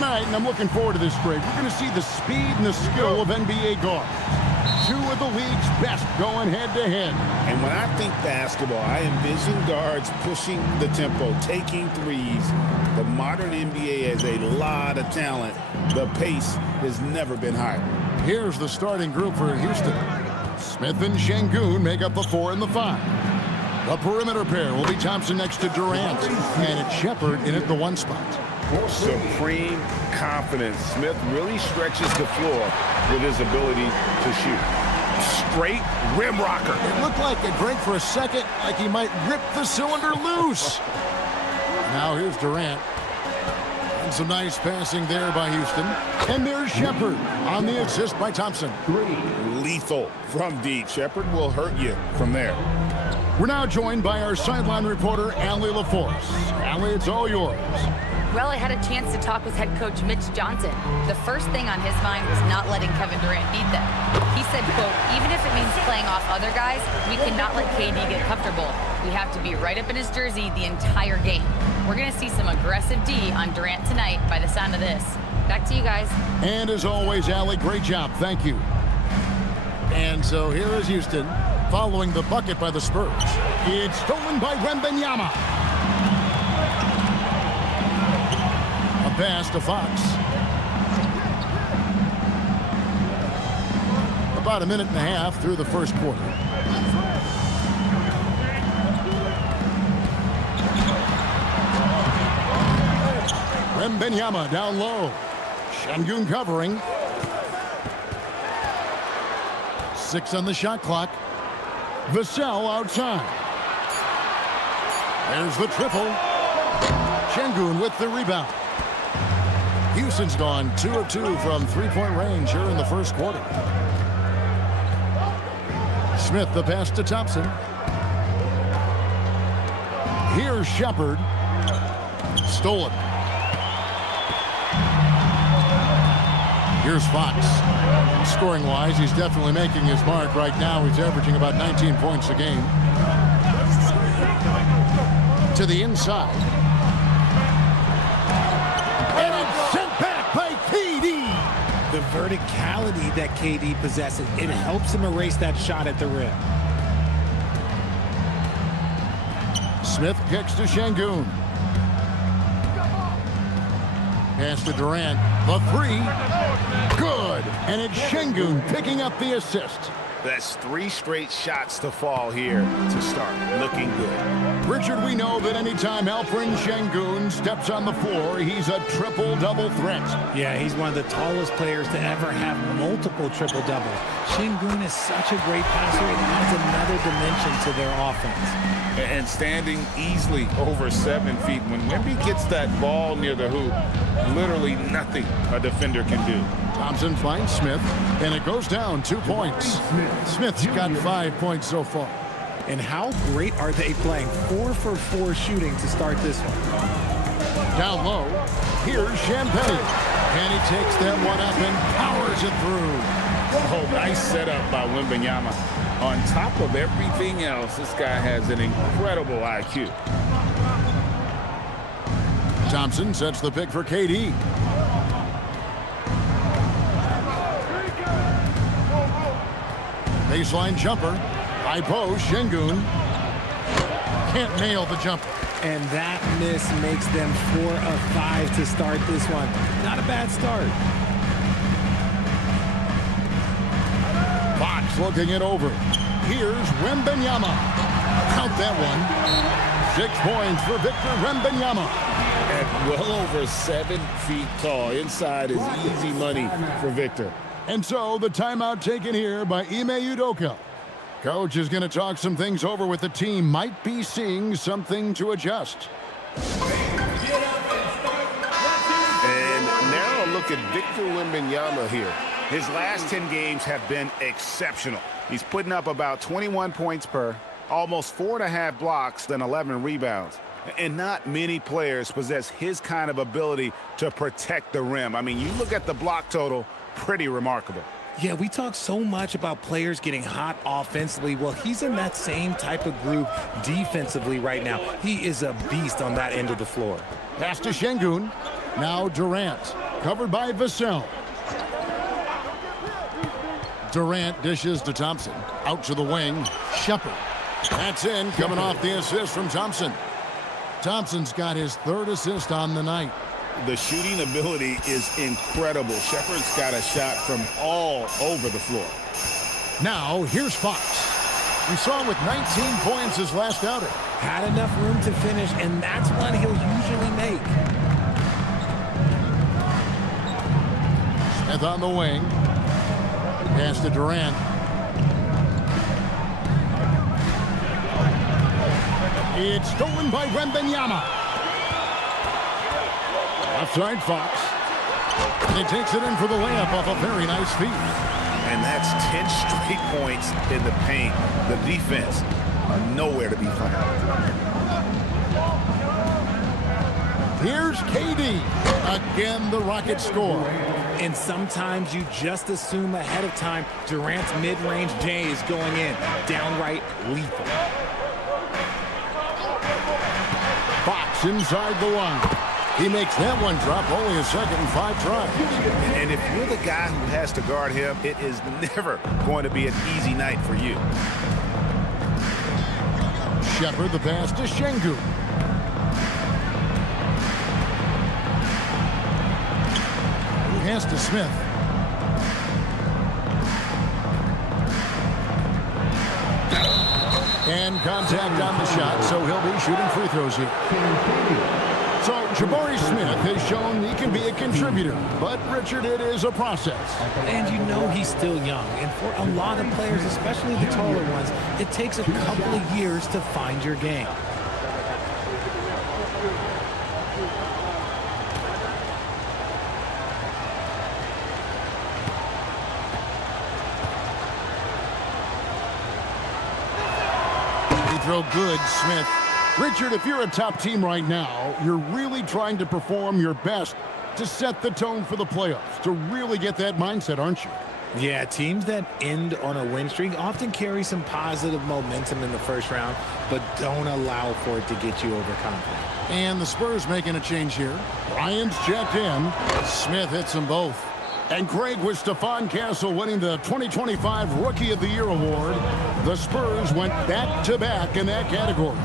Tonight, and I'm looking forward to this break, we're going to see the speed and the skill of NBA guards. Two of the league's best going head-to-head. And when I think basketball, I envision guards pushing the tempo, taking threes. The modern NBA has a lot of talent. The pace has never been higher. Here's the starting group for Houston. Smith and Şengün make up the 4 and the 5. The perimeter pair will be Thompson next to Durant, and it's Shepherd in at the 1 spot. Supreme confidence. Smith really stretches the floor with his ability to shoot. Straight rim rocker. It looked like it drank for a second, like he might rip the cylinder loose. Now here's Durant. And some nice passing there by Houston. And there's Shepherd on the assist by Thompson. Lethal from deep. Shepherd will hurt you from there. We're now joined by our sideline reporter, Allie LaForce. Allie, it's all yours. Well, I had a chance to talk with head coach Mitch Johnson. The first thing on his mind was not letting Kevin Durant beat them. He said, quote, even if it means playing off other guys, we cannot let KD get comfortable. We have to be right up in his jersey the entire game. We're going to see some aggressive D on Durant tonight by the sound of this. Back to you guys. And as always, Allie, great job. Thank you. And so here is Houston following the bucket by the Spurs. It's stolen by Wembanyama. A pass to Fox. About a minute and a half through the first quarter. Wembanyama down low. Şengün covering. 6 on the shot clock. Vassell outside. There's the triple. Şengün with the rebound. Houston's gone 2 of 2 from three-point range here in the first quarter. Smith the pass to Thompson. Here's Shepherd. Stolen. Here's Fox. Scoring-wise, he's definitely making his mark. Right now, he's averaging about 19 points a game. To the inside. And it's sent back by KD. The verticality that KD possesses, it helps him erase that shot at the rim. Smith kicks to Şengün. Pass to Durant. The 3. Good. And it's Şengün picking up the assist. That's 3 straight shots to fall here to start. Looking good. Richard, we know that anytime Alperen Şengün steps on the floor, he's a triple-double threat. Yeah, he's one of the tallest players to ever have multiple triple-doubles. Şengün is such a great passer. It adds another dimension to their offense. And standing easily over 7 feet. When Wemby gets that ball near the hoop, literally nothing a defender can do. Thompson finds Smith, and it goes down 2 points. Smith's got 5 points so far. And how great are they playing? 4 for 4 shooting to start this one. Down low, here's Champagne. And he takes that one up and powers it through. Oh, nice setup by Wembanyama. On top of everything else, this guy has an incredible IQ. Thompson sets the pick for KD. Baseline jumper. High post, Şengün. Can't nail the jumper. And that miss makes them 4 of 5 to start this one. Not a bad start. Fox looking it over. Here's Wembanyama. Count that one. 6 points for Victor Wembanyama. At well over 7 feet tall. Inside is easy money for Victor. And so the timeout taken here by Ime Udoka. Coach is going to talk some things over with the team. Might be seeing something to adjust. And now a look at Victor Wembanyama here. His last 10 games have been exceptional. He's putting up about 21 points per, almost 4.5 blocks, then 11 rebounds. And not many players possess his kind of ability to protect the rim. I mean, you look at the block total, pretty remarkable. Yeah, we talk so much about players getting hot offensively. Well, he's in that same type of group defensively right now. He is a beast on that end of the floor. Pass to Şengün. Now Durant. Covered by Vassell. Durant dishes to Thompson. Out to the wing. Shepard. That's in, coming off the assist from Thompson. Thompson's got his 3rd assist on the night. The shooting ability is incredible. Shepard's got a shot from all over the floor. Now, here's Fox. We saw him with 19 points his last outing. Had enough room to finish, and that's one he'll usually make. Smith on the wing. Pass to Durant. It's stolen by Wembanyama. Offside Fox. And he takes it in for the layup off a very nice feed. And that's 10 straight points in the paint. The defense, nowhere to be found. Here's KD. Again, the Rockets score. And sometimes you just assume ahead of time Durant's mid-range J is going in. Downright lethal. Fox inside the line. He makes that one drop, only a second and 5 tries. And if you're the guy who has to guard him, it is never going to be an easy night for you. Shepard, the pass to Şengün. Pass to Smith. And contact on the shot, so he'll be shooting free throws here. So Jabari Smith has shown he can be a contributor, but Richard, it is a process. And you know he's still young, and for a lot of players, especially the taller ones, it takes a couple of years to find your game. Throw good, Smith. Richard, if you're a top team right now, you're really trying to perform your best to set the tone for the playoffs, to really get that mindset, aren't you? Yeah, teams that end on a win streak often carry some positive momentum in the first round, but don't allow for it to get you overconfident. And the Spurs making a change here. Bryant's checked in. Smith hits them both. And Craig, with Stephon Castle winning the 2025 Rookie of the Year award, the Spurs went back-to-back in that category.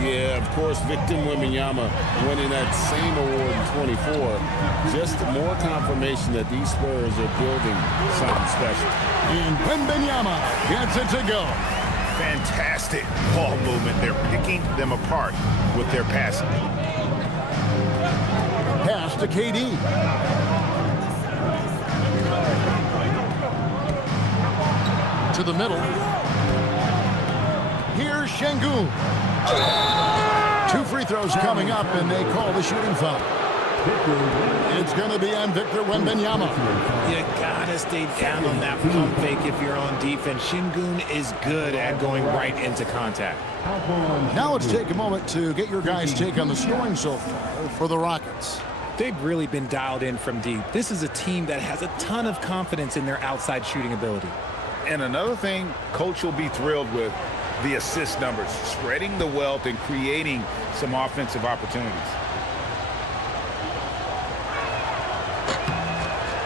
Yeah, of course, Victor Wembanyama winning that same award in 24. Just more confirmation that these Spurs are building something special. And Wembanyama gets it to go. Fantastic ball movement. They're picking them apart with their passing. Pass to KD. To the middle. Here's Şengün. 2 free throws coming up, and they call the shooting foul. It's going to be on Victor Wembanyama. You gotta stay down on that pump fake if you're on defense. Şengün is good at going right into contact. Now let's take a moment to get your guys' take on the scoring so far for the Rockets. They've really been dialed in from deep. This is a team that has a ton of confidence in their outside shooting ability. And another thing Coach will be thrilled with, the assist numbers, spreading the wealth and creating some offensive opportunities.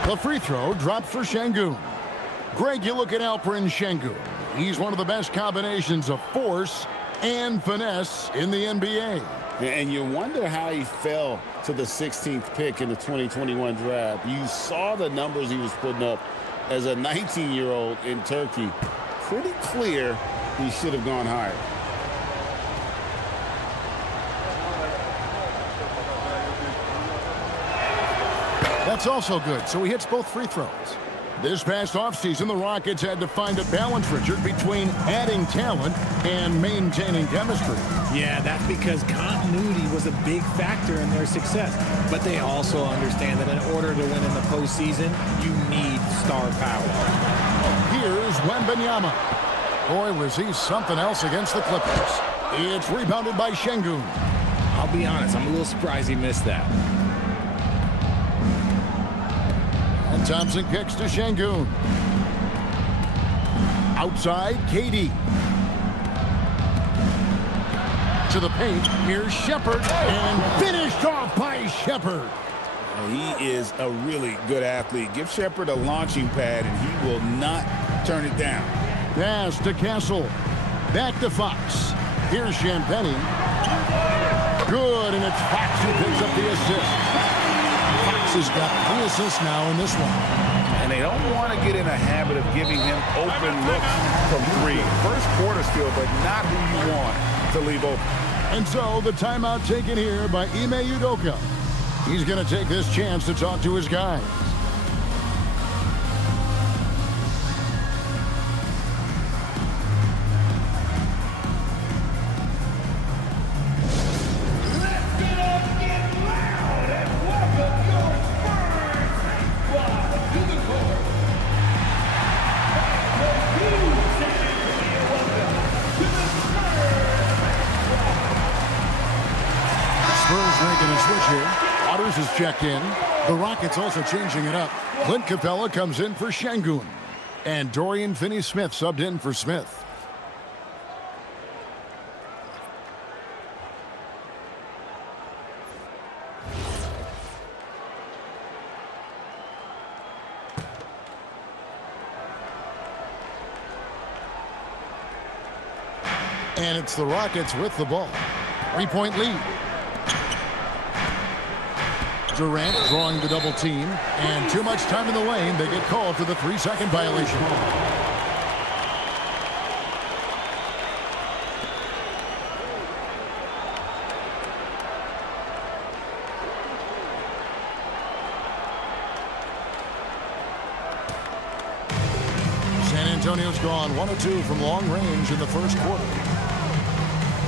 The free throw drops for Şengün. Greg, you look at Alperen Şengün. He's one of the best combinations of force and finesse in the NBA. And you wonder how he fell to the 16th pick in the 2021 draft. You saw the numbers he was putting up as a 19-year-old in Turkey. Pretty clear he should have gone higher. That's also good, so he hits both free throws. This past offseason, the Rockets had to find a balance, Richard, between adding talent and maintaining chemistry. Yeah, that's because continuity was a big factor in their success. But they also understand that in order to win in the postseason, you need star power. Here's Wembanyama. Boy, was he something else against the Clippers. It's rebounded by Şengün. I'll be honest, I'm a little surprised he missed that. And Thompson kicks to Şengün. Outside, KD. To the paint, here's Shepard, and finished off by Shepard. He is a really good athlete. Give Shepard a launching pad, and he will not turn it down. Pass to Castle. Back to Fox. Here's Champagny. Good, and it's Fox who picks up the assist. Fox has got 3 assists now in this one. And they don't want to get in a habit of giving him open looks from 3. First quarter still, but not who you want to leave open. And so the timeout taken here by Ime Udoka. He's going to take this chance to talk to his guys. Is checked in. The Rockets also changing it up. Clint Capella comes in for Şengün. And Dorian Finney-Smith subbed in for Smith. And it's the Rockets with the ball. 3-point lead. Durant drawing the double team, and too much time in the lane. They get called for the 3-second violation. San Antonio's gone 1 of 2 from long range in the first quarter.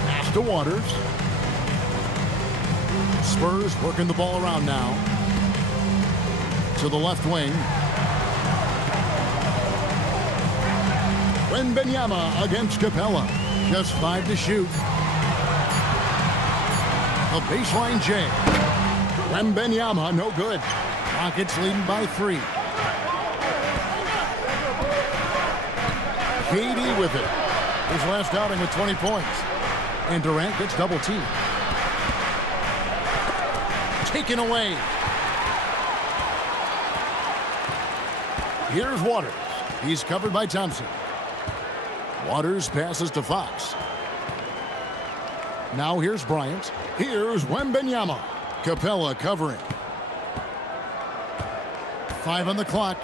Pass to Waters. Spurs working the ball around now. To the left wing. Wembanyama against Capella. Just 5 to shoot. A baseline J. Wembanyama, no good. Rockets leading by 3. KD with it. His last outing with 20 points. And Durant gets double teamed. Taken away. Here's Waters. He's covered by Thompson. Waters passes to Fox. Now here's Bryant. Here's Wembanyama. Capella covering. 5 on the clock.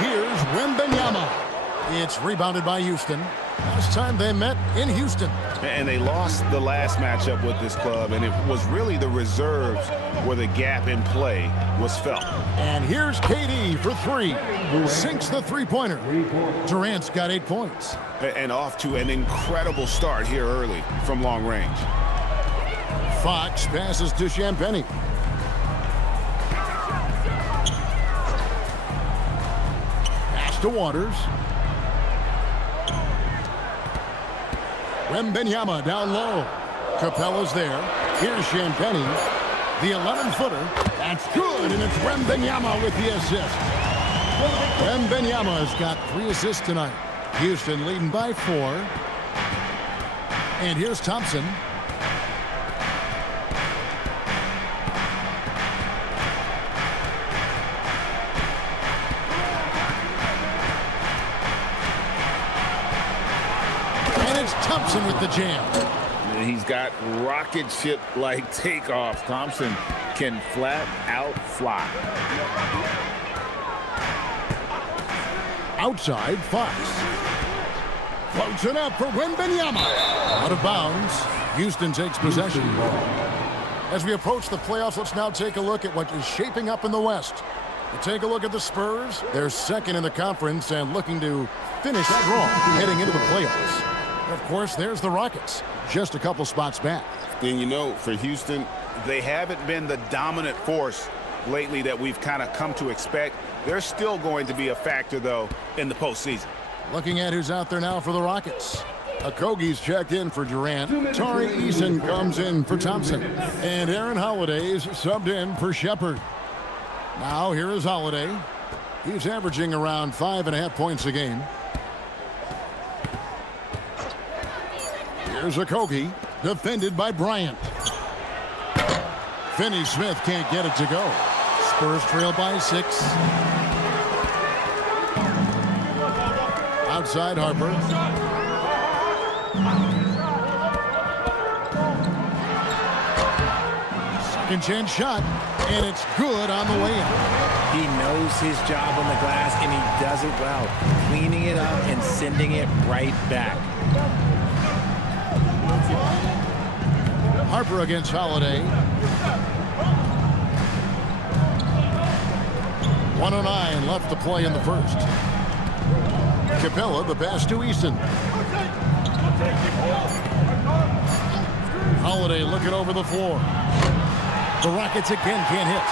Here's Wembanyama. It's rebounded by Houston. Last time they met in Houston. And they lost the last matchup with this club, and it was really the reserves where the gap in play was felt. And here's KD for 3. Sinks the 3-pointer. Durant's got 8 points. And off to an incredible start here early from long range. Fox passes to Champagny. Pass to Waters. Wembanyama down low. Capella's there. Here's Champagny. The 11-footer. That's good, and it's Wembanyama with the assist. Wembanyama has got 3 assists tonight. Houston leading by 4. And here's Thompson. Thompson with the jam. He's got rocket ship-like takeoffs. Thompson can flat out fly. Outside, Fox. Floats it up for Wembanyama. Out of bounds. Houston takes possession. As we approach the playoffs, let's now take a look at what is shaping up in the West. You take a look at the Spurs. They're second in the conference and looking to finish strong heading into the playoffs. Of course, there's the Rockets, just a couple spots back. And you know, for Houston, they haven't been the dominant force lately that we've kind of come to expect. They're still going to be a factor, though, in the postseason. Looking at who's out there now for the Rockets. Okogie's checked in for Durant. Tari Eason comes in for Thompson. And Aaron Holiday's subbed in for Shepard. Now here is Holiday. He's averaging around 5.5 points a game. Here's Okogie, defended by Bryant. Finney Smith can't get it to go. Spurs trail by 6. Outside Harper. Second chance shot, and it's good on the way in. He knows his job on the glass, and he does it well, cleaning it up and sending it right back. Harper against Holiday. 1:09 left to play in the first. Capella, the pass to Easton. Holiday looking over the floor. The Rockets again can't hit.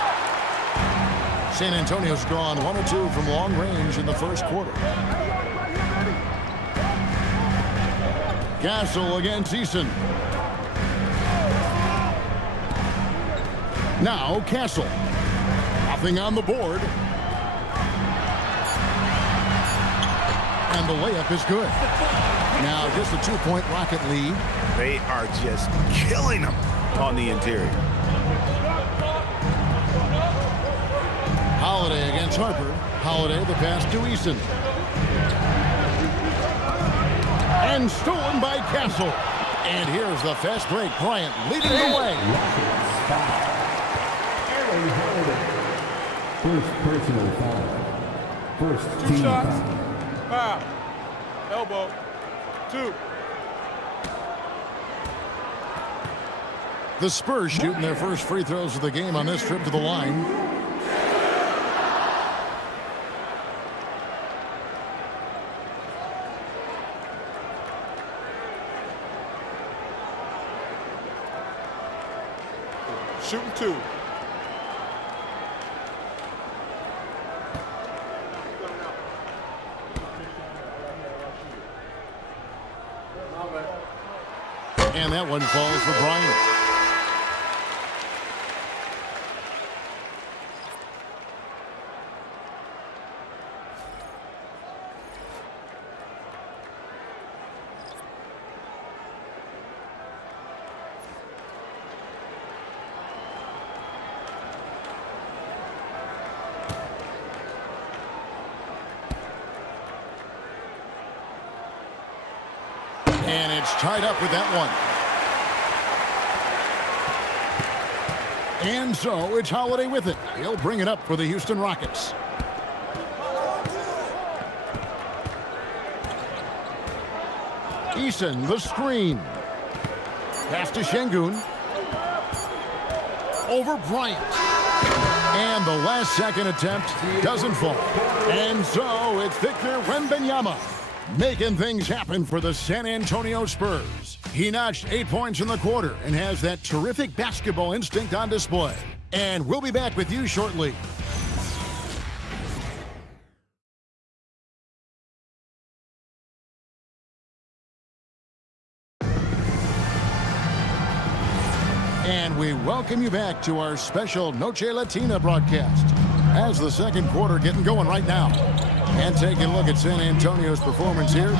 San Antonio's gone 1 of 2 from long range in the first quarter. Castle against Easton. Now Castle. Nothing on the board. And the layup is good. Now just a 2-point Rocket lead. They are just killing them on the interior. Holiday against Harper. Holiday, the pass to Easton. And stolen by Castle. And here's the fast break. Bryant leading the way. First personal foul. First team shots. foul. Foul. Elbow. 2. The Spurs shooting their first free throws of the game on this trip to the line. Shooting 2. And that one falls for Bryant. And it's tied up with that one. And so it's Holiday with it. He'll bring it up for the Houston Rockets. Eason, the screen. Pass to Şengün. Over Bryant. And the last second attempt doesn't fall. And so it's Victor Wembanyama making things happen for the San Antonio Spurs. He notched 8 points in the quarter and has that terrific basketball instinct on display. And we'll be back with you shortly. And we welcome you back to our special Noche Latina broadcast. As the second quarter getting going right now. And taking a look at San Antonio's performance here.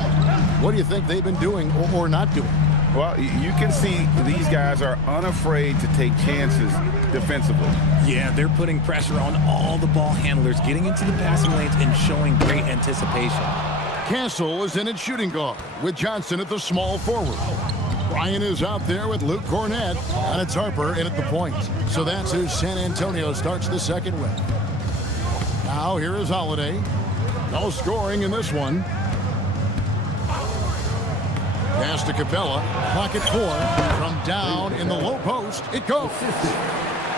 What do you think they've been doing or not doing? Well, you can see these guys are unafraid to take chances defensively. Yeah, they're putting pressure on all the ball handlers, getting into the passing lanes and showing great anticipation. Castle is in at shooting guard with Johnson at the small forward. Bryant is out there with Luke Cornett, and it's Harper in at the point. So that's who San Antonio starts the second with. Now here is Holiday. No scoring in this one. Pass to Capella. Pocket 4 from down in the low post. It goes.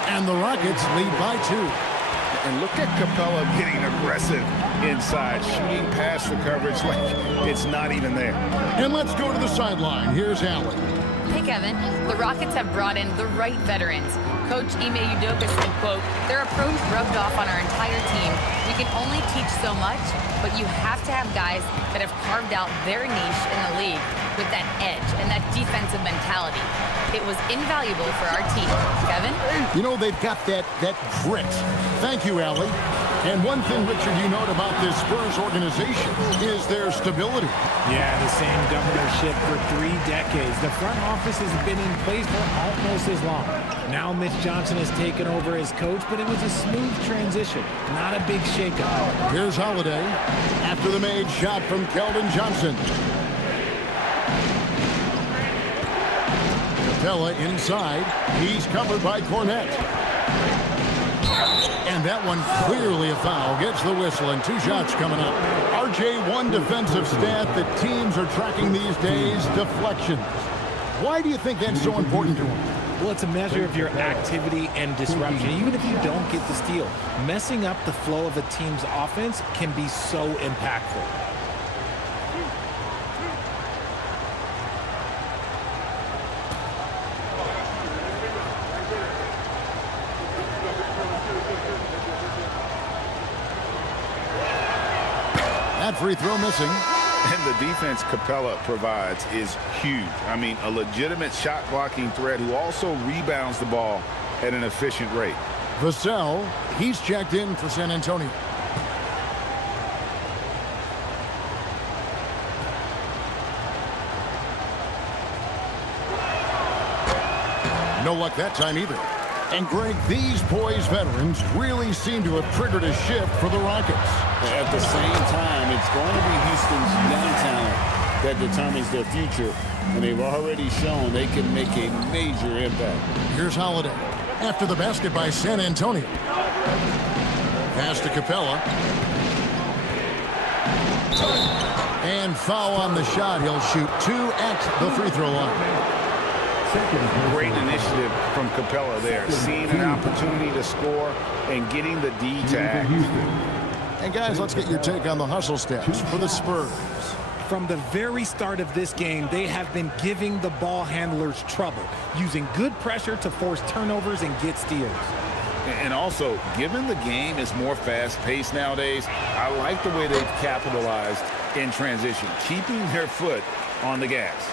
And the Rockets lead by 2. And look at Capella getting aggressive inside, shooting past the coverage like it's not even there. And let's go to the sideline. Here's Allen. Hey, Kevin. The Rockets have brought in the right veterans. Coach Ime Udoka said, quote, their approach rubbed off on our entire team. We can only teach so much, but you have to have guys that have carved out their niche in the league with that edge and that defensive mentality. It was invaluable for our team. Kevin? You know, they've got that grit. Thank you, Allie. And one thing, Richard, you note about this Spurs organization is their stability. Yeah, the same governorship for 3 decades. The front office has been in place for almost as long. Now Mitch Johnson has taken over as coach, but it was a smooth transition, not a big shakeup. Here's Holiday after the made shot from Keldon Johnson. Capella inside. He's covered by Cornette. And that one clearly a foul. Gets the whistle and 2 shots coming up. RJ, one defensive stat that teams are tracking these days, deflections. Why do you think that's so important to them? Well, it's a measure of your activity and disruption. Even if you don't get the steal, messing up the flow of a team's offense can be so impactful. That free throw missing. And the defense Capella provides is huge. I mean, a legitimate shot blocking threat who also rebounds the ball at an efficient rate. Vassell, he's checked in for San Antonio. No luck that time either. And Greg, these poised veterans really seem to have triggered a shift for the Rockets. At the same time, it's going to be Houston's young talent that determines their future, and they've already shown they can make a major impact. Here's Holiday after the basket by San Antonio. Pass to Capella. And foul on the shot. He'll shoot 2 at the free throw line. Great initiative from Capella there, seeing an opportunity to score and getting the D tag. And guys, let's get your take on the hustle stats for the Spurs. From the very start of this game, they have been giving the ball handlers trouble, using good pressure to force turnovers and get steals. And also, given the game is more fast-paced nowadays, I like the way they've capitalized in transition, keeping their foot on the gas.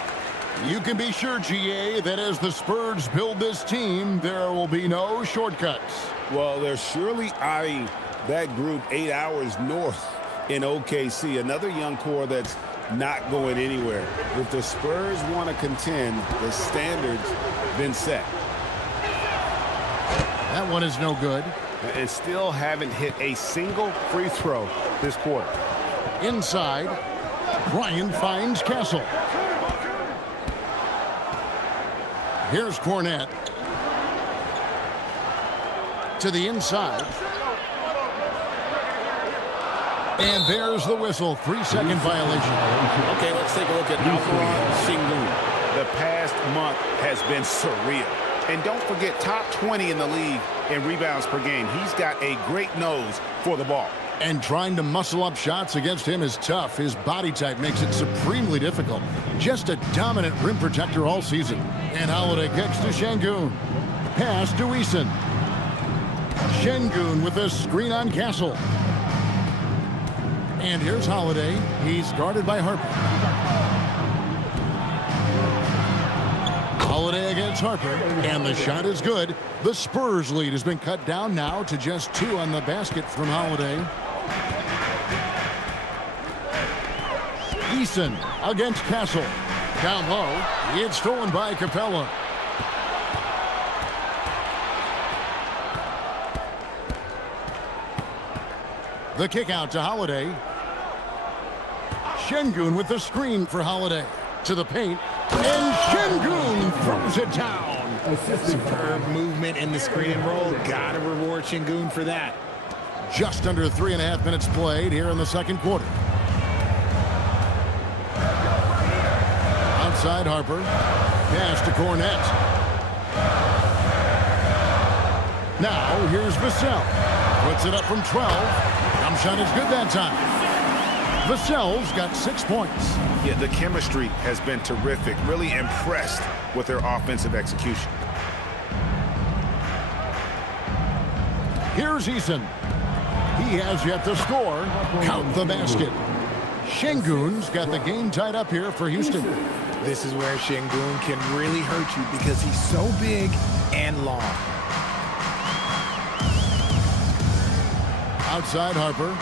You can be sure, GA, that as the Spurs build this team, there will be no shortcuts. Well, they're surely eyeing that group 8 hours north in OKC, another young core that's not going anywhere. If the Spurs want to contend, the standard's been set. That one is no good. And still haven't hit a single free throw this quarter. Inside, Ryan finds Castle. Here's Cornette. To the inside. And there's the whistle. 3-second violation. Okay, let's take a look at Alperon Sengun. The past month has been surreal. And don't forget, top 20 in the league in rebounds per game. He's got a great nose for the ball. And trying to muscle up shots against him is tough. His body type makes it supremely difficult. Just a dominant rim protector all season. And Holiday kicks to Sengun. Pass to Eason. Sengun with a screen on Castle. And here's Holiday. He's guarded by Harper. Holiday against Harper. And the shot is good. The Spurs lead has been cut down now to just 2 on the basket from Holiday. Eason against Castle. Down low. It's stolen by Capella. The kick out to Holiday. Sengun with the screen for Holiday. To the paint. And Sengun throws it down. Superb movement in the screen and roll. Gotta reward Sengun for that. Just under 3.5 minutes played here in the second quarter. Outside Harper. Pass to Cornette. Now here's Vassell. Puts it up from 12. Jump shot is good that time. Vassell's got 6 points. Yeah, the chemistry has been terrific. Really impressed with their offensive execution. Here's Eason. He has yet to score. Count the basket. Sengun's got the game tied up here for Houston. This is where Sengun can really hurt you because he's so big and long. Outside Harper.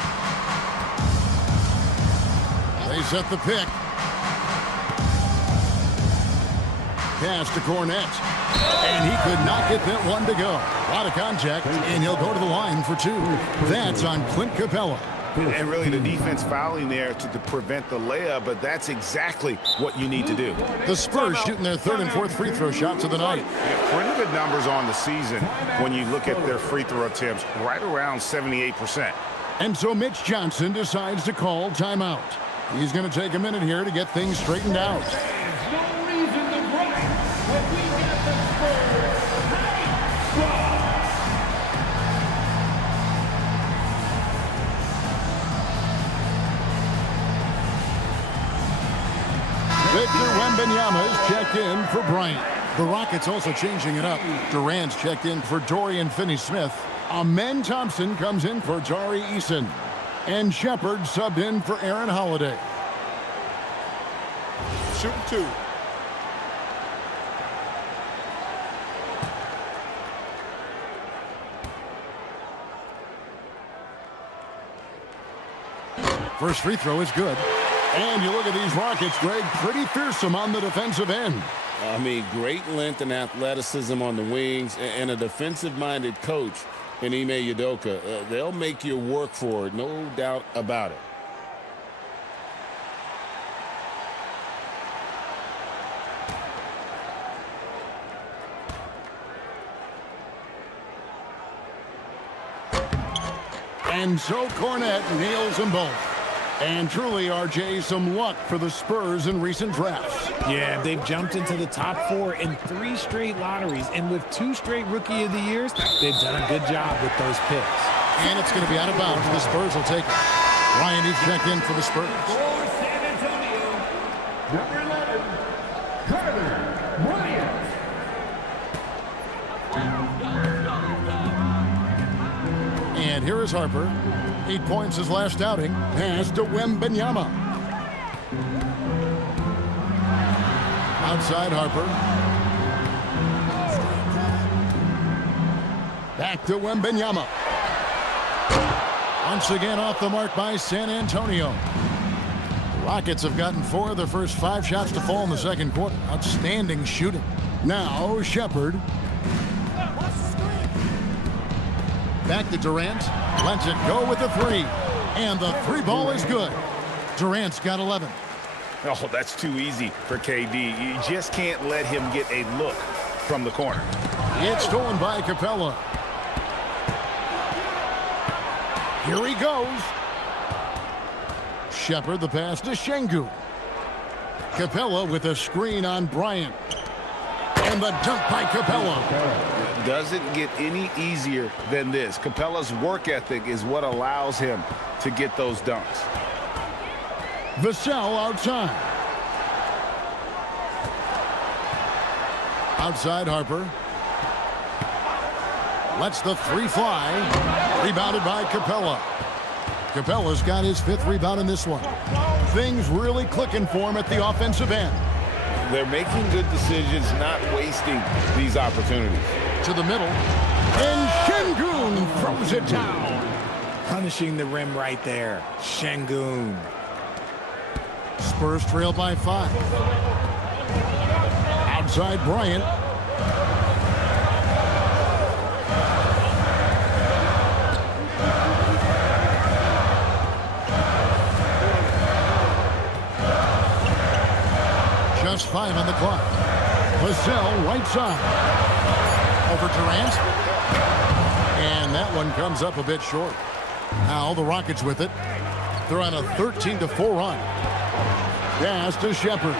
They set the pick. pass to Cornette. And he could not get that one to go. A lot of contact, and he'll go to the line for 2. That's on Clint Capella. And really the defense fouling there to prevent the layup, but that's exactly what you need to do. The Spurs shooting their 3rd and 4th free throw shots of the night. Yeah, pretty good numbers on the season when you look at their free throw attempts, right around 78%. And so Mitch Johnson decides to call timeout. He's going to take a minute here to get things straightened out. No reason to gripe when we get the Spurs. Victor Wembanyama is checked in for Bryant. The Rockets also changing it up. Durant's checked in for Dorian Finney-Smith. Amen Thompson comes in for Tari Eason. And Shepard subbed in for Aaron Holiday. Shooting 2. First free throw is good. And you look at these Rockets, Greg, pretty fearsome on the defensive end. I mean, great length and athleticism on the wings, and a defensive-minded coach in Ime Udoka. They'll make you work for it, no doubt about it. And so Cornette nails them both. And truly, RJ, some luck for the Spurs in recent drafts. Yeah, they've jumped into the top 4 in 3 straight lotteries, and with 2 straight Rookie of the Years, they've done a good job with those picks. And it's going to be out of bounds. The Spurs will take it. Ryan is checked in for the Spurs. For San Antonio, number 11, Carter Bryant. And here is Harper. 8 points his last outing. Pass to Wembanyama. Outside Harper. Back to Wembanyama. Once again off the mark by San Antonio. The Rockets have gotten 4 of their first 5 shots to fall in the second quarter. Outstanding shooting. Now Shepard. Back to Durant. Lets it go with the 3. And the 3 ball is good. Durant's got 11. Oh, that's too easy for KD. You just can't let him get a look from the corner. It's stolen by Capella. Here he goes. Shepard the pass to Şengün. Capella with a screen on Bryant. And the dunk by Capella. Doesn't get any easier than this. Capella's work ethic is what allows him to get those dunks. Vassell outside. Outside Harper. Lets the 3 fly. Rebounded by Capella. Capella's got his 5th rebound in this one. Things really clicking for him at the offensive end. They're making good decisions, not wasting these opportunities. To the middle. And Şengün throws it down. Punishing the rim right there. Şengün. Spurs trail by 5. Outside Bryant. Just 5 on the clock. Vassell right side. Over Durant. And that one comes up a bit short. Now the Rockets with it. They're on a 13-4 run. Pass to Shepard.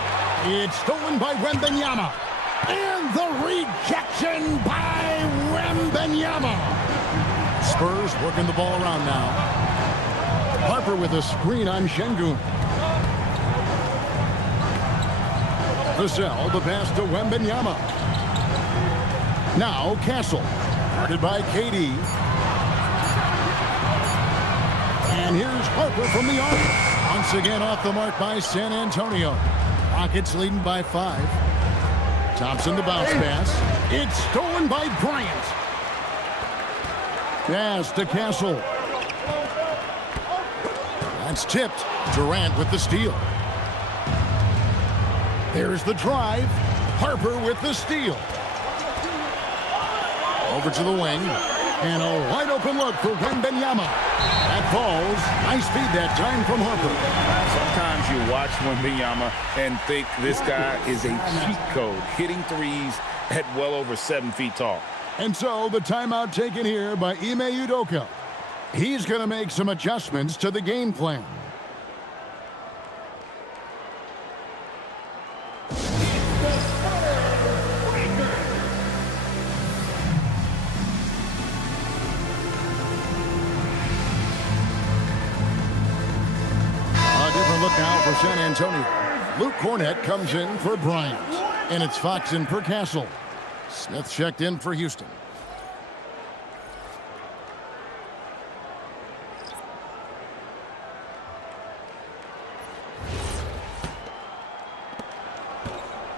It's stolen by Wembanyama. And the rejection by Wembanyama. Spurs working the ball around now. Harper with a screen on Şengün. Vassell, the pass to Wembanyama. Now Castle, guarded by KD. And here's Harper from the arc. Once again off the mark by San Antonio. Rockets leading by 5. Thompson the bounce pass. It's stolen by Bryant. Pass to Castle. That's tipped. Durant with the steal. There's the drive. Harper with the steal. Over to the wing. And a wide open look for Wembanyama. That falls. Nice feed that time from Harper. Sometimes you watch Wembanyama and think this guy is a cheat code, hitting threes at well over 7 feet tall. And so the timeout taken here by Ime Udoka. He's going to make some adjustments to the game plan. Look now for San Antonio. Luke Cornett comes in for Bryant. And it's Fox in for Castle. Smith checked in for Houston.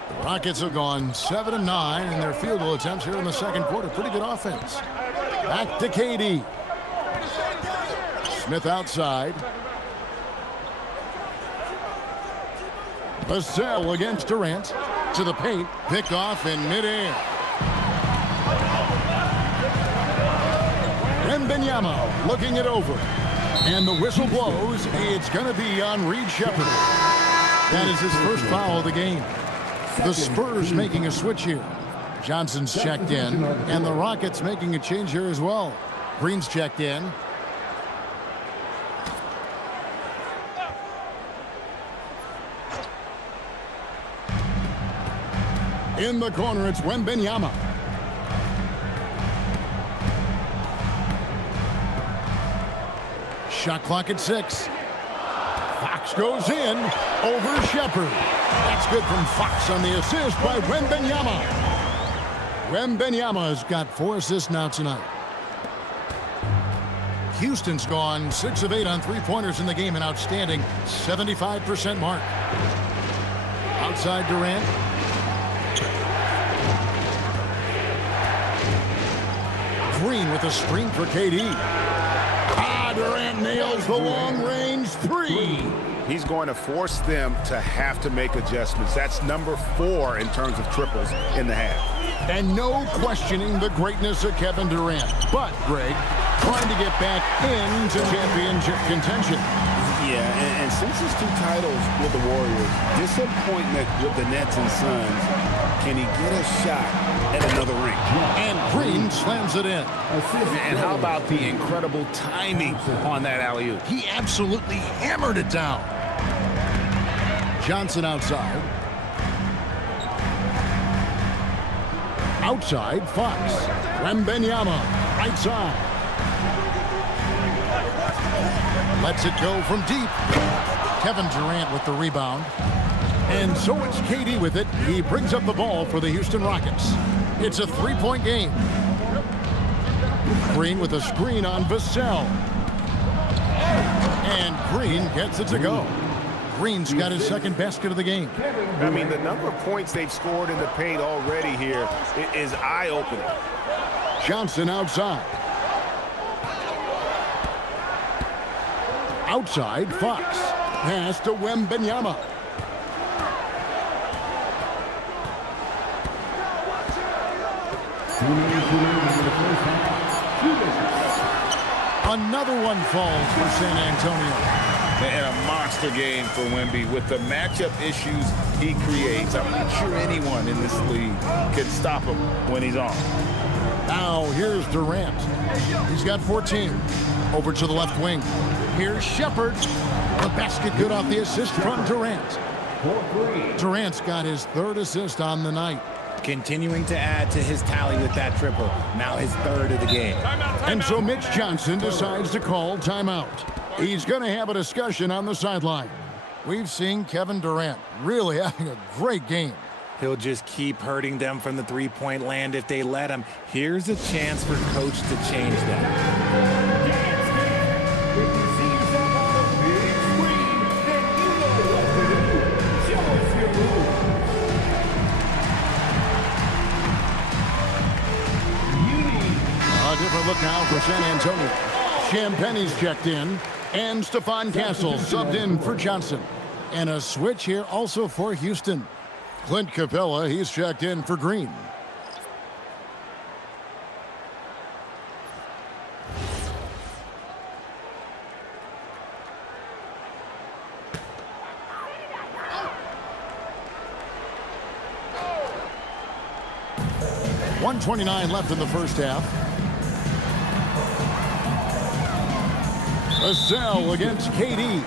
The Rockets have gone 7-9 in their field goal attempts here in the second quarter. Pretty good offense. Back to KD. Smith outside. Vassell against Durant. To the paint. Picked off in midair. Wembanyama looking it over. And the whistle blows. It's going to be on Reed Shepherd. That is his first foul of the game. The Spurs making a switch here. Johnson's checked in. And the Rockets making a change here as well. Green's checked in. In the corner, it's Wembanyama. Shot clock at 6. Fox goes in over Shepherd. That's good from Fox on the assist by Wembanyama. Wembanyama has got 4 assists now tonight. Houston's gone 6 of 8 on three-pointers in the game, an outstanding 75% mark. Outside Durant. Green with a screen for KD. Durant nails the long-range 3. He's going to force them to have to make adjustments. That's number 4 in terms of triples in the half. And no questioning the greatness of Kevin Durant. But, Greg, trying to get back into championship contention. Yeah, and since his 2 titles with the Warriors, disappointment with the Nets and Suns, can he get a shot at another ring? And Green slams it in. And how about the incredible timing on that alley-oop? He absolutely hammered it down. Johnson outside. Outside, Fox. Wembanyama, right side. Lets it go from deep. Kevin Durant with the rebound. And so it's KD with it. He brings up the ball for the Houston Rockets. It's a 3-point game. Green with a screen on Vassell. And Green gets it to go. Green's got his second basket of the game. I mean, the number of points they've scored in the paint already here is eye-opening. Johnson outside. Outside, Fox. Pass to Wembanyama. Another one falls for San Antonio. And a monster game for Wemby with the matchup issues he creates. I'm not sure anyone in this league can stop him when he's on. Now here's Durant. He's got 14. Over to the left wing. Here's Shepherd. The basket good off the assist from Durant. Durant's got his 3rd assist on the night. Continuing to add to his tally with that triple. Now his 3rd of the game. And so Mitch Johnson decides to call timeout. He's going to have a discussion on the sideline. We've seen Kevin Durant really having a great game. He'll just keep hurting them from the three-point land if they let him. Here's a chance for coach to change that. A different look now for San Antonio. Champagne's checked in, and Stephon Castle subbed in for Johnson. And a switch here also for Houston. Clint Capella, he's checked in for Green. .129 left in the first half. A sell against KD.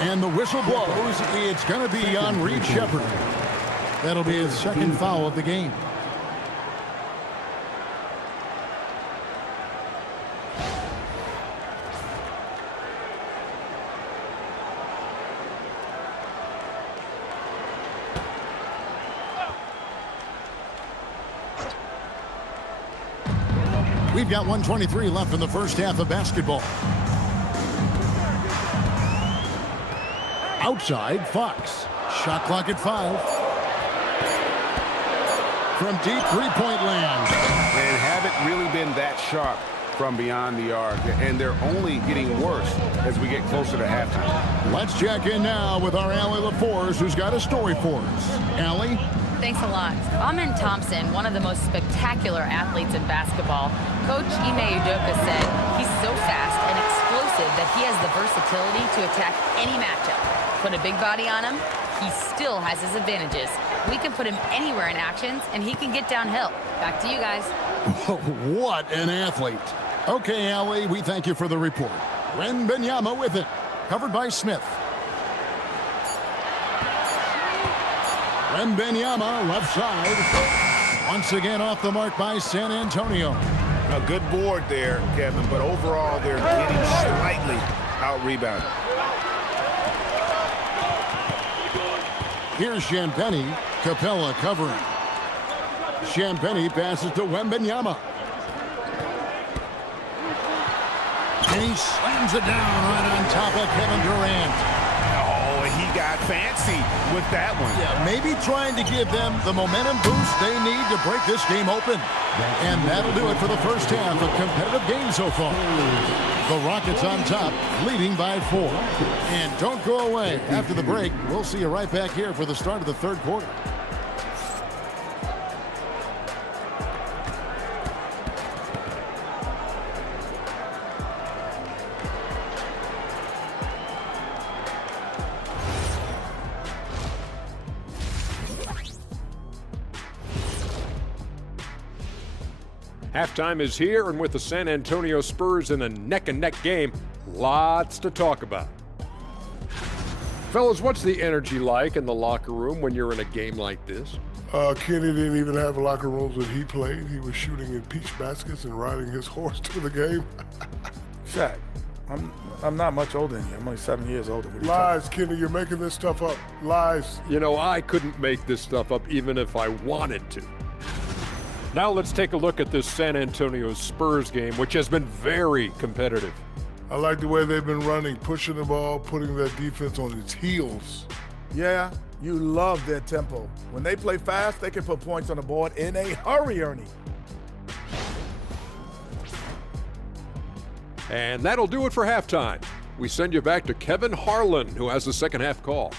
And the whistle blows. It's going to be on Reed Shepherd. That'll be his second foul of the game. We've got 1:23 left in the first half of basketball. Outside, Fox. Shot clock at 5. From deep three-point land. And haven't really been that sharp from beyond the arc. And they're only getting worse as we get closer to halftime. Let's check in now with our Allie LaForce, who's got a story for us. Allie? Thanks a lot. Amen Thompson, one of the most spectacular athletes in basketball. Coach Ime Udoka said he's so fast and explosive that he has the versatility to attack any matchup. Put a big body on him, he still has his advantages. We can put him anywhere in actions, and he can get downhill. Back to you guys. What an athlete. Okay, Allie, we thank you for the report. Wembanyama with it. Covered by Smith. Wembanyama, left side. Once again off the mark by San Antonio. A good board there, Kevin, but overall they're getting slightly out-rebounded. Here's Champagnie. Capella covering. Champagnie passes to Wembanyama. And he slams it down right on top of Kevin Durant. Oh, and he got fancy with that one. Yeah, maybe trying to give them the momentum boost they need to break this game open. And that'll do it for the first half. A competitive game so far. The Rockets on top, leading by 4. And don't go away. After the break, we'll see you right back here for the start of the third quarter. Halftime is here, and with the San Antonio Spurs in a neck-and-neck game, lots to talk about. Fellas, what's the energy like in the locker room when you're in a game like this? Kenny didn't even have locker rooms when he played. He was shooting in peach baskets and riding his horse to the game. Shaq, I'm not much older than you. I'm only 7 years older. Lies, Kenny. You're making this stuff up. Lies. You know, I couldn't make this stuff up even if I wanted to. Now let's take a look at this San Antonio Spurs game, which has been very competitive. I like the way they've been running, pushing the ball, putting their defense on its heels. Yeah, you love their tempo. When they play fast, they can put points on the board in a hurry, Ernie. And that'll do it for halftime. We send you back to Kevin Harlan, who has the second half call.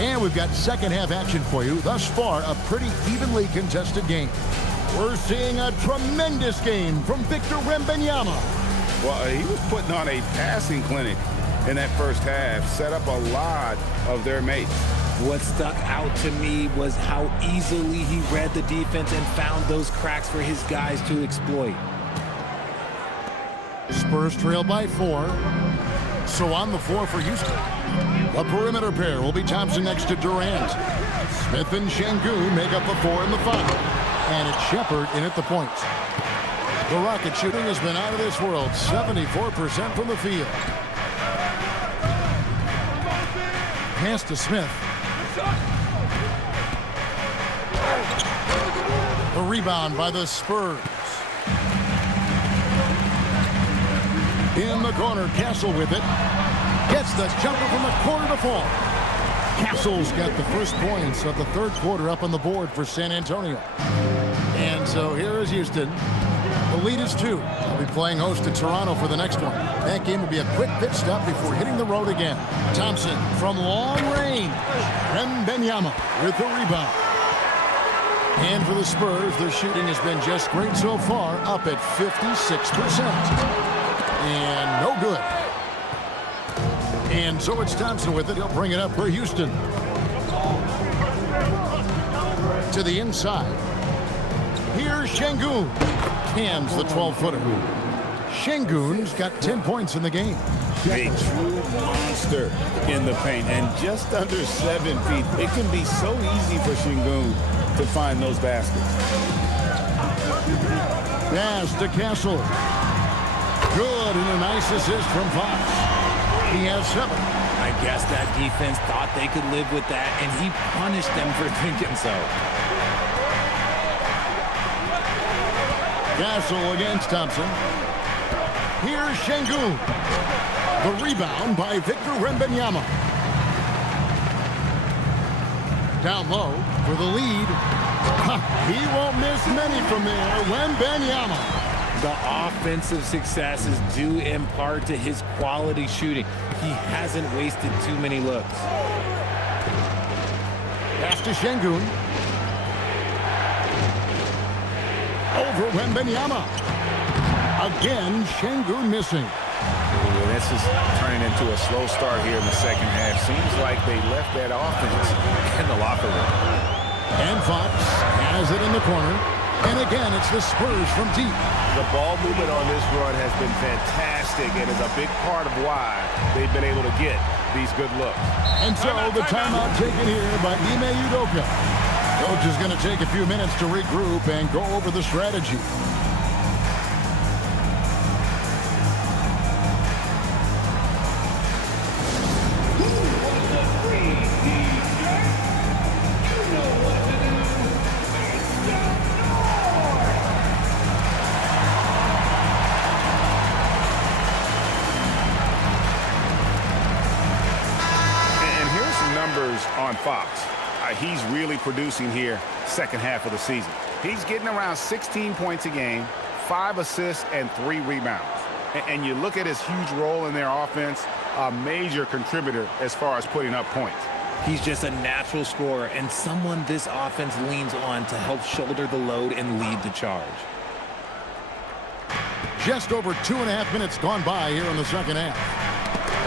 And we've got second half action for you. Thus far, a pretty evenly contested game. We're seeing a tremendous game from Victor Wembanyama. Well, he was putting on a passing clinic in that first half, set up a lot of their mates. What stuck out to me was how easily he read the defense and found those cracks for his guys to exploit. Spurs trail by 4. So on the floor for Houston. The perimeter pair will be Thompson next to Durant. Smith and Şengün make up the 4 and the 5. And it's Shepherd in at the point. The Rocket shooting has been out of this world. 74% from the field. Pass to Smith. The rebound by the Spurs. In the corner, Castle with it. Gets the jumper from the corner to fall. Castle's got the first points of the third quarter up on the board for San Antonio. And so here is Houston. The lead is 2. They'll be playing host to Toronto for the next one. That game will be a quick pit stop before hitting the road again. Thompson from long range. Wembanyama with the rebound. And for the Spurs, their shooting has been just great so far, up at 56%. And no good. And so it's Thompson with it. He'll bring it up for Houston. To the inside. Here's Şengün. Hands the 12-footer. Şengün's got 10 points in the game. A true monster in the paint, and just under 7 feet. It can be so easy for Şengün to find those baskets. Pass to Castle. Good, and a nice assist from Fox. He has 7. I guess that defense thought they could live with that, and he punished them for thinking so. Castle against Thompson. Here's Şengün. The rebound by Victor Wembanyama. Down low for the lead. He won't miss many from there. Wembanyama. The offensive success is due in part to his quality shooting. He hasn't wasted too many looks. Pass to Şengün. Over Wembanyama. Again, Şengün missing. This is turning into a slow start here in the second half. Seems like they left that offense in the locker room. And Fox has it in the corner. And again, it's the Spurs from deep. The ball movement on this run has been fantastic and is a big part of why they've been able to get these good looks. And so the timeout taken here by Ime Udoka. Coach is going to take a few minutes to regroup and go over the strategy. On Fox. He's really producing here second half of the season. He's getting around 16 points a game, 5 assists, and 3 rebounds. And you look at his huge role in their offense, a major contributor as far as putting up points. He's just a natural scorer and someone this offense leans on to help shoulder the load and lead the charge. Just over 2.5 minutes gone by here in the second half.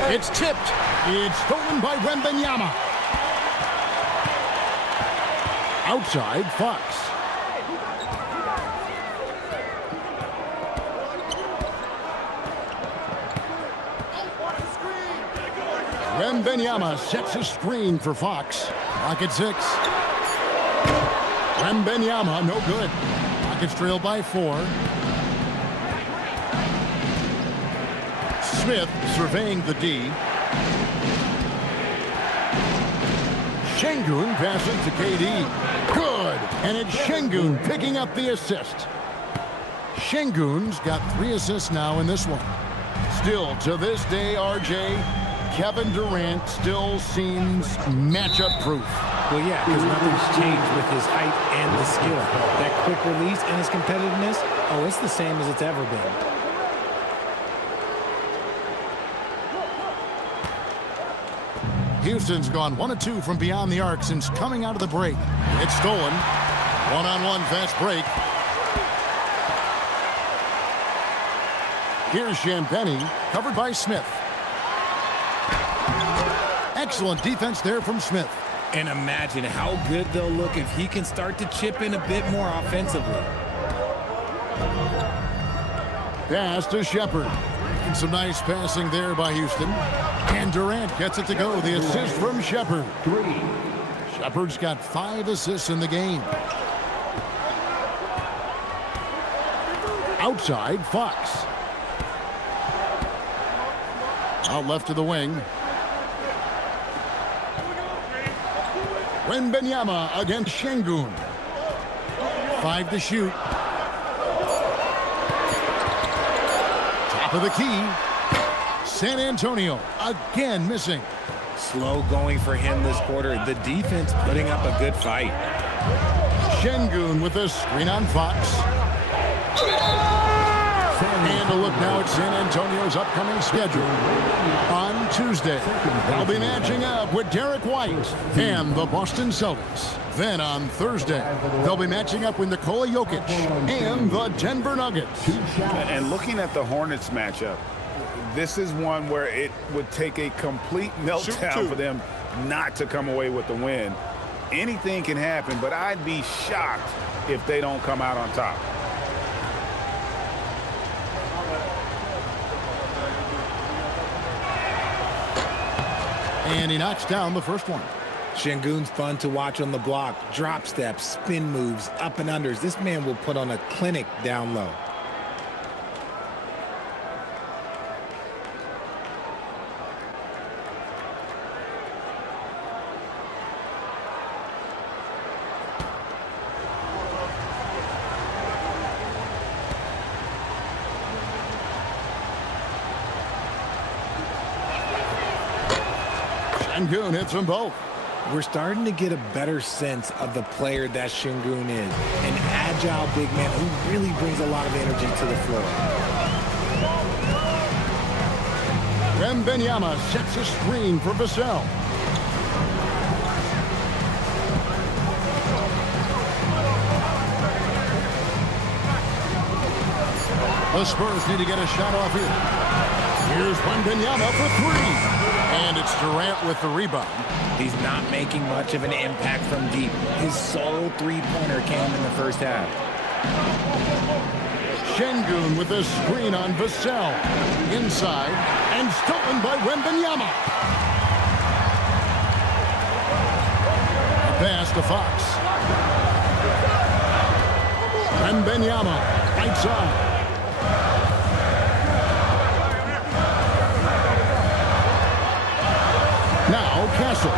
It's tipped. It's stolen by Wembanyama. Outside, Fox. Wembanyama sets a screen for Fox. Rocket 6. Wembanyama, no good. Rockets trail by 4. Smith surveying the D. Şengün passes to KD. Good. And it's Şengün picking up the assist. Şengün's got 3 assists now in this one. Still, to this day, RJ, Kevin Durant still seems matchup proof. Well, yeah, because nothing's changed with his height and the skill. That quick release and his competitiveness, oh, it's the same as it's ever been. Houston's gone 1 of 2 from beyond the arc since coming out of the break. It's stolen. One-on-one fast break. Here's Champagny, covered by Smith. Excellent defense there from Smith. And imagine how good they'll look if he can start to chip in a bit more offensively. Pass to Shepard. And some nice passing there by Houston. And Durant gets it to go. The assist from Shepard. 3. Shepard's got 5 assists in the game. Outside, Fox. Out left to the wing. Wembanyama against Şengün. 5 to shoot. Top of the key. San Antonio again missing. Slow going for him this quarter. The defense putting up a good fight. Şengün with a screen on Fox. And a look now at San Antonio's upcoming schedule. On Tuesday, they'll be matching up with Derek White and the Boston Celtics. Then on Thursday, they'll be matching up with Nikola Jokic and the Denver Nuggets. And looking at the Hornets matchup, this is one where it would take a complete meltdown for them not to come away with the win. Anything can happen, but I'd be shocked if they don't come out on top. And he knocks down the first one. Şengün's fun to watch on the block. Drop steps, spin moves, up and unders. This man will put on a clinic down low. Şengün hits them both. We're starting to get a better sense of the player that Şengün is. An agile big man who really brings a lot of energy to the floor. Wembanyama sets a screen for Vassell. The Spurs need to get a shot off here. Here's Wembanyama for three. And it's Durant with the rebound. He's not making much of an impact from deep. His sole three-pointer came in the first half. Şengün with a screen on Vassell. Inside and stolen by Wembanyama. A pass to Fox. Wembanyama, right side. Now Castle,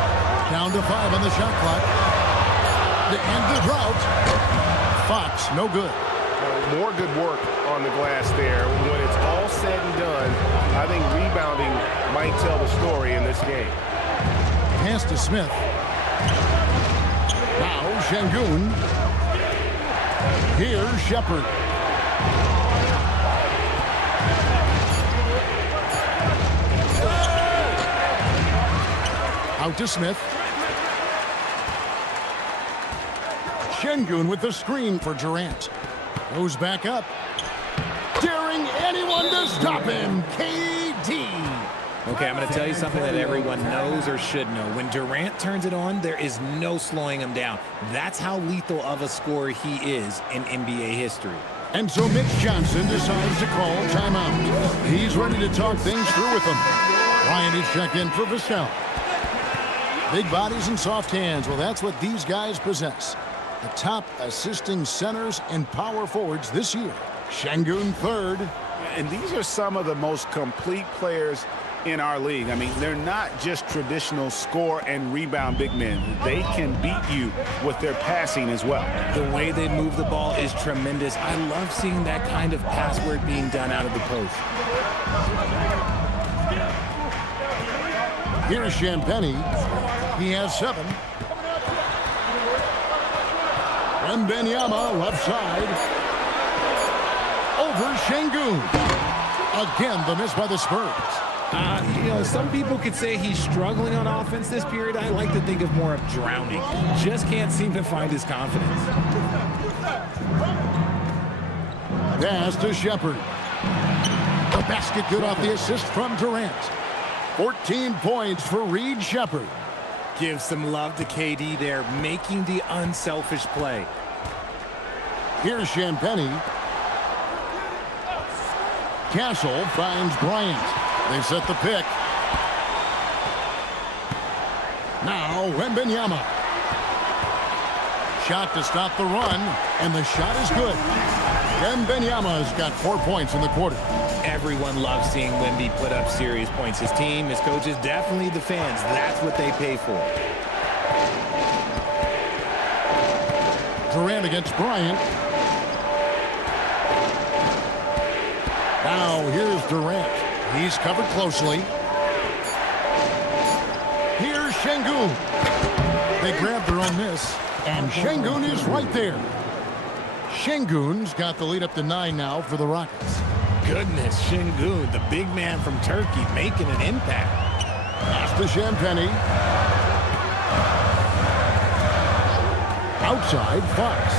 down to 5 on the shot clock. To end the drought. Fox, no good. More good work on the glass there. When it's all said and done, I think rebounding might tell the story in this game. Pass to Smith. Now Şengün. Here's Shepherd. Out to Smith. Şengün with the screen for Durant. Goes back up. Daring anyone to stop him. KD. Okay, I'm going to tell you something that everyone knows or should know. When Durant turns it on, there is no slowing him down. That's how lethal of a scorer he is in NBA history. And so Mitch Johnson decides to call timeout. He's ready to talk things through with them. Ryan is checked in for Vassell. Big bodies and soft hands. Well, that's what these guys possess. The top assisting centers and power forwards this year. Şengün third. And these are some of the most complete players in our league. I mean, they're not just traditional score and rebound big men. They can beat you with their passing as well. The way they move the ball is tremendous. I love seeing that kind of pass work being done out of the post. Here's Champagny. He has 7. Wembanyama left side. Over Şengün. Again, the miss by the Spurs. Some people could say he's struggling on offense this period. I like to think of more of drowning. Just can't seem to find his confidence. Pass to Shepherd. The basket good off the assist from Durant. 14 points for Reed Shepherd. Give some love to KD there, making the unselfish play. Here's Champagny. Castle finds Bryant. They set the pick. Now Wembanyama. Shot to stop the run, and the shot is good. Wembanyama's got 4 points in the quarter. Everyone loves seeing Wemby put up serious points. His team, his coaches, definitely the fans. That's what they pay for. Durant against Bryant. Now here's Durant. He's covered closely. Şengün. They grabbed their own miss, and Şengün is right there. Şengün's got the lead up to 9 now for the Rockets. Goodness, Şengün, the big man from Turkey, making an impact. Pass to Champagny. Outside, Fox.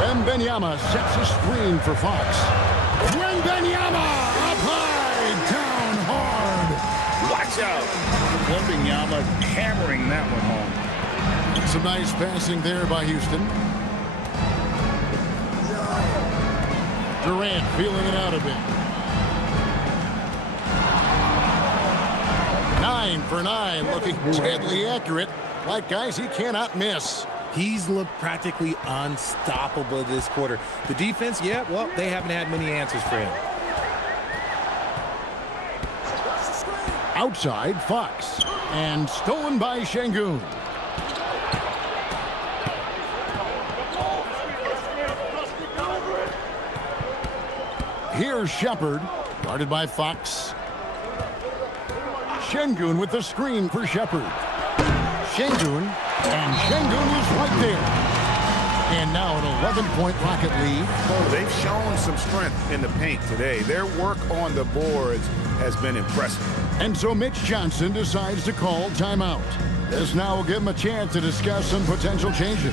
Wembanyama sets a screen for Fox. Wembanyama up high, down hard. Watch out. Wembanyama hammering that one home. Some nice passing there by Houston. Durant feeling it out a bit. 9 for 9, looking deadly accurate. Like guys he cannot miss. He's looked practically unstoppable this quarter. The defense, yeah, well, they haven't had many answers for him. Outside, Fox. And stolen by Şengün. Here's Shepard, guarded by Fox. Şengün with the screen for Shepard. Şengün, and Şengün is right there. And now an 11-point Rocket lead. They've shown some strength in the paint today. Their work on the boards has been impressive. And so Mitch Johnson decides to call timeout. This now will give him a chance to discuss some potential changes.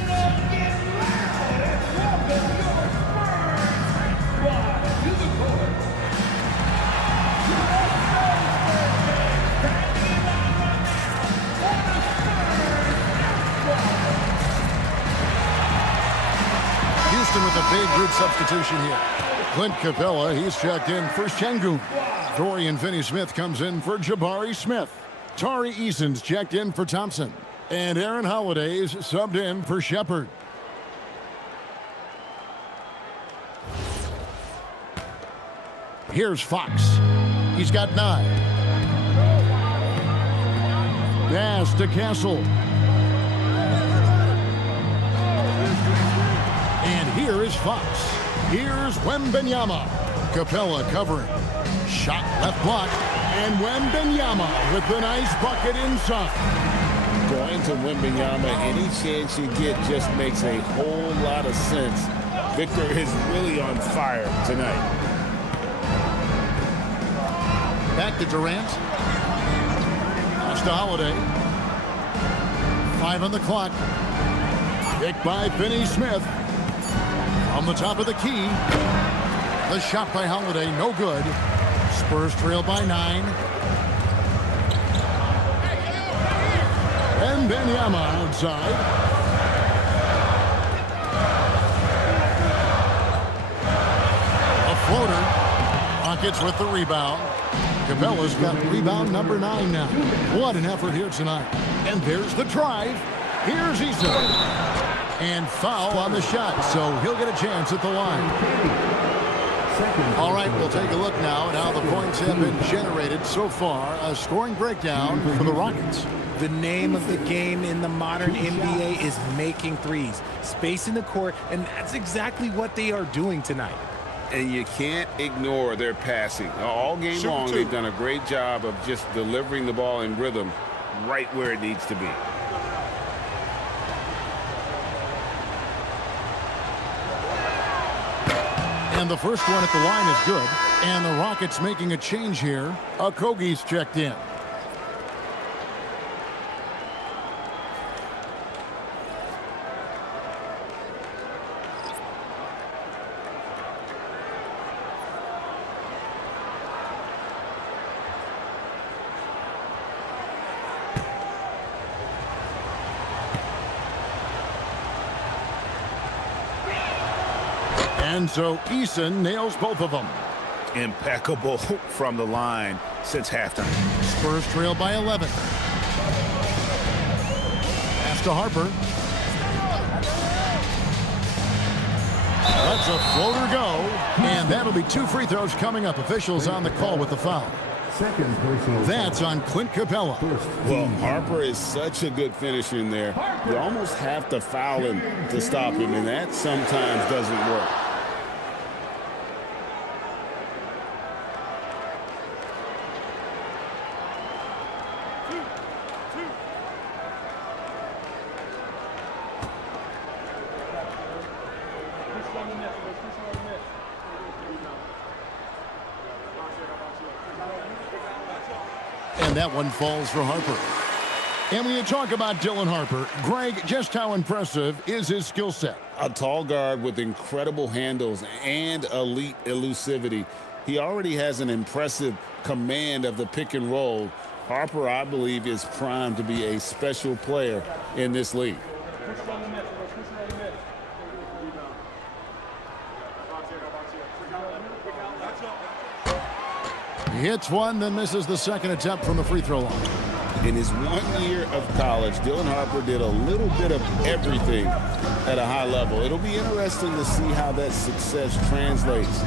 Houston with a big group substitution here. Clint Capella, he's checked in for Şengün. Dorian Finney-Smith comes in for Jabari Smith. Tari Eason's checked in for Thompson. And Aaron Holiday's subbed in for Shepard. Here's Fox. He's got 9. Pass to Castle. And here is Fox. Here's Wembanyama. Capella covering. Shot left block. And Wembanyama with the nice bucket inside. Going to Wembanyama any chance you get just makes a whole lot of sense. Victor is really on fire tonight. Back to Durant. Pass to Holiday. 5 on the clock. Picked by Finney-Smith. On the top of the key. The shot by Holiday, no good. Spurs trail by 9. And Wembanyama outside. A floater. Rockets with the rebound. Capella's got rebound number 9 now. What an effort here tonight. And there's the drive. Here's Issa. And foul on the shot, so he'll get a chance at the line. All right, we'll take a look now at how the points have been generated so far. A scoring breakdown for the Rockets. The name of the game in the modern NBA is making threes, spacing the court, and that's exactly what they are doing tonight. And you can't ignore their passing. All game long, they've done a great job of just delivering the ball in rhythm right where it needs to be. And the first one at the line is good. And the Rockets making a change here. Okogie's checked in. And so Eason nails both of them. Impeccable from the line since halftime. Spurs trail by 11. Pass to Harper. Lets a floater go. And that'll be 2 free throws coming up. Officials on the call with the foul. That's on Clint Capella. Well, Harper is such a good finisher in there. You almost have to foul him to stop him, and that sometimes doesn't work. And that one falls for Harper. And when you talk about Dylan Harper, Greg, just how impressive is his skill set? A tall guard with incredible handles and elite elusivity. He already has an impressive command of the pick and roll. Harper, I believe, is primed to be a special player in this league. He hits one, then misses the second attempt from the free throw line. In his 1 year of college, Dylan Harper did a little bit of everything at a high level. It'll be interesting to see how that success translates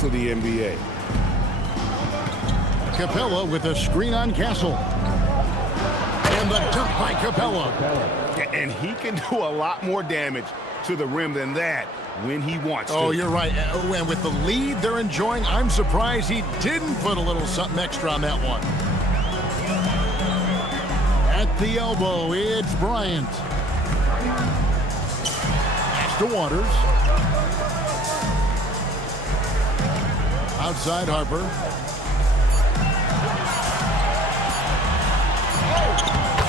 to the NBA. Capella with a screen on Castle. And the dunk by Capella. And he can do a lot more damage to the rim than that when he wants to. Oh, you're right. And with the lead they're enjoying, I'm surprised he didn't put a little something extra on that one. At the elbow, it's Bryant. Pass to Waters. Outside Harper.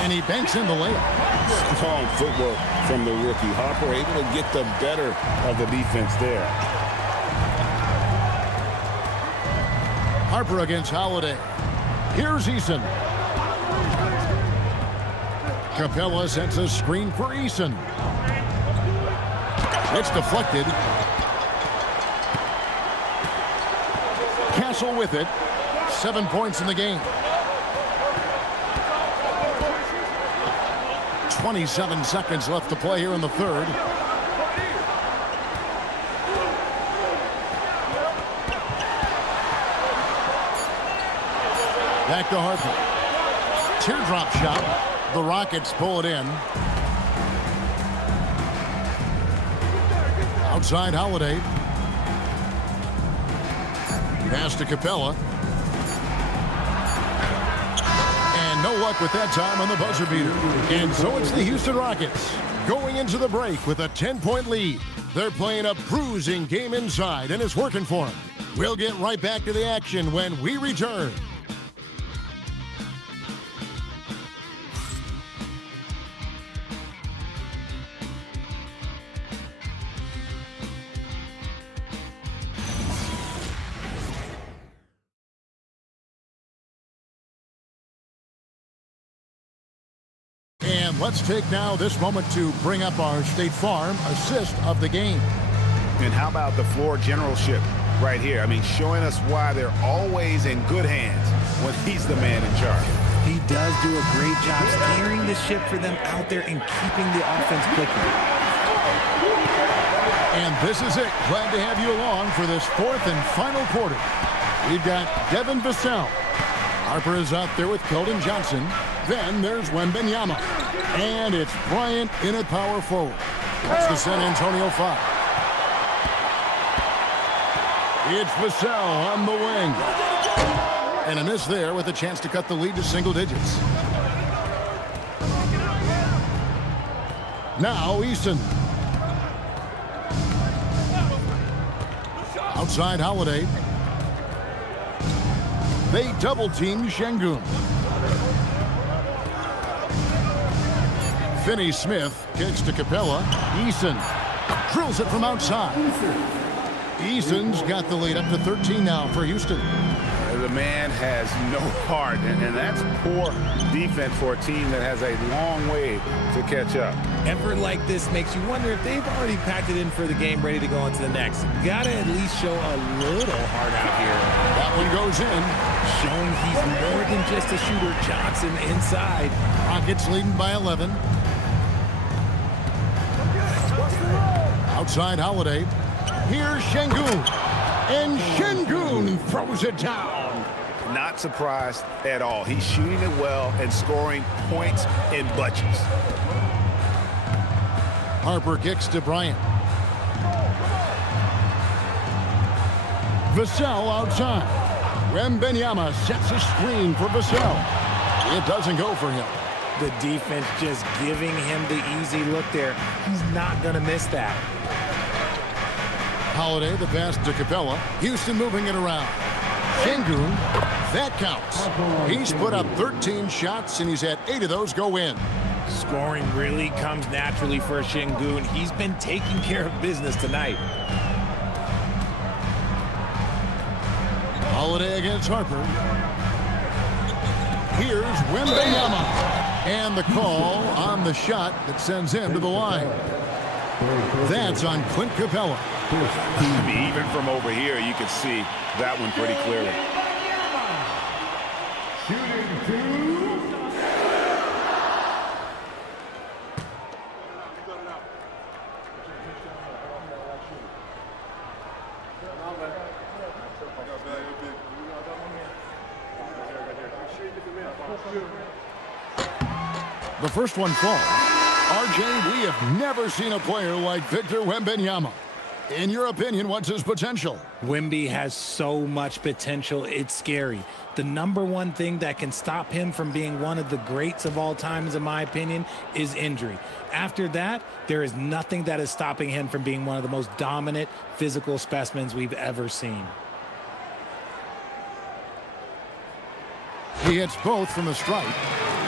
And he banks in the layup. Strong footwork from the rookie. Harper able to get the better of the defense there. Harper against Holiday. Here's Eason. Capella sets a screen for Eason. It's deflected. Castle with it. 7 points in the game. 27 seconds left to play here in the third. Back to Harper. Teardrop shot. The Rockets pull it in. Outside Holiday. Pass to Capella. And no luck with that time on the buzzer beater. And so it's the Houston Rockets going into the break with a 10-point lead. They're playing a bruising game inside, and it's working for them. We'll get right back to the action when we return. And let's take now this moment to bring up our State Farm assist of the game. And how about the floor generalship right here? I mean, showing us why they're always in good hands when he's the man in charge. He does do a great job steering the ship for them out there and keeping the offense clicking. And this is it. Glad to have you along for this fourth and final quarter. We've got Devin Vassell. Harper is out there with Keldon Johnson. Then there's Wembanyama. And it's Bryant in at power forward. That's the San Antonio 5. It's Vassell on the wing. And a miss there with a chance to cut the lead to single digits. Now Easton. Outside Holiday. They double-team Şengün. Finney-Smith kicks to Capella. Eason drills it from outside. Eason's got the lead up to 13 now for Houston. The man has no heart, and that's poor defense for a team that has a long way to catch up. Effort like this makes you wonder if they've already packed it in for the game, ready to go on to the next. Gotta at least show a little heart out here. That one goes in. Showing he's more than just a shooter. Johnson inside. Rockets leading by 11. Outside Holiday. Here's Şengün. And Şengün throws it down. Not surprised at all. He's shooting it well and scoring points in bunches. Harper kicks to Bryant. Vassell outside. Wembanyama sets a screen for Vassell. It doesn't go for him. The defense just giving him the easy look there. He's not going to miss that. Holiday, the pass to Capella. Houston moving it around. Şengün, that counts. He's put up 13 shots, and he's had 8 of those go in. Scoring really comes naturally for Şengün. He's been taking care of business tonight. Holiday against Harper. Here's Wembanyama. And the call on the shot that sends him to the line. That's on Clint Capella. Even from over here, you can see that one pretty clearly. The first one falls. RJ, we have never seen a player like Victor Wembanyama. In your opinion, what's his potential? Wemby has so much potential, it's scary. The number one thing that can stop him from being one of the greats of all times, in my opinion, is injury. After that, there is nothing that is stopping him from being one of the most dominant physical specimens we've ever seen. He hits both from the stripe.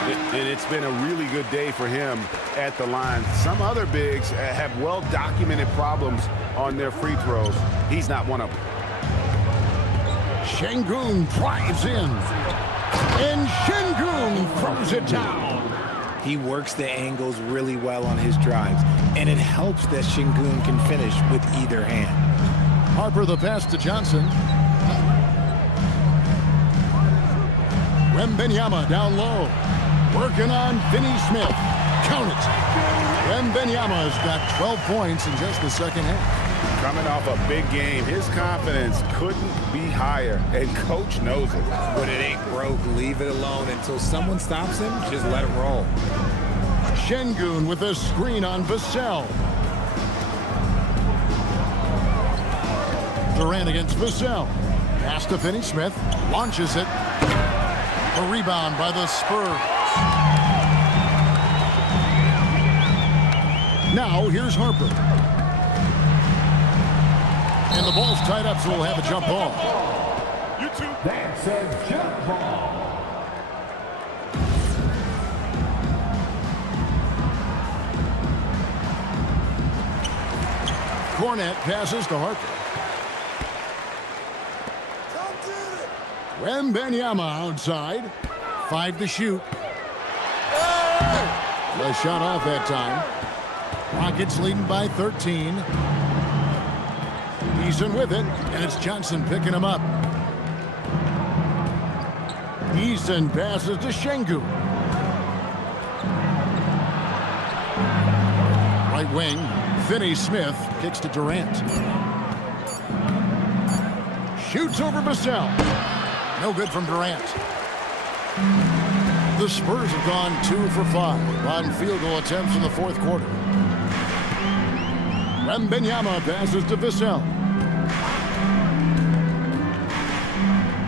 And it's been a really good day for him at the line. Some other bigs have well-documented problems on their free throws. He's not one of them. Şengün drives in. And Şengün throws it down. He works the angles really well on his drives, and it helps that Şengün can finish with either hand. Harper the pass to Johnson. Wembanyama down low. Working on Finney-Smith. Count it. Wembanyama's got 12 points in just the second half. Coming off a big game, his confidence couldn't be higher, and coach knows it. But it ain't broke. Leave it alone until someone stops him. Just let it roll. Şengün with a screen on Vassell. Durant against Vassell. Pass to Finney-Smith. Launches it. A rebound by the Spurs. Now here's Harper. And the ball's tied up, so we'll have a jump ball. That's a jump ball. Cornette passes to Harper. Wembanyama outside. 5 to shoot. The shot off that time. Rockets leading by 13. Eason with it, and it's Johnson picking him up. Eason passes to Şengün. Right wing, Finney-Smith kicks to Durant. Shoots over Vassell. No good from Durant. The Spurs have gone 2 for 5 on field goal attempts in the fourth quarter. Wembanyama passes to Vassell.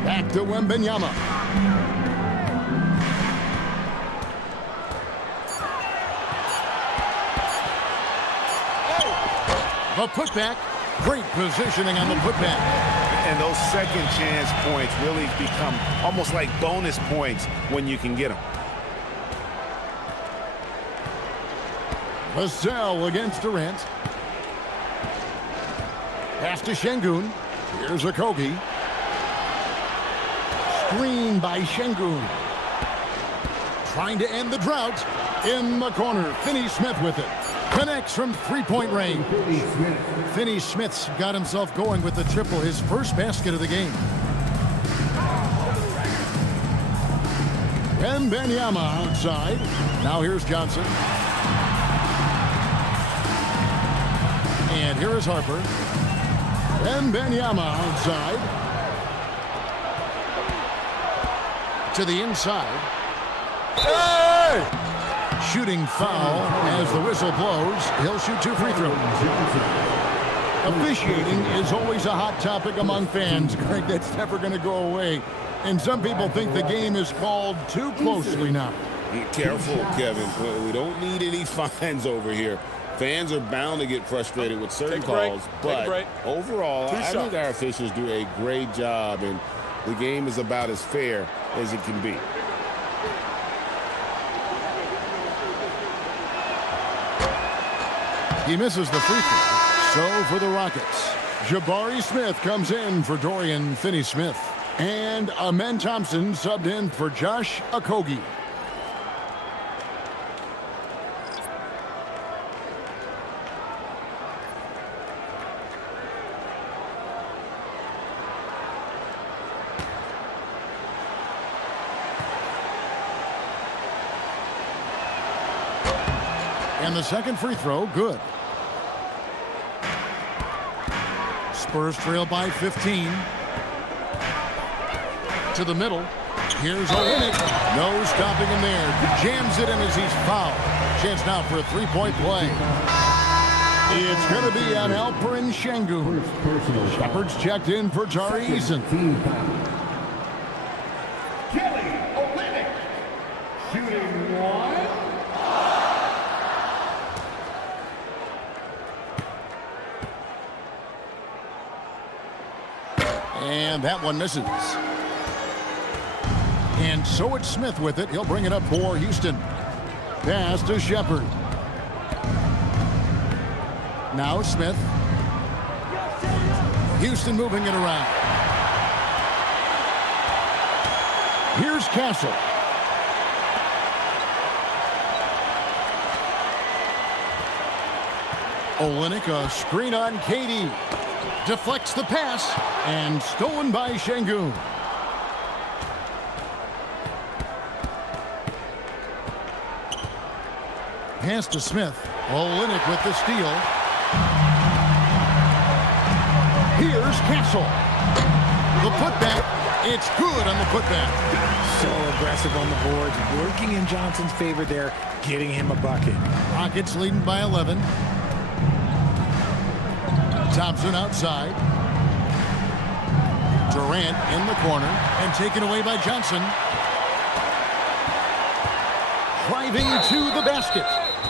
Back to Wembanyama. The putback. Great positioning on the putback. And those second chance points really become almost like bonus points when you can get them. Vassell against Durant. Pass to Şengün. Here's Okogie. Screen by Şengün. Trying to end the drought. In the corner, Finney-Smith with it. Connects from three-point range. Finney-Smith's got himself going with the triple, his first basket of the game. Wembanyama outside. Now here's Johnson. And here is Harper. Wembanyama outside. To the inside. Hey! Shooting foul as the whistle blows. He'll shoot 2 free throws. Officiating is always a hot topic among fans. Greg, that's never going to go away. And some people think the game is called too closely now. Be careful, Kevin. We don't need any fines over here. Fans are bound to get frustrated with certain calls, but overall, I think our officials do a great job, and the game is about as fair as it can be. He misses the free throw. So for the Rockets, Jabari Smith comes in for Dorian Finney-Smith. And Amen Thompson subbed in for Josh Okogie. And the second free throw, good. Spurs trail by 15. To the middle. Here's Olynyk. No stopping him there. Jams it in as he's fouled. Chance now for a three-point play. It's going to be on Alperen Şengün. Shepard's checked in for Tari Eason. Kelly Olynyk shooting one. And that one misses. And so it's Smith with it. He'll bring it up for Houston. Pass to Shepard. Now Smith. Houston moving it around. Here's Castle. Olynyk, a screen on KD. Deflects the pass. And stolen by Şengün. Pass to Smith. Olynyk with the steal. Here's Castle. The putback. It's good on the putback. So aggressive on the boards, working in Johnson's favor there, getting him a bucket. Rockets leading by 11. Thompson outside. Durant in the corner and taken away by Johnson. Driving to the basket.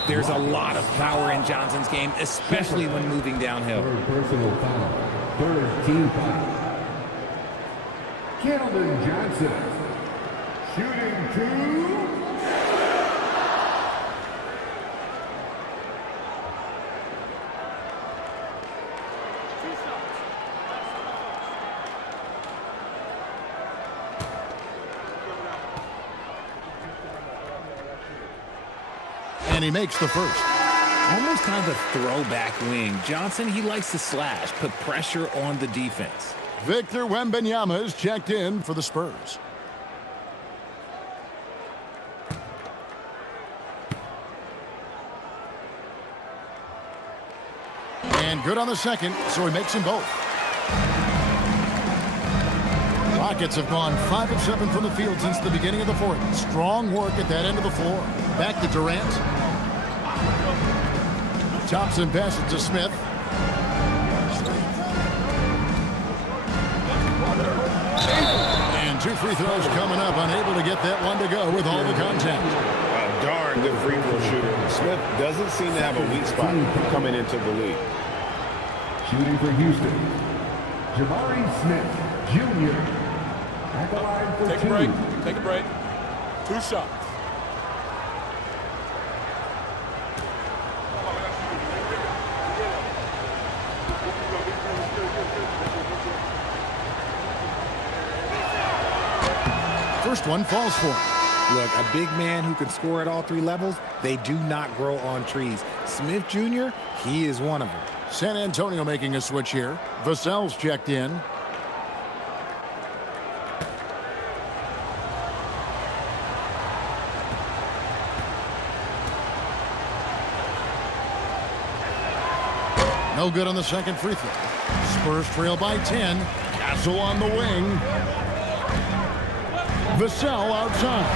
There's a lot of power in Johnson's game, especially when moving downhill. Personal foul. Third team foul. Keldon Johnson shooting two. And he makes the first. Almost kind of a throwback wing. Johnson, he likes to slash, put pressure on the defense. Victor Wembanyama is checked in for the Spurs. And good on the second, so he makes them both. Rockets have gone 5 of 7 from the field since the beginning of the fourth. Strong work at that end of the floor. Back to Durant. Thompson passes to Smith. And 2 free throws coming up. Unable to get that one to go with all the contact. A darn good free throw shooter. Smith doesn't seem to have a weak spot coming into the league. Shooting for Houston, Jabari Smith, Jr. At the line for Take a break. Take a break. 2 shots. First one falls for him. Look, a big man who can score at all 3 levels, they do not grow on trees. Smith Jr., he is one of them. San Antonio making a switch here. Vassell's checked in. No good on the second free throw. Spurs trail by 10. Castle on the wing. Vassell outside.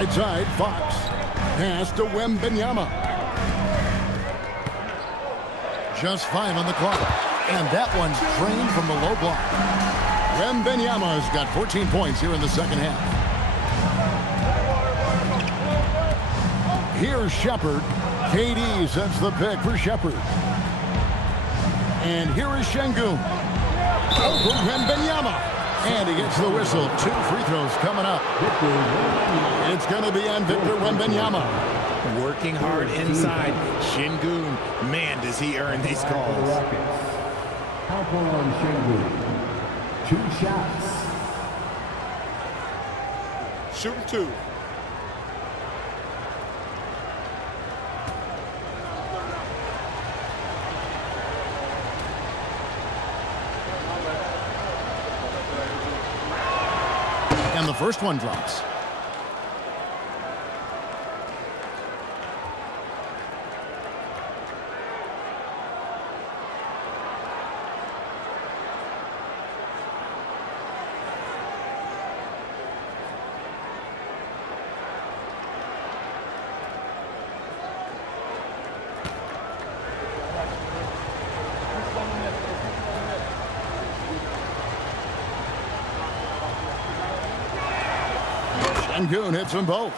Outside, Fox. Pass to Wembanyama. Just 5 on the clock. And that one's drained from the low block. Wembanyama's got 14 points here in the second half. Here's Shepard. KD sends the pick for Shepard. And here is Şengün. Over Wembanyama. And he gets the whistle. 2 free throws coming up. It's going to be on Victor Wembanyama. Working hard inside. Şengün, man, does he earn these calls. Foul on Şengün. 2 shots. Shooting 2. And the first one drops. Şengün hits them both.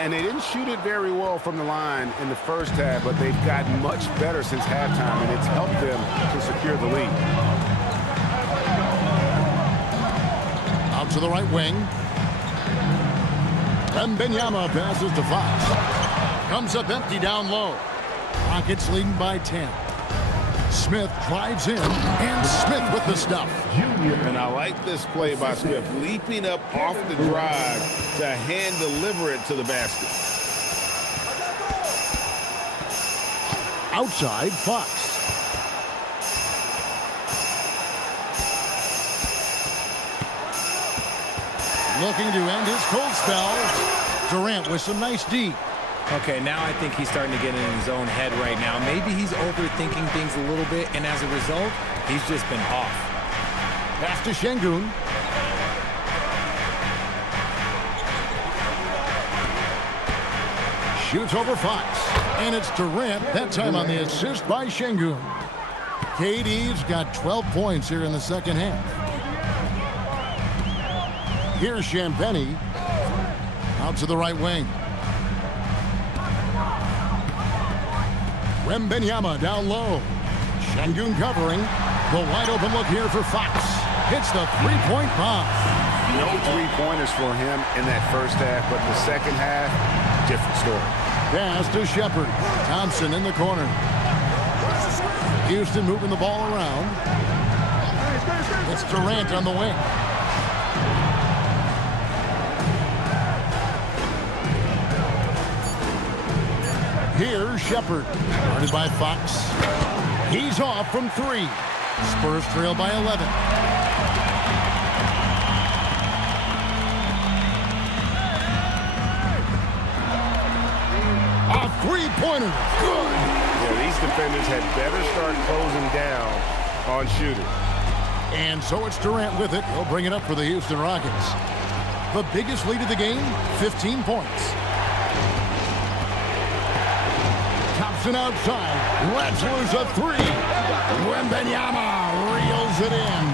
And they didn't shoot it very well from the line in the first half, but they've gotten much better since halftime, and it's helped them to secure the lead. Out to the right wing. Wembanyama passes to Fox. Comes up empty down low. Rockets leading by 10. Smith drives in, and Smith with the stuff. And I like this play by Smith, leaping up off the drive to hand deliver it to the basket. Outside, Fox. Looking to end his cold spell. Durant with some nice D. Okay, now I think he's starting to get in his own head right now. Maybe he's overthinking things a little bit, and as a result, he's just been off. Pass to Şengün. Shoots over Fox. And it's Durant, that time on the assist by Şengün. KD's got 12 points here in the second half. Here's Champagnie. Out to the right wing. Wembanyama down low. Şengün covering. The wide open look here for Fox. Hits the three-point bomb. No three-pointers for him in that first half, but the second half, different story. Pass to Shepard. Thompson in the corner. Houston moving the ball around. It's Durant on the wing. Here's Shepard. Guarded by Fox. He's off from 3. Spurs trail by 11. A three-pointer. Good. Yeah, these defenders had better start closing down on shooting. And so it's Durant with it. He'll bring it up for the Houston Rockets. The biggest lead of the game, 15 points. Thompson outside. Let's lose a 3. Wembanyama reels it in.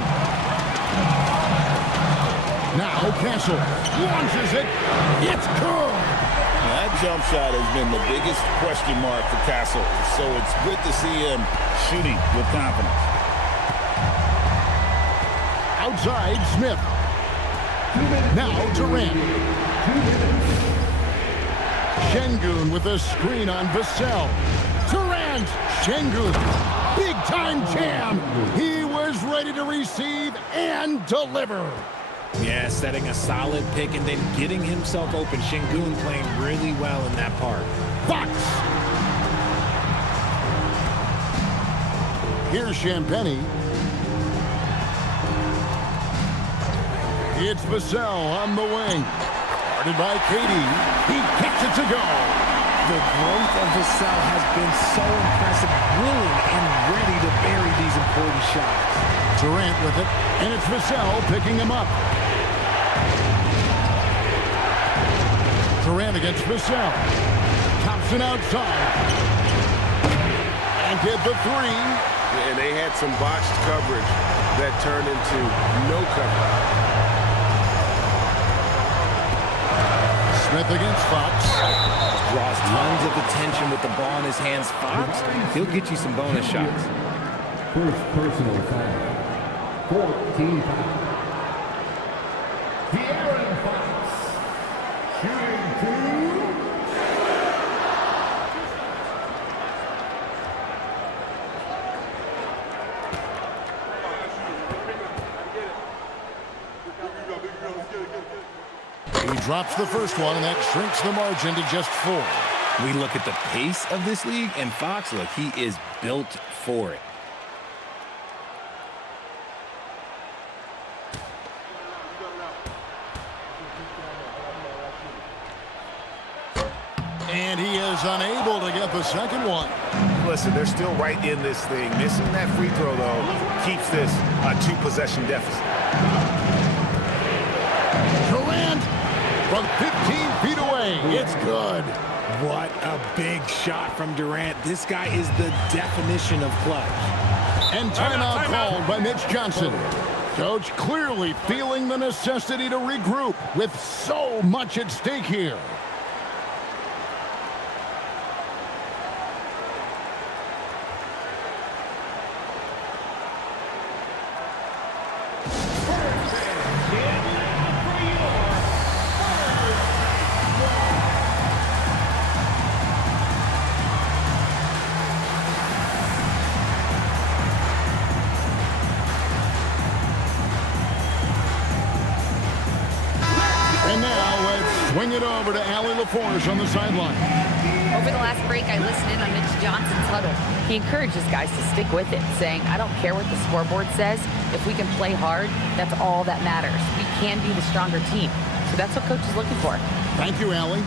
Now Castle launches it. It's good. That jump shot has been the biggest question mark for Castle, so it's good to see him shooting with confidence. Outside, Smith. Now Durant. Şengün with a screen on Vassell. Durant. Şengün. Big-time jam. He was ready to receive and deliver. Yeah, setting a solid pick and then getting himself open. Şengün playing really well in that part. Fox. Here's Champagnie. It's Vassell on the wing. Guarded by KD. He gets it to go. The growth of Vassell has been so impressive, willing and ready to bury these important shots. Durant with it, and it's Vassell picking him up. Durant against Vassell. Thompson outside. And hit the 3. And they had some botched coverage that turned into no coverage. Smith against Fox. draws tons of attention with the ball in his hands. Fox, he'll get you some bonus shots. First personal foul. 14 foul. De'Aaron Fox. Shooting 2. He drops the first one, and that shrinks the margin to just 4. We look at the pace of this league, and Fox, look, he is built for it. And he is unable to get the second one. Listen, they're still right in this thing. Missing that free throw, though, keeps this a 2-possession deficit. Durant from 15 feet away. It's good. What a big shot from Durant. This guy is the definition of clutch. And timeout called by Mitch Johnson. Coach clearly feeling the necessity to regroup with so much at stake here. And now let's swing it over to Allie LaForge on the sideline. Over the last break, I listened in on Mitch Johnson's huddle. He encourages guys to stick with it, saying, I don't care what the scoreboard says. If we can play hard, that's all that matters. We can be the stronger team. So that's what Coach is looking for. Thank you, Allie.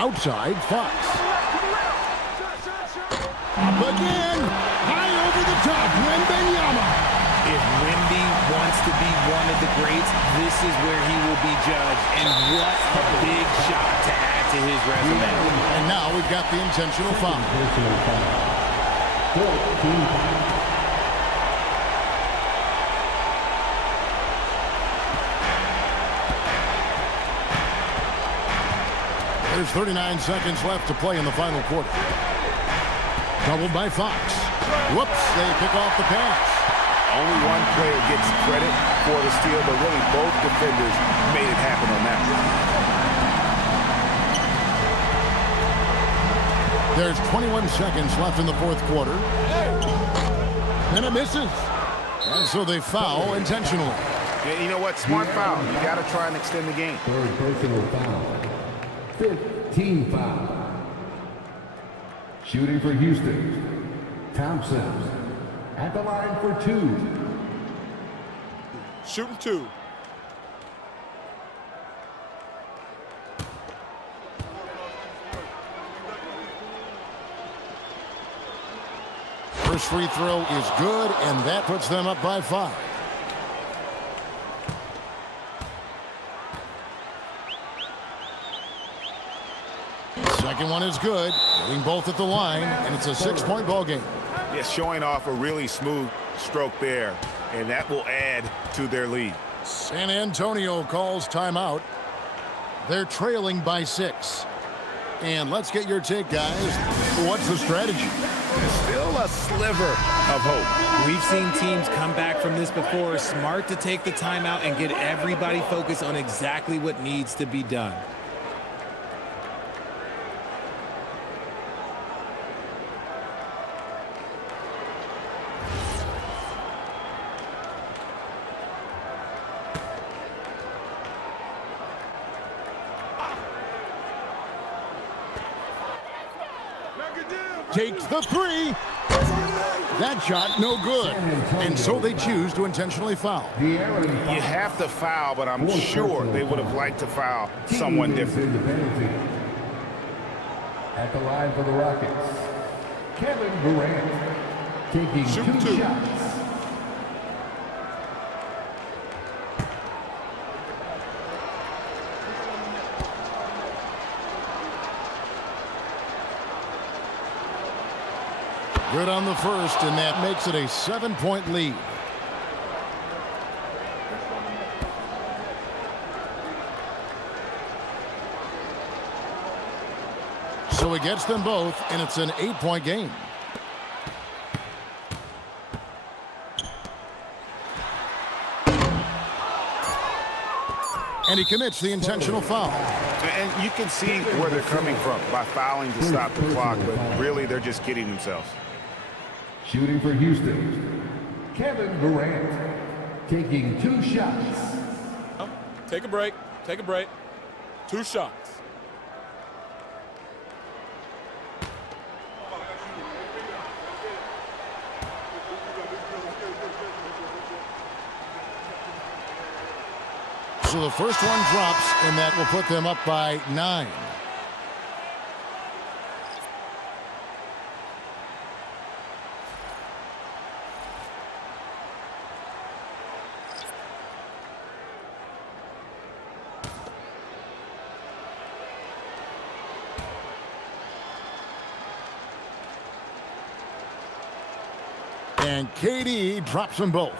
Outside, Fox. Up again. High over the top. Wembanyama. If Wemby wants to be one of the greats, this is where he will be judged. And what a big shot to add to his resume. And now we've got the intentional foul. Personal foul. 14 foul. There's 39 seconds left to play in the final quarter. Doubled by Fox. Whoops, they pick off the pass. Only one player gets credit for the steal, but really both defenders made it happen on that. There's 21 seconds left in the fourth quarter. And it misses. And so they foul intentionally. Yeah, you know what? Smart foul. You got to try and extend the game. Third personal foul. 15 foul. Shooting for Houston. Thompson at the line for 2. Shooting 2. First free throw is good, and that puts them up by 5. Second one is good, getting both at the line, and it's a 6-point ball game. Yes, showing off a really smooth stroke there, and that will add to their lead. San Antonio calls timeout. They're trailing by 6. And let's get your take, guys. What's the strategy? Still a sliver of hope. We've seen teams come back from this before. Smart to take the timeout and get everybody focused on exactly what needs to be done. Takes the 3. That shot no good. And so they choose to intentionally foul. You have to foul, but I'm sure they would have liked to foul someone different. At the line for the Rockets, Kevin Durant taking 2 shots. Good on the first, and that makes it a 7-point lead. So he gets them both, and it's an 8-point game. And he commits the intentional foul. And you can see where they're coming from by fouling to stop the clock, but really they're just kidding themselves. Shooting for Houston, Kevin Durant, taking 2 shots. Take a break. Take a break. 2 shots. So the first one drops, and that will put them up by 9. And KD drops them both.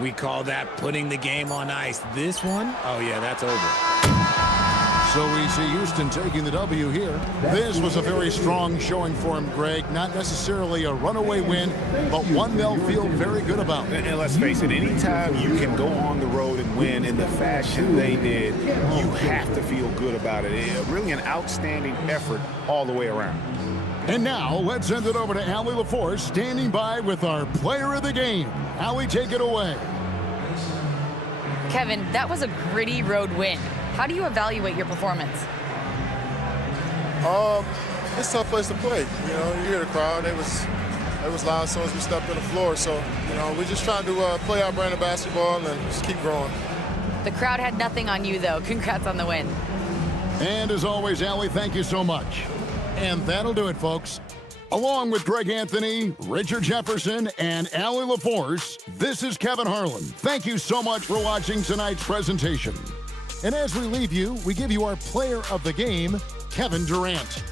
We call that putting the game on ice. This one, oh yeah, that's over. So we see Houston taking the W here. This was a very strong showing for him, Greg. Not necessarily a runaway win, but one they'll feel very good about. And let's face it, anytime you can go on the road and win in the fashion they did, you have to feel good about it. Really an outstanding effort all the way around. And now, let's send it over to Allie LaForce, standing by with our player of the game. Allie, take it away. Kevin, that was a gritty road win. How do you evaluate your performance? It's a tough place to play. You know, you hear the crowd. It was loud as soon as we stepped on the floor. So, you know, we're just trying to play our brand of basketball and just keep growing. The crowd had nothing on you, though. Congrats on the win. And as always, Allie, thank you so much. And that'll do it, folks. Along with Greg Anthony, Richard Jefferson, and Allie LaForce, this is Kevin Harlan. Thank you so much for watching tonight's presentation. And as we leave you, we give you our player of the game, Kevin Durant.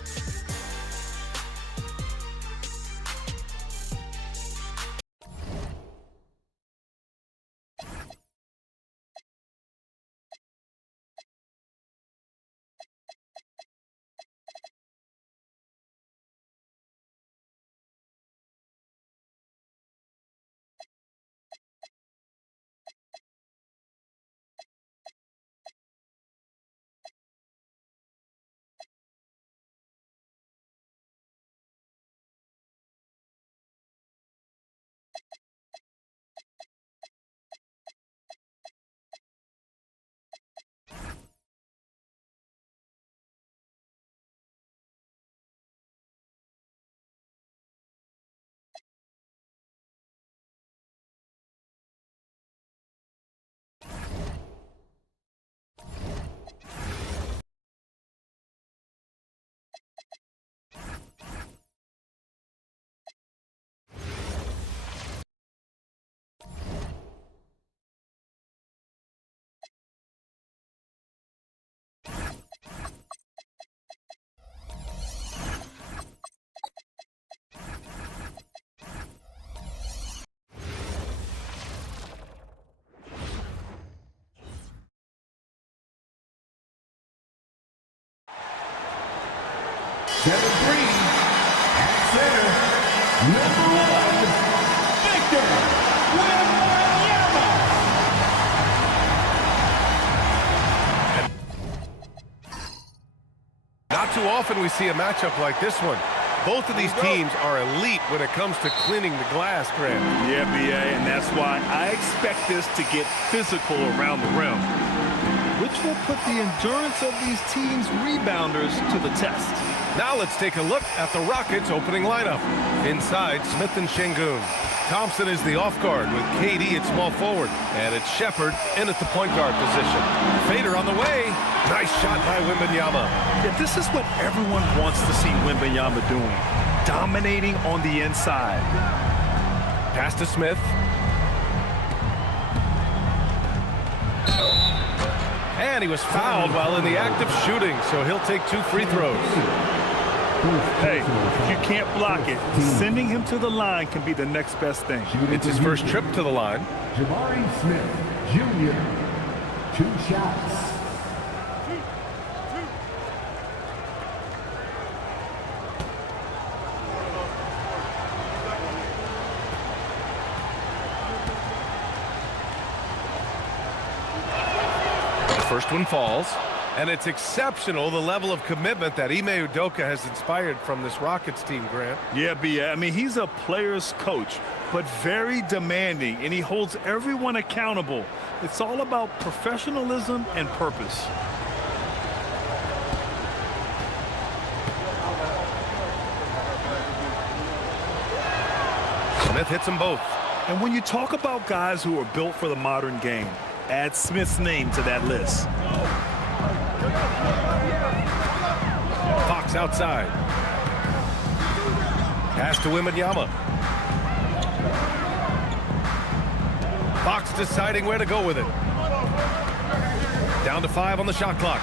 Kevin Green at center. Number 1, Victor Wembanyama. Not too often we see a matchup like this one. Both of these teams are elite when it comes to cleaning the glass, Grant. Yeah, B.A., and that's why I expect this to get physical around the rim, which will put the endurance of these teams' rebounders to the test. Now let's take a look at the Rockets' opening lineup. Inside, Smith and Şengün. Thompson is the off guard with KD at small forward. And it's Shepherd in at the point guard position. Fader on the way. Nice shot by Wembanyama. Yeah, this is what everyone wants to see Wembanyama doing. Dominating on the inside. Pass to Smith. And he was fouled while in the act of shooting, so he'll take 2 free throws. Hey, if you can't block it, sending him to the line can be the next best thing. It's his first trip to the line. Jabari Smith, Jr., 2 shots. The first one falls. And it's exceptional, the level of commitment that Ime Udoka has inspired from this Rockets team, Grant. Yeah, B. I mean, he's a player's coach, but very demanding, and he holds everyone accountable. It's all about professionalism and purpose. Smith hits them both. And when you talk about guys who are built for the modern game, add Smith's name to that list. Fox outside. Pass to Wembanyama. Fox deciding where to go with it. Down to 5 on the shot clock.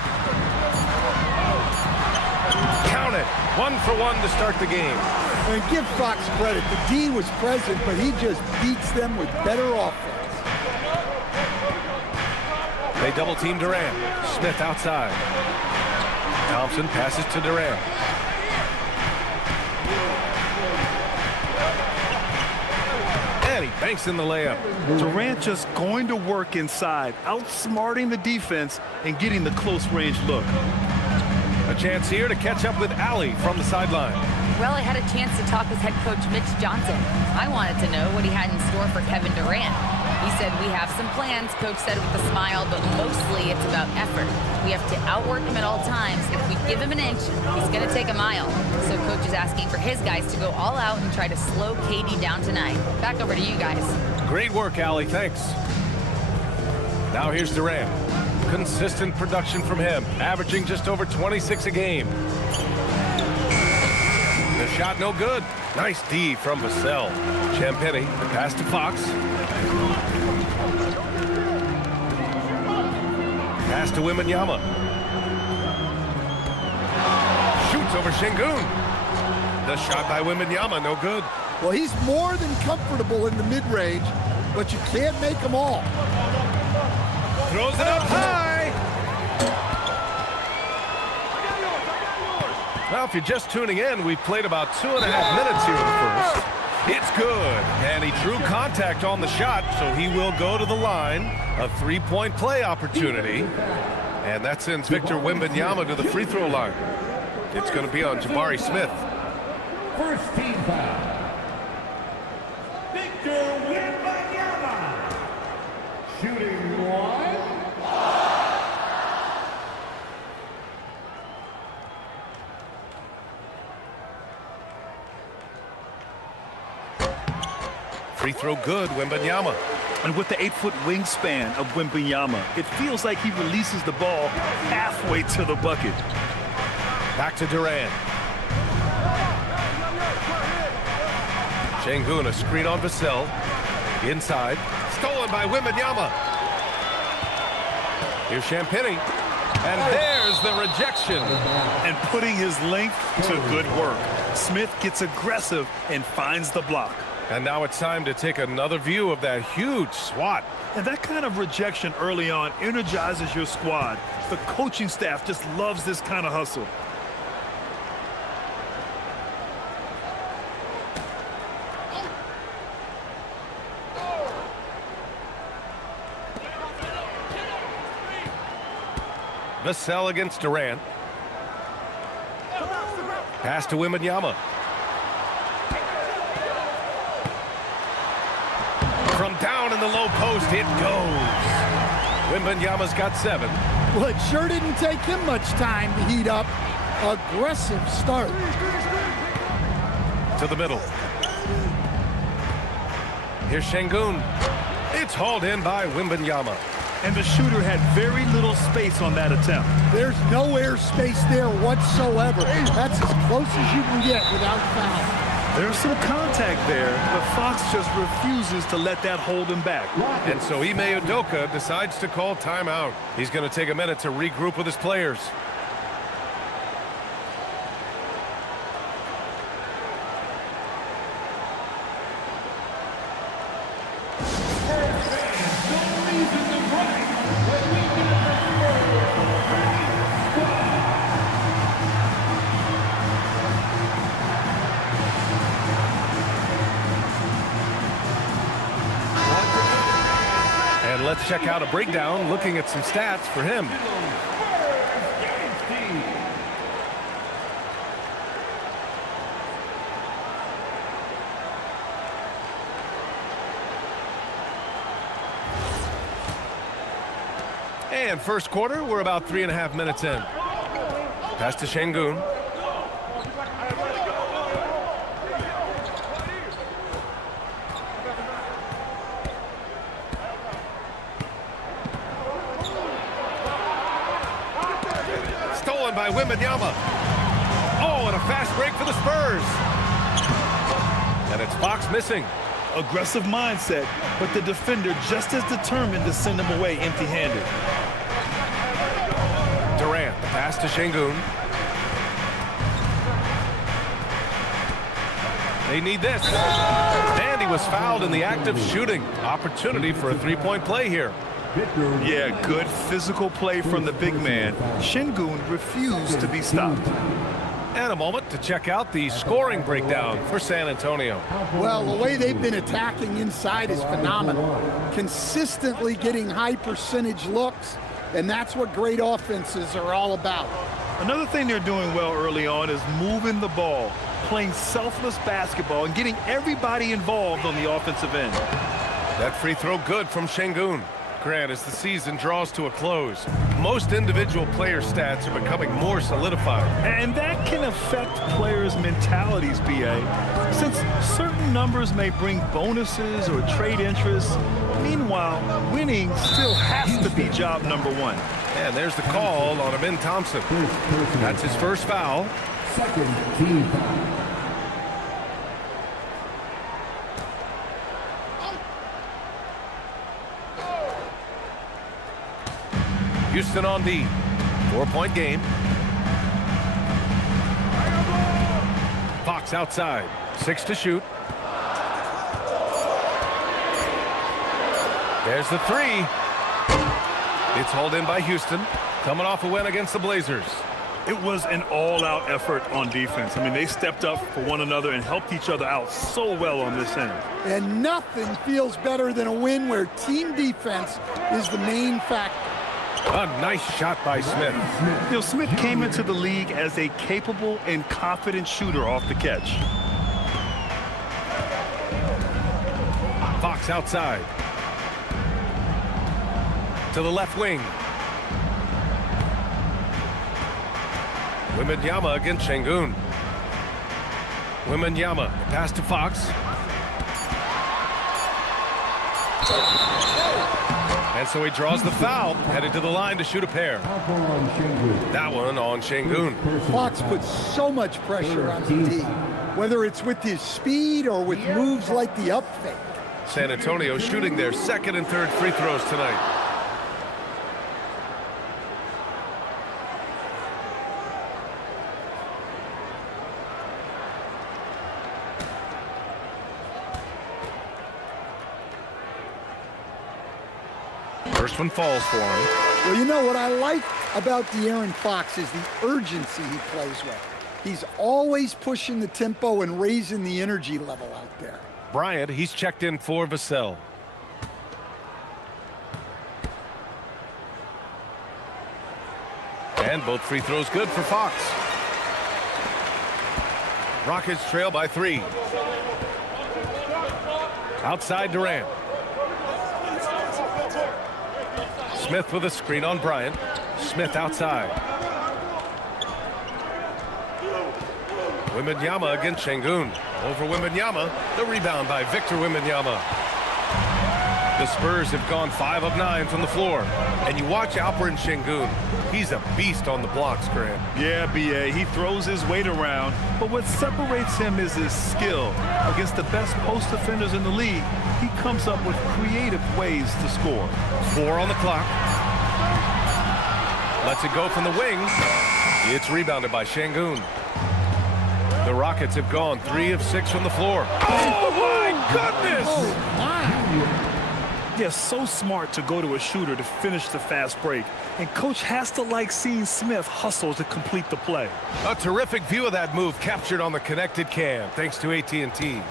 Count it. 1 for 1 to start the game. And give Fox credit. The D was present, but he just beats them with better offense. They double team Durant. Smith outside. Thompson passes to Durant. And he banks in the layup. Durant just going to work inside, outsmarting the defense and getting the close range look. A chance here to catch up with Allie from the sideline. Well, I had a chance to talk with head coach Mitch Johnson. I wanted to know what he had in store for Kevin Durant. He said, we have some plans, coach said with a smile, but mostly it's about effort. We have to outwork him at all times. If we give him an inch, he's going to take a mile. So coach is asking for his guys to go all out and try to slow KD down tonight. Back over to you guys. Great work, Allie. Thanks. Now here's Durant. Consistent production from him, averaging just over 26 a game. The shot no good. Nice D from Vassell. Champagny, pass to Fox. Pass to Wembanyama. Shoots over Şengün. The shot by Wembanyama, no good. Well, he's more than comfortable in the mid-range, but you can't make them all. Throws it up high. Well, if you're just tuning in, we've played about 2.5 minutes here in the first. It's good, and he drew contact on the shot, so he will go to the line. A 3-point play opportunity, and that sends Victor Wembanyama to the free throw line. It's going to be on Jabari Smith. First team foul. Victor Wembanyama. Shooting one. Free throw good, Wembanyama. And with the 8-foot wingspan of Wembanyama, it feels like he releases the ball halfway to the bucket. Back to Durant. Şengün, a screen on Vassell. Inside. Stolen by Wembanyama. Here's Champagny. And there's the rejection. And putting his length to good work. Smith gets aggressive and finds the block. And now it's time to take another view of that huge swat. And that kind of rejection early on energizes your squad. The coaching staff just loves this kind of hustle. Vassell against Durant. Pass to Wembanyama. From down in the low post, it goes. Wembanyama's got 7. Well, it sure didn't take him much time to heat up. Aggressive start. To the middle. Here's Şengün. It's hauled in by Wembanyama. And the shooter had very little space on that attempt. There's no air space there whatsoever. That's as close as you can get without foul. There's some contact there, but Fox just refuses to let that hold him back. And so Ime Udoka decides to call timeout. He's going to take a minute to regroup with his players. And let's check out a breakdown looking at some stats for him. And first quarter, we're about 3.5 minutes in. Pass to Şengün. Stolen by Wembanyama. Oh, and a fast break for the Spurs. And it's Fox missing. Aggressive mindset, but the defender just as determined to send him away empty-handed. Durant, pass to Şengün. They need this. And he was fouled in the act of shooting. Opportunity for a three-point play here. Yeah, good physical play from the big man. Şengün refused to be stopped. And a moment to check out the scoring breakdown for San Antonio. Well, the way they've been attacking inside is phenomenal. Consistently getting high percentage looks, and that's what great offenses are all about. Another thing they're doing well early on is moving the ball, playing selfless basketball, and getting everybody involved on the offensive end. That free throw good from Şengün. Grant, as the season draws to a close, most individual player stats are becoming more solidified. And that can affect players' mentalities, B.A., since certain numbers may bring bonuses or trade interests. Meanwhile, winning still has to be job number one. And there's the call on Amin Thompson. That's his first foul. Second team foul. Houston on D. 4-point game. Fox outside. 6 to shoot. There's the three. It's hauled in by Houston. Coming off a win against the Blazers. It was an all-out effort on defense. I mean, they stepped up for one another and helped each other out so well on this end. And nothing feels better than a win where team defense is the main factor. A nice shot by Smith. You know, Smith came into the league as a capable and confident shooter off the catch. Fox outside. To the left wing. Wembanyama against Şengün. Wembanyama, pass to Fox. And so he draws the foul, headed to the line to shoot a pair. That one on Şengün. Fox puts so much pressure on the D, whether it's with his speed or with moves like the up fake. San Antonio shooting their second and third free throws tonight. First one falls for him. Well, you know what I like about De'Aaron Fox is the urgency he plays with. He's always pushing the tempo and raising the energy level out there. Bryant, he's checked in for Vassell. And both free throws good for Fox. Rockets trail by 3. Outside Durant. Smith with a screen on Bryant. Smith outside. Wembanyama against Şengün. Over Wembanyama. The rebound by Victor Wembanyama. The Spurs have gone 5 of 9 from the floor. And you watch Alperen Şengün. He's a beast on the blocks, Grant. Yeah, B.A., he throws his weight around, but what separates him is his skill. Against the best post defenders in the league, he comes up with creative ways to score. 4 on the clock. Lets it go from the wing. It's rebounded by Şengün. The Rockets have gone 3 of 6 from the floor. Oh, my goodness! Oh, my. They're so smart to go to a shooter to finish the fast break. And coach has to like seeing Smith hustle to complete the play. A terrific view of that move captured on the connected cam, thanks to AT&T.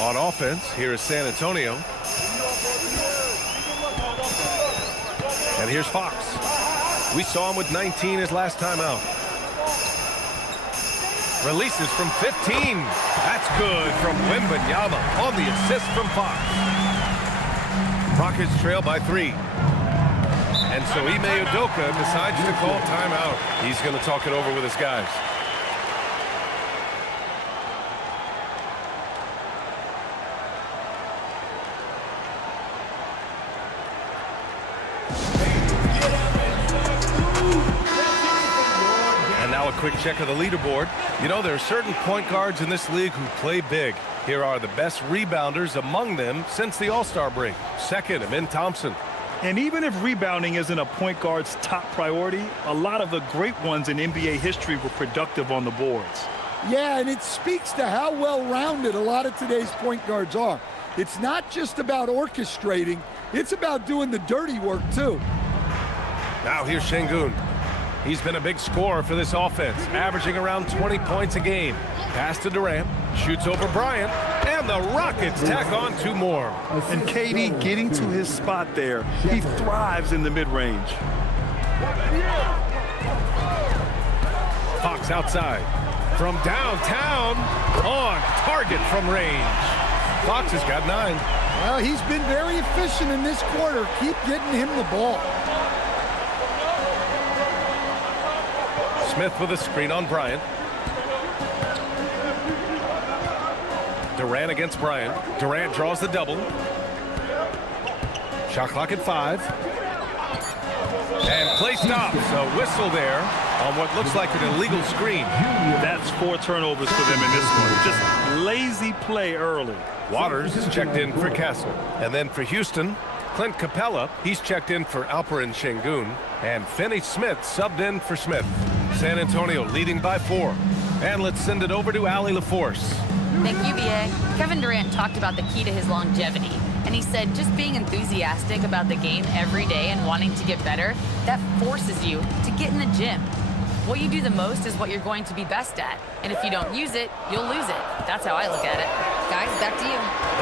On offense, here is San Antonio. And here's Fox. We saw him with 19 his last time out. Releases from 15. That's good from Wembanyama on the assist from Fox. Rockets trail by 3. And so Ime Udoka decides to call timeout. He's going to talk it over with his guys. And now a quick check of the leaderboard. You know, there are certain point guards in this league who play big. Here are the best rebounders among them since the All-Star break. Second, Amin Thompson. And even if rebounding isn't a point guard's top priority, a lot of the great ones in NBA history were productive on the boards. Yeah, and it speaks to how well-rounded a lot of today's point guards are. It's not just about orchestrating, it's about doing the dirty work, too. Now here's Şengün. He's been a big scorer for this offense, averaging around 20 points a game. Pass to Durant, shoots over Bryant, and the Rockets tack on 2 more. And KD getting to his spot there. He thrives in the mid-range. Fox outside. From downtown, on target from range. Fox has got 9. Well, he's been very efficient in this quarter. Keep getting him the ball. Smith with a screen on Bryant. Durant against Bryant. Durant draws the double. Shot clock at 5. And play stops. A whistle there on what looks like an illegal screen. That's 4 turnovers for them in this one. Just lazy play early. Waters is checked in for Castle. And then for Houston, Clint Capella, he's checked in for Alperen Şengün. And Finney Smith subbed in for Smith. San Antonio leading by 4. And let's send it over to Allie LaForce. Thank you, B.A. Kevin Durant talked about the key to his longevity. And he said just being enthusiastic about the game every day and wanting to get better, that forces you to get in the gym. What you do the most is what you're going to be best at. And if you don't use it, you'll lose it. That's how I look at it. Guys, back to you.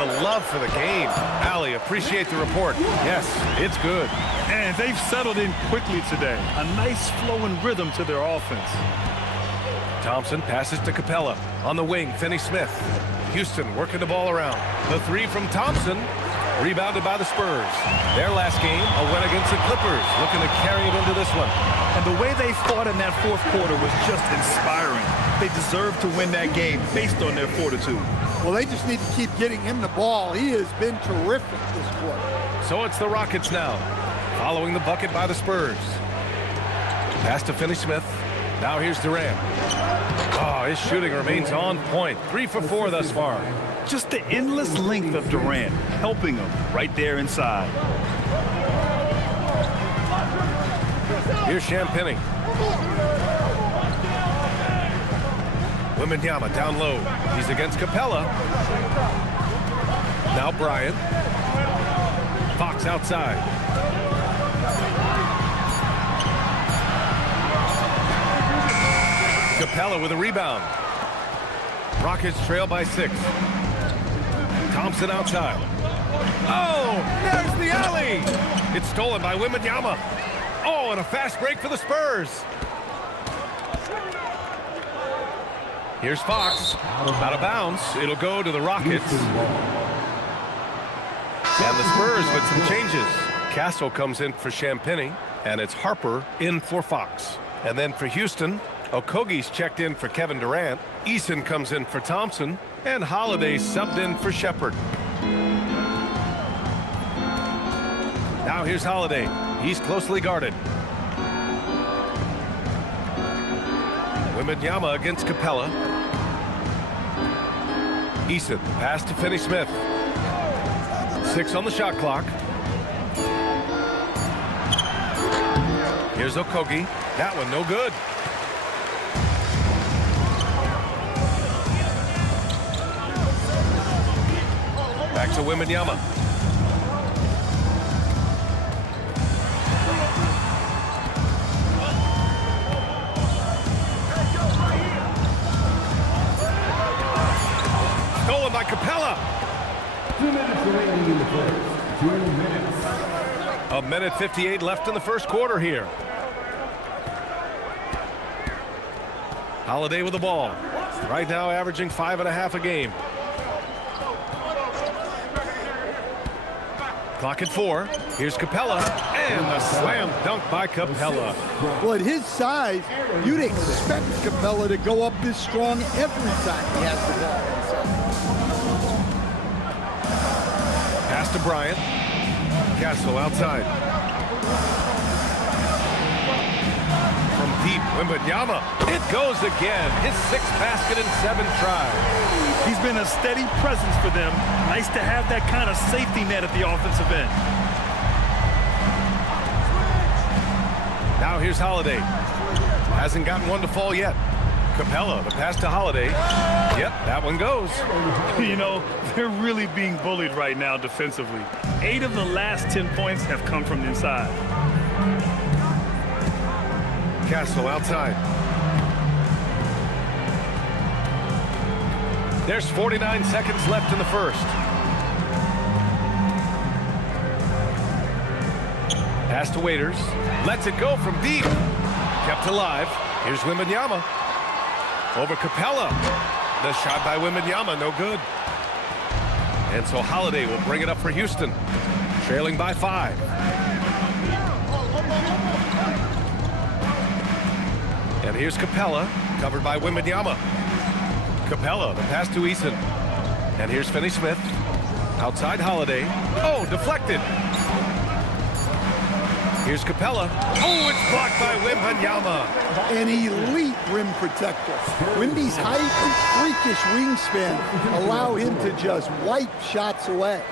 The love for the game. Allie, appreciate the report. Yes, it's good. And they've settled in quickly today. A nice flowing rhythm to their offense. Thompson passes to Capella. On the wing, Finney Smith. Houston working the ball around. The 3 from Thompson. Rebounded by the Spurs. Their last game, a win against the Clippers. Looking to carry it into this one. And the way they fought in that 4th quarter was just inspiring. They deserve to win that game based on their fortitude. Well, they just need to keep getting him the ball. He has been terrific this quarter. So it's the Rockets now, following the bucket by the Spurs. Pass to Finney Smith. Now here's Durant. Oh, his shooting remains on point. 3 for 4 thus far. Just the endless length of Durant, helping him right there inside. Here's Champagny. Wembanyama down low. He's against Capella. Now Bryant. Fox outside. Capella with a rebound. Rockets trail by 6. Thompson outside. Oh, there's the alley. It's stolen by Wembanyama. Oh, and a fast break for the Spurs. Here's Fox. Out of bounds. It'll go to the Rockets. And the Spurs with some changes. Castle comes in for Champagny, and it's Harper in for Fox. And then for Houston, Okogie's checked in for Kevin Durant. Eason comes in for Thompson, and Holiday subbed in for Shepherd. Now here's Holiday. He's closely guarded. Wembanyama against Capella. Eason, pass to Finney Smith. 6 on the shot clock. Here's Okogie. That one no good. Back to Wembanyama. Stolen by Capella. 2 minutes remaining in the first. 2 minutes. A minute 58 left in the first quarter here. Holiday with the ball. Right now averaging 5.5 a game. Clock at 4. Here's Capella. And a slam dunk by Capella. Well, at his size, you'd expect Capella to go up this strong every time he has the ball inside. Pass to Bryant. Castle outside. From deep, Wembanyama. It goes again. His 6th basket in 7 tries. He's been a steady presence for them. Nice to have that kind of safety net at the offensive end. Now here's Holiday. Hasn't gotten one to fall yet. Capella, the pass to Holiday. Yep, that one goes. You know, they're really being bullied right now defensively. 8 of the last 10 points have come from inside. Castle outside. There's 49 seconds left in the first. Pass to Waiters. Lets it go from deep. Kept alive. Here's Wembanyama. Over Capella. The shot by Wembanyama, no good. And so Holiday will bring it up for Houston. Trailing by 5. And here's Capella, covered by Wembanyama. Capella, the pass to Eason. And here's Finney-Smith. Outside Holiday. Oh, deflected. Here's Capella. Oh, it's blocked by Wembanyama. An elite rim protector. Wemby's height and freakish wingspan allow him to just wipe shots away.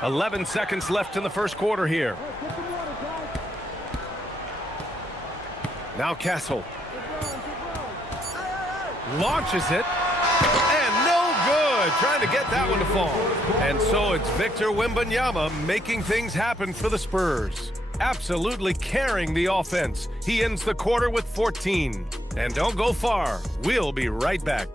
.11 seconds left in the first quarter here. Now Castle. Launches it. And no good. Trying to get that one to fall. And so it's Victor Wembanyama making things happen for the Spurs. Absolutely carrying the offense. He ends the quarter with 14. And don't go far. We'll be right back.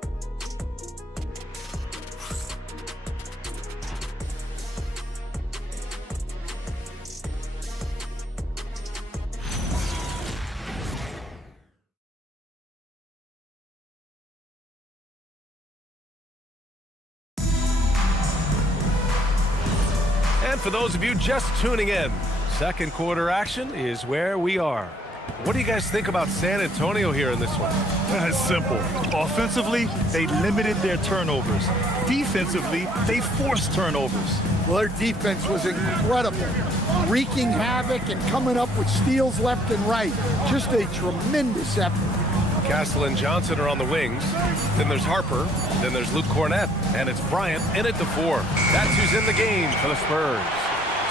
And for those of you just tuning in, second quarter action is where we are. What do you guys think about San Antonio here in this one? It's simple. Offensively, they limited their turnovers. Defensively, they forced turnovers. Well, their defense was incredible, wreaking havoc and coming up with steals left and right. Just a tremendous effort. Castle and Johnson are on the wings. Then there's Harper. Then there's Luke Cornett. And it's Bryant in at the 4. That's who's in the game for the Spurs.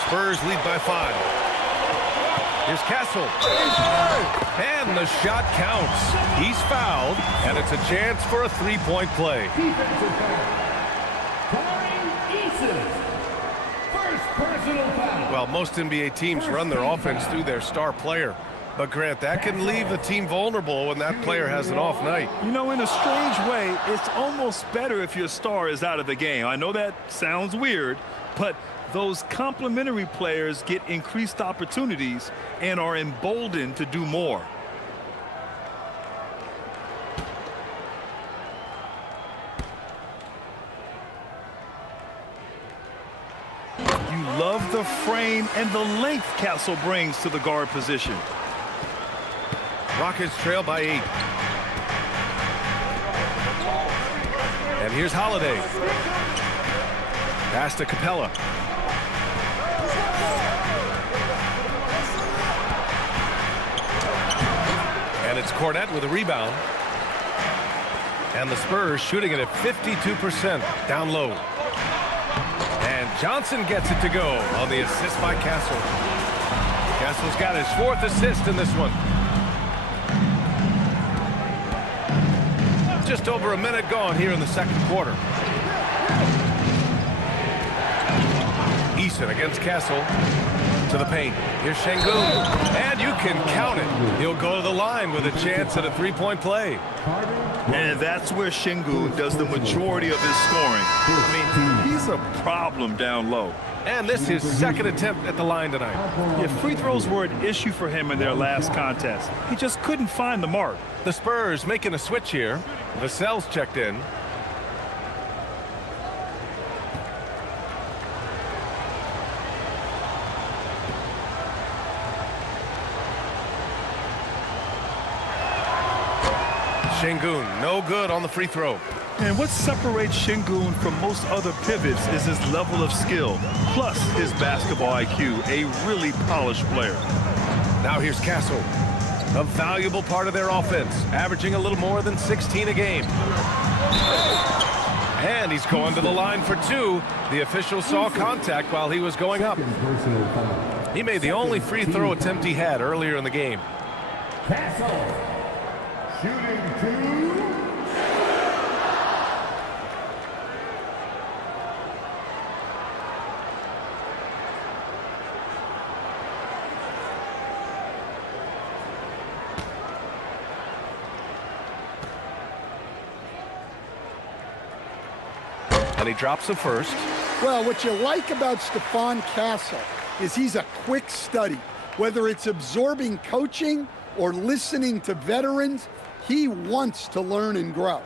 Spurs lead by 5. Here's Castle. And the shot counts. He's fouled. And it's a chance for a 3-point play. Defensive foul. First personal foul. Well, most NBA teams run their offense through their star player. But, Grant, that can leave the team vulnerable when that player has an off night. You know, in a strange way, it's almost better if your star is out of the game. I know that sounds weird, but those complementary players get increased opportunities and are emboldened to do more. You love the frame and the length Castle brings to the guard position. Rockets trail by 8. And here's Holiday. Pass to Capella. And it's Cornett with a rebound. And the Spurs shooting it at 52% down low. And Johnson gets it to go on the assist by Castle. Castle's got his 4th assist in this one. Just over a minute gone here in the second quarter. Eason against Castle. To the paint. Here's Şengün. And you can count it. He'll go to the line with a chance at a three-point play. And that's where Şengün does the majority of his scoring. I mean, he's a problem down low. And this is his second attempt at the line tonight. Yeah, free throws were an issue for him in their last contest. He just couldn't find the mark. The Spurs making a switch here. Vassell's checked in. Şengün, no good on the free throw. And what separates Şengün from most other pivots is his level of skill, plus his basketball IQ, a really polished player. Now here's Castle, a valuable part of their offense, averaging a little more than 16 a game. And he's going to the line for two. The official saw contact while he was going up. He made the only free throw attempt he had earlier in the game. Castle, shooting two. And he drops the first. Well, what you like about Stephon Castle is he's a quick study. Whether it's absorbing coaching or listening to veterans, he wants to learn and grow.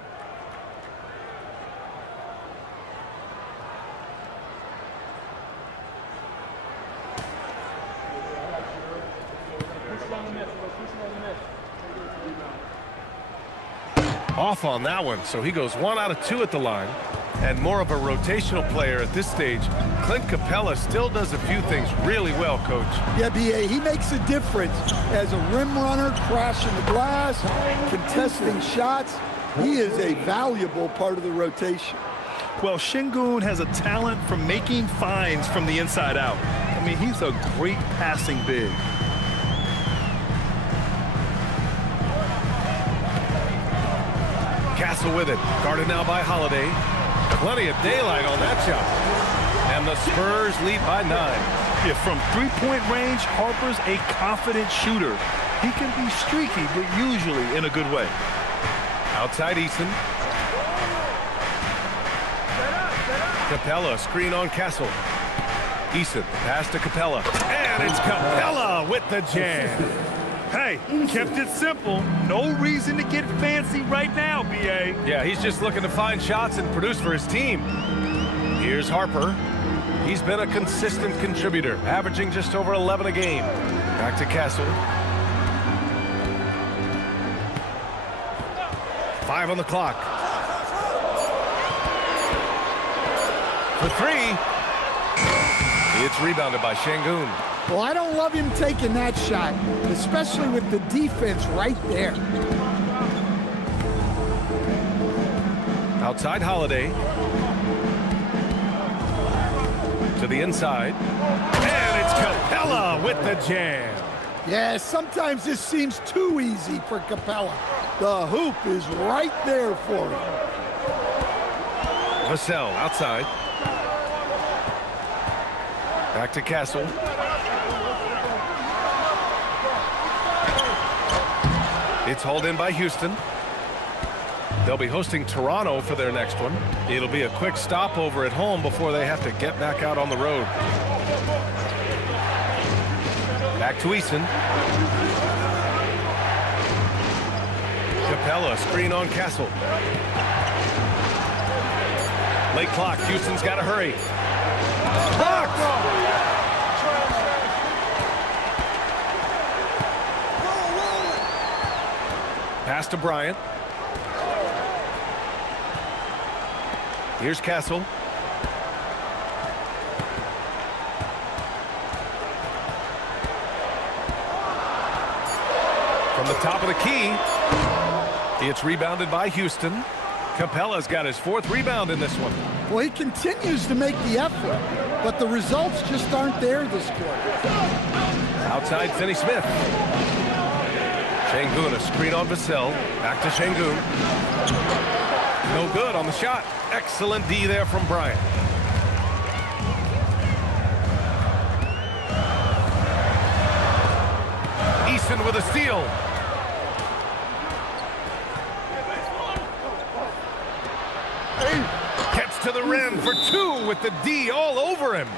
Off on that one, so he goes 1 out of 2 at the line. And more of a rotational player at this stage. Clint Capella still does a few things really well, Coach. Yeah, B.A., he makes a difference as a rim runner, crashing the glass, contesting shots. He is a valuable part of the rotation. Well, Şengün has a talent for making finds from the inside out. I mean, he's a great passing big. Castle with it, guarded now by Holiday. Plenty of daylight on that shot. And the Spurs lead by 9. Yeah, from three-point range, Harper's a confident shooter. He can be streaky, but usually in a good way. Outside Eason. Capella, screen on Castle. Eason, pass to Capella. And it's Capella with the jam. Hey, kept it simple. No reason to get fancy right now, B.A. Yeah, he's just looking to find shots and produce for his team. Here's Harper. He's been a consistent contributor, averaging just over 11 a game. Back to Castle. 5 on the clock. For 3. It's rebounded by Şengün. Well, I don't love him taking that shot, especially with the defense right there. Outside Holiday. To the inside. And it's Capella with the jam. Yeah, sometimes this seems too easy for Capella. The hoop is right there for him. Vassell outside. Back to Castle. It's hauled in by Houston. They'll be hosting Toronto for their next one. It'll be a quick stopover at home before they have to get back out on the road. Back to Eason. Capella, screen on Castle. Late clock, Houston's got to hurry. Blocked! Pass to Bryant. Here's Castle. From the top of the key, it's rebounded by Houston. Capella's got his 4th rebound in this one. Well, he continues to make the effort, but the results just aren't there this quarter. Outside Finney-Smith. Şengün, a screen on Vassell. Back to Şengün. No good on the shot. Excellent D there from Bryant. Houston with a steal. Gets to the rim for 2 with the D all over him.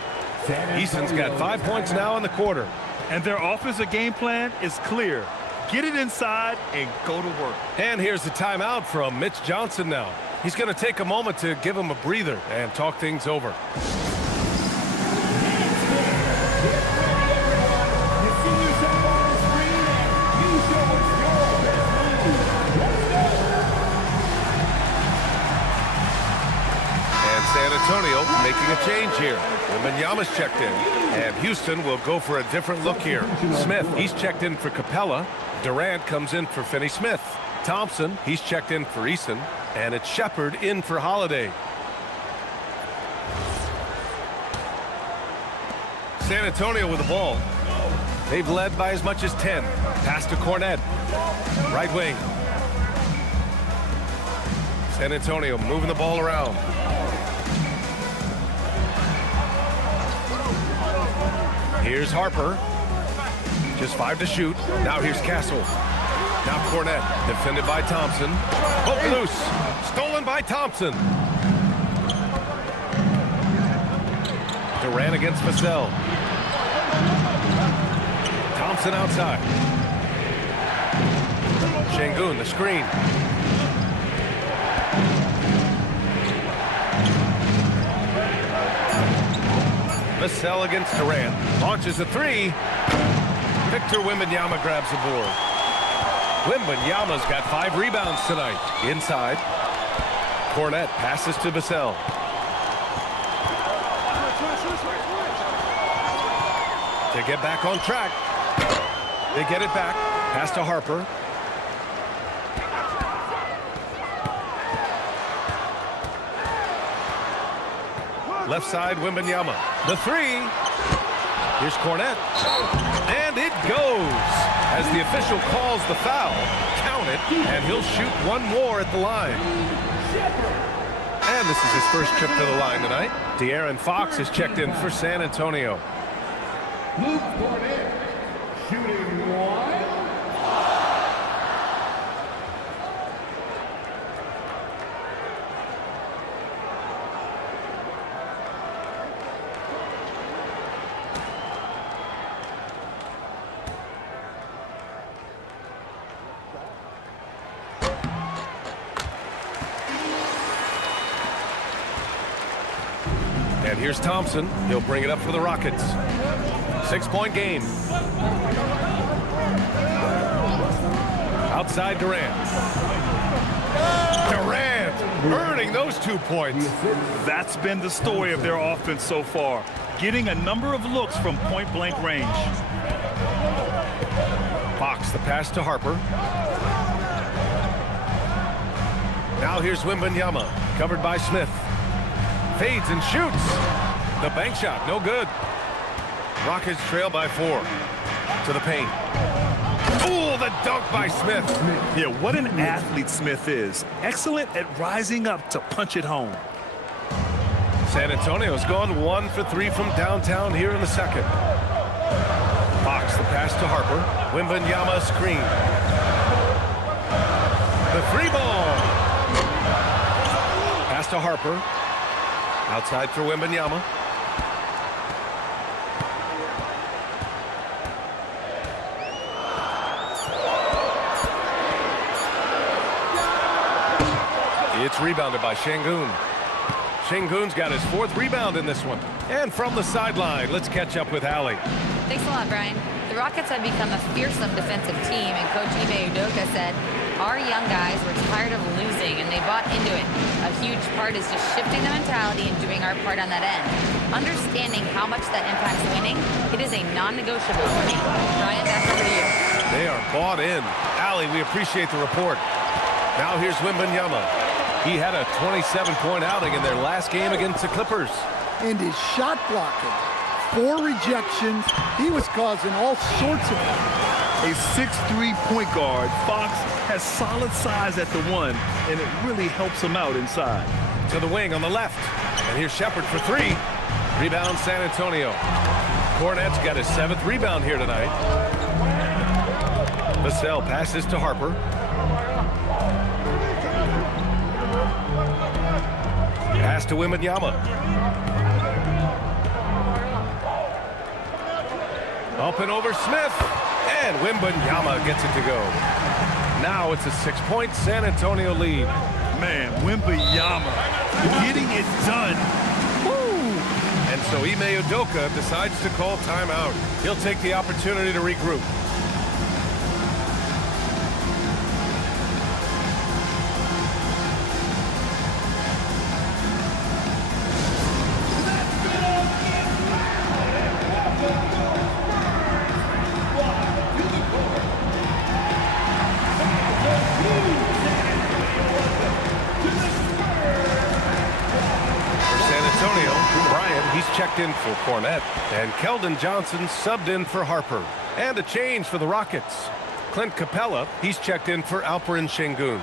Easton's got 5 points now in the quarter. And their offensive game plan is clear. Get it inside and go to work. And here's the timeout from Mitch Johnson now. He's going to take a moment to give him a breather and talk things over. San Antonio making a change here. Wembanyama's checked in, and Houston will go for a different look here. Smith, he's checked in for Capella. Durant comes in for Finney-Smith. Thompson, he's checked in for Eason, and it's Shepard in for Holiday. San Antonio with the ball. They've led by as much as 10. Pass to Cornette. Right wing. San Antonio moving the ball around. Here's Harper. Just 5 to shoot. Now here's Castle. Now Cornette. Defended by Thompson. Hook loose. Stolen by Thompson. Durant against Vassell. Thompson outside. Şengün, the screen. Vassell against Durant. Launches a 3. Victor Wembanyama grabs the board. Wembanyama's got 5 rebounds tonight. Inside. Cornette passes to Vassell. To get back on track. They get it back. Pass to Harper. Left side, Wembanyama. The 3. Here's Cornette. And it goes. As the official calls the foul, count it, and he'll shoot 1 more at the line. And this is his first trip to the line tonight. De'Aaron Fox is checked in for San Antonio. Luke Cornette, shooting 1. And here's Thompson. He'll bring it up for the Rockets. 6-point game. Outside Durant. Durant earning those 2 points. That's been the story of their offense so far. Getting a number of looks from point-blank range. Fox, the pass to Harper. Now here's Wembanyama, covered by Smith. Fades and shoots. The bank shot, no good. Rockets trail by 4. To the paint. Oh, the dunk by Smith. Yeah, what an athlete Smith is. Excellent at rising up to punch it home. San Antonio's gone 1 for 3 from downtown here in the second. Fox, the pass to Harper. Wembanyama screen. The 3 ball. Pass to Harper. Outside for Wembanyama. It's rebounded by Şengün. Şengün's got his 4th rebound in this one. And from the sideline, let's catch up with Allie. Thanks a lot, Brian. The Rockets have become a fearsome defensive team, and Coach Ime Udoka said, our young guys were tired of losing, and they bought into it. A huge part is just shifting the mentality and doing our part on that end. Understanding how much that impacts winning, it is a non-negotiable for me. Brian, back over to you. They are bought in. Allie, we appreciate the report. Now here's Wembanyama. He had a 27-point outing in their last game against the Clippers. And his shot blocking. 4 rejections. He was causing all sorts of A 6'3" point guard, Fox has solid size at the 1, and it really helps him out inside. To the wing on the left. And here's Shepard for 3. Rebound San Antonio. Cornette's got his 7th rebound here tonight. Vassell passes to Harper. Pass to Wembanyama. Up and over Smith. And Wembanyama gets it to go. Now it's a 6-point San Antonio lead. Man, Wembanyama getting it done. Woo! And so Ime Udoka decides to call timeout. He'll take the opportunity to regroup. Checked in for Cornette, and Keldon Johnson subbed in for Harper. And a change for the Rockets. Clint Capella, he's checked in for Alperen Şengün.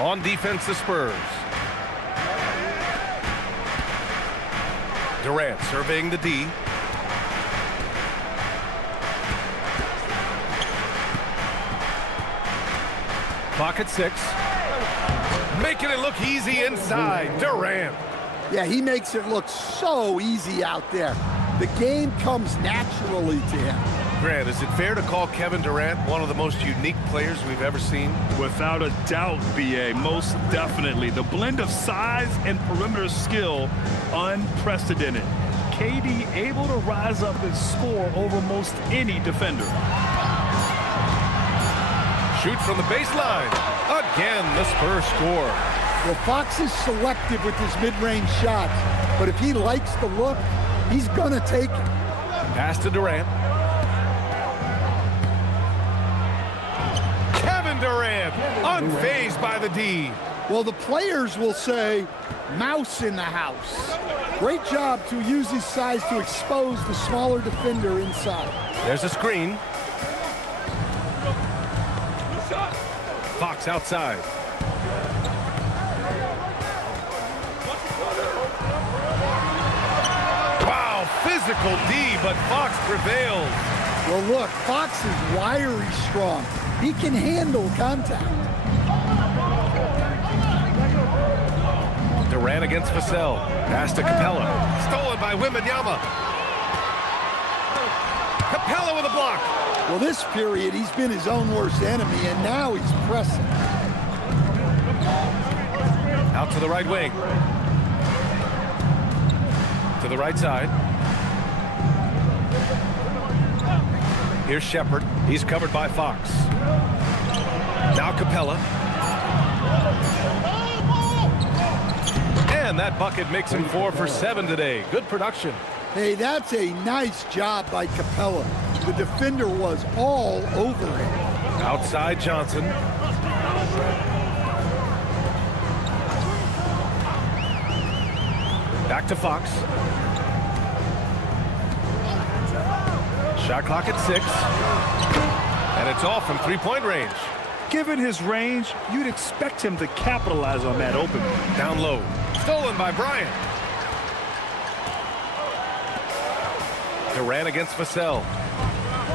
On defense, the Spurs. Durant surveying the D. Clock at 6. Making it look easy inside. Durant. Yeah, he makes it look so easy out there. The game comes naturally to him. Grant, is it fair to call Kevin Durant one of the most unique players we've ever seen? Without a doubt, B.A., most definitely. The blend of size and perimeter skill, unprecedented. KD able to rise up and score over most any defender. Shoot from the baseline. Again, the Spurs score. Well, Fox is selective with his mid-range shots, but if he likes the look, he's going to take it. Pass to Durant. Durant, unfazed by the D. Well, the players will say, mouse in the house. Great job to use his size to expose the smaller defender inside. There's a screen. Fox outside. Wow, physical D, but Fox prevails. Well, look, Fox is wiry strong. He can handle contact. Durant against Vassell. Pass to Capella. Stolen by Wembanyama. Capella with a block. Well, this period, he's been his own worst enemy, and now he's pressing. Out to the right wing. To the right side. Here's Shepherd. He's covered by Fox. Now Capella. And that bucket makes him 4 for 7 today. Good production. Hey, that's a nice job by Capella. The defender was all over him. Outside Johnson. Back to Fox. Shot clock at 6. And it's off from three-point range. Given his range, you'd expect him to capitalize on that opening. Down low. Stolen by Bryant. Durant against Vassell.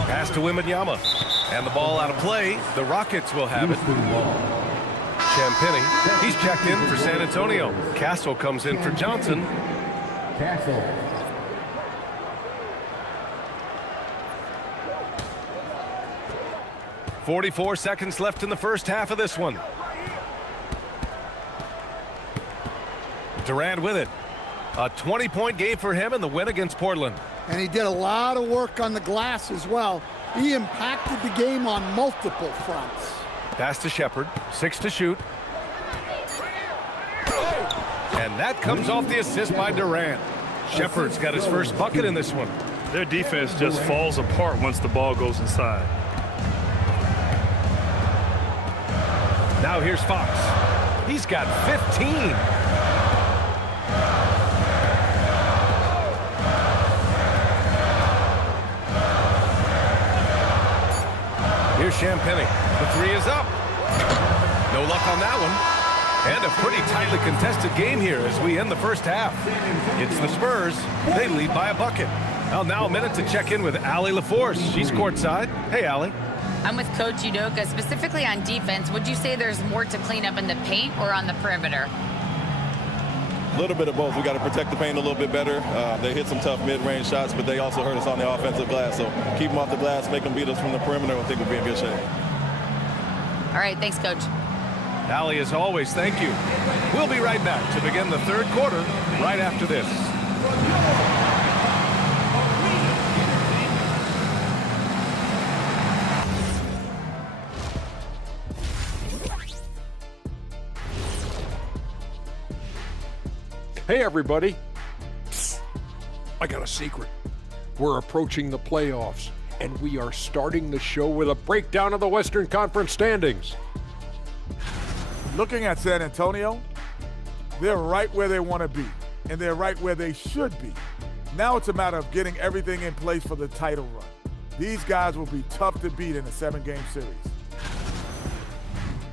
Pass to Wembanyama. And the ball out of play. The Rockets will have it. Champagny, he's checked in for San Antonio. Castle comes in for Johnson. Castle. 44 seconds left in the first half of this one. Durant with it. A 20-point game for him in the win against Portland. And he did a lot of work on the glass as well. He impacted the game on multiple fronts. Pass to Shepherd. 6 to shoot. And that comes off the assist by Durant. Shepherd's got his first bucket in this one. Their defense just falls apart once the ball goes inside. Now here's Fox. He's got 15. Here's Champagny. The three is up. No luck on that one. And a pretty tightly contested game here as we end the first half. It's the Spurs. They lead by a bucket. Well, now a minute to check in with Allie LaForce. She's courtside. Hey, Allie. I'm with Coach Udoka. Specifically on defense, would you say there's more to clean up in the paint or on the perimeter? A little bit of both. We got to protect the paint a little bit better. They hit some tough mid-range shots, but they also hurt us on the offensive glass. So keep them off the glass, make them beat us from the perimeter. I think we'll be in good shape. All right, thanks, Coach. Allie, as always, thank you. We'll be right back to begin the third quarter right after this. Hey, everybody. Psst. I got a secret. We're approaching the playoffs, and we are starting the show with a breakdown of the Western Conference standings. Looking at San Antonio, they're right where they want to be, and they're right where they should be. Now it's a matter of getting everything in place for the title run. These guys will be tough to beat in a 7-game series.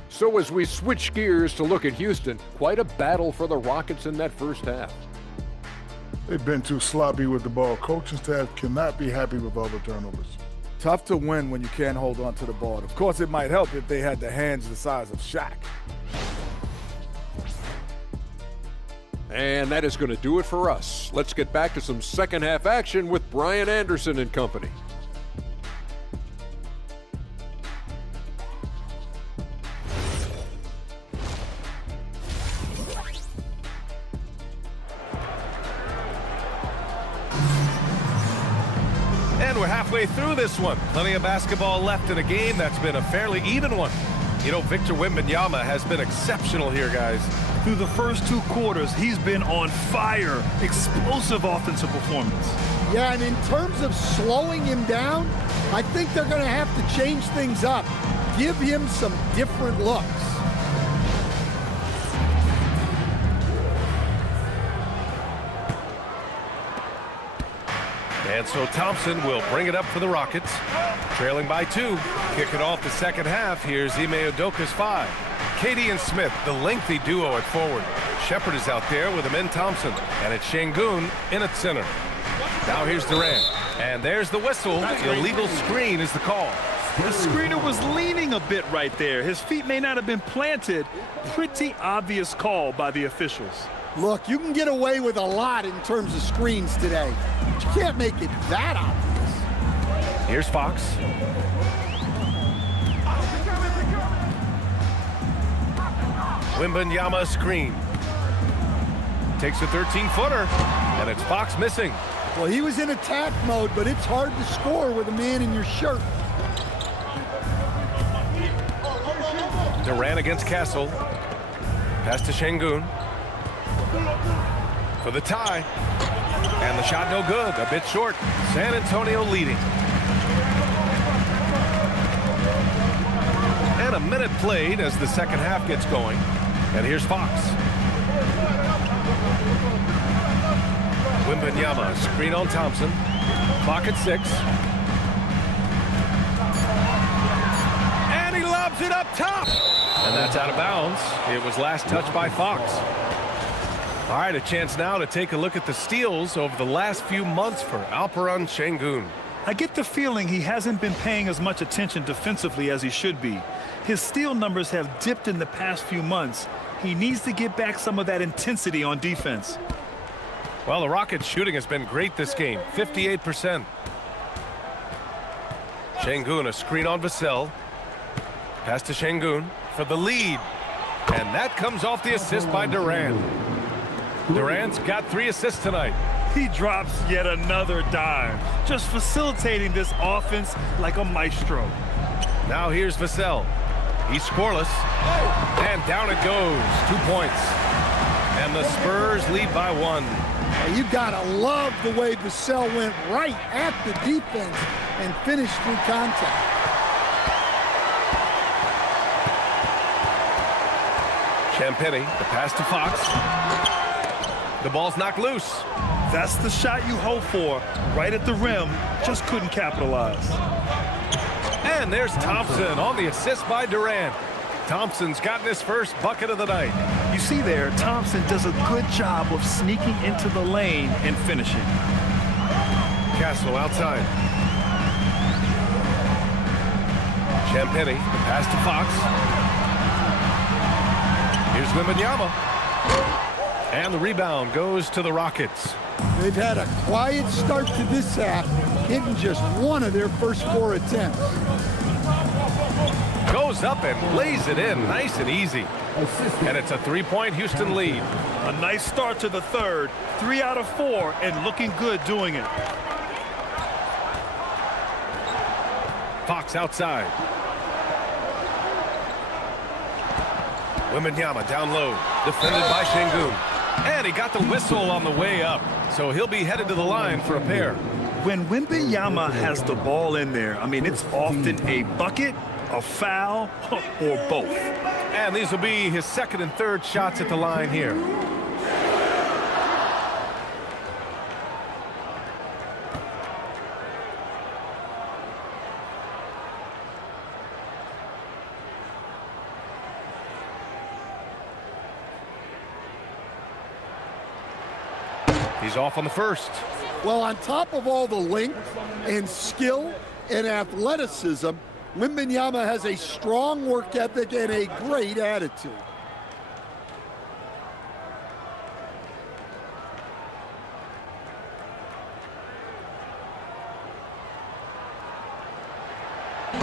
So as we switch gears to look at Houston, quite a battle for the Rockets in that first half. They've been too sloppy with the ball. Coaching staff cannot be happy with all the turnovers. Tough to win when you can't hold on to the ball. Of course, it might help if they had the hands the size of Shaq. And that is going to do it for us. Let's get back to some second half action with Brian Anderson and company. And we're halfway through this one. Plenty of basketball left in a game that's been a fairly even one. You know, Victor Wembanyama has been exceptional here, guys. Through the first 2 quarters, he's been on fire. Explosive offensive performance. Yeah, and in terms of slowing him down, I think they're going to have to change things up. Give him some different looks. And so Thompson will bring it up for the Rockets. Trailing by 2. Kicking off the second half. Here's Ime Udoka's 5. KD and Smith, the lengthy duo at forward. Shepard is out there with Amin Thompson. And it's Şengün in at center. Now here's Durant. And there's the whistle. The illegal screen is the call. The screener was leaning a bit right there. His feet may not have been planted. Pretty obvious call by the officials. Look, you can get away with a lot in terms of screens today. But you can't make it that obvious. Here's Fox. Wembanyama screen. Takes a 13-footer, and it's Fox missing. Well, he was in attack mode, but it's hard to score with a man in your shirt. Durant against Castle. Pass to Şengün. For the tie. And the shot no good. A bit short. San Antonio leading. And a minute played as the second half gets going. And here's Fox. Wembanyama, screen on Thompson. Clock at 6. And he lobs it up top. And that's out of bounds. It was last touched by Fox. All right, a chance now to take a look at the steals over the last few months for Alperen Şengün. I get the feeling he hasn't been paying as much attention defensively as he should be. His steal numbers have dipped in the past few months. He needs to get back some of that intensity on defense. Well, the Rockets' shooting has been great this game, 58%. Şengün, a screen on Vassell. Pass to Şengün for the lead. And that comes off the assist by Durant. Durant's got 3 assists tonight. He drops yet another dime, just facilitating this offense like a maestro. Now here's Vassell. He's scoreless. And down it goes. 2 points. And the Spurs lead by 1. You gotta love the way Vassell went right at the defense and finished through contact. Champagny, the pass to Fox. The ball's knocked loose. That's the shot you hope for. Right at the rim, just couldn't capitalize. And there's Thompson on the assist by Durant. Thompson's gotten his first bucket of the night. You see there, Thompson does a good job of sneaking into the lane and finishing. Castle outside. Champagny, pass to Fox. Here's Wembanyama. And the rebound goes to the Rockets. They've had a quiet start to this half, hitting just one of their first 4 attempts. Goes up and lays it in nice and easy. And it's a 3-point Houston lead. A nice start to the third. 3 out of 4 and looking good doing it. Fox outside. Wembanyama down low. Defended by Şengün. And he got the whistle on the way up. So he'll be headed to the line for a pair. When Wembanyama has the ball in there, I mean, it's often a bucket, a foul, or both. And these will be his second and third shots at the line here. He's off on the first. Well, on top of all the length and skill and athleticism, Wembanyama has a strong work ethic and a great attitude.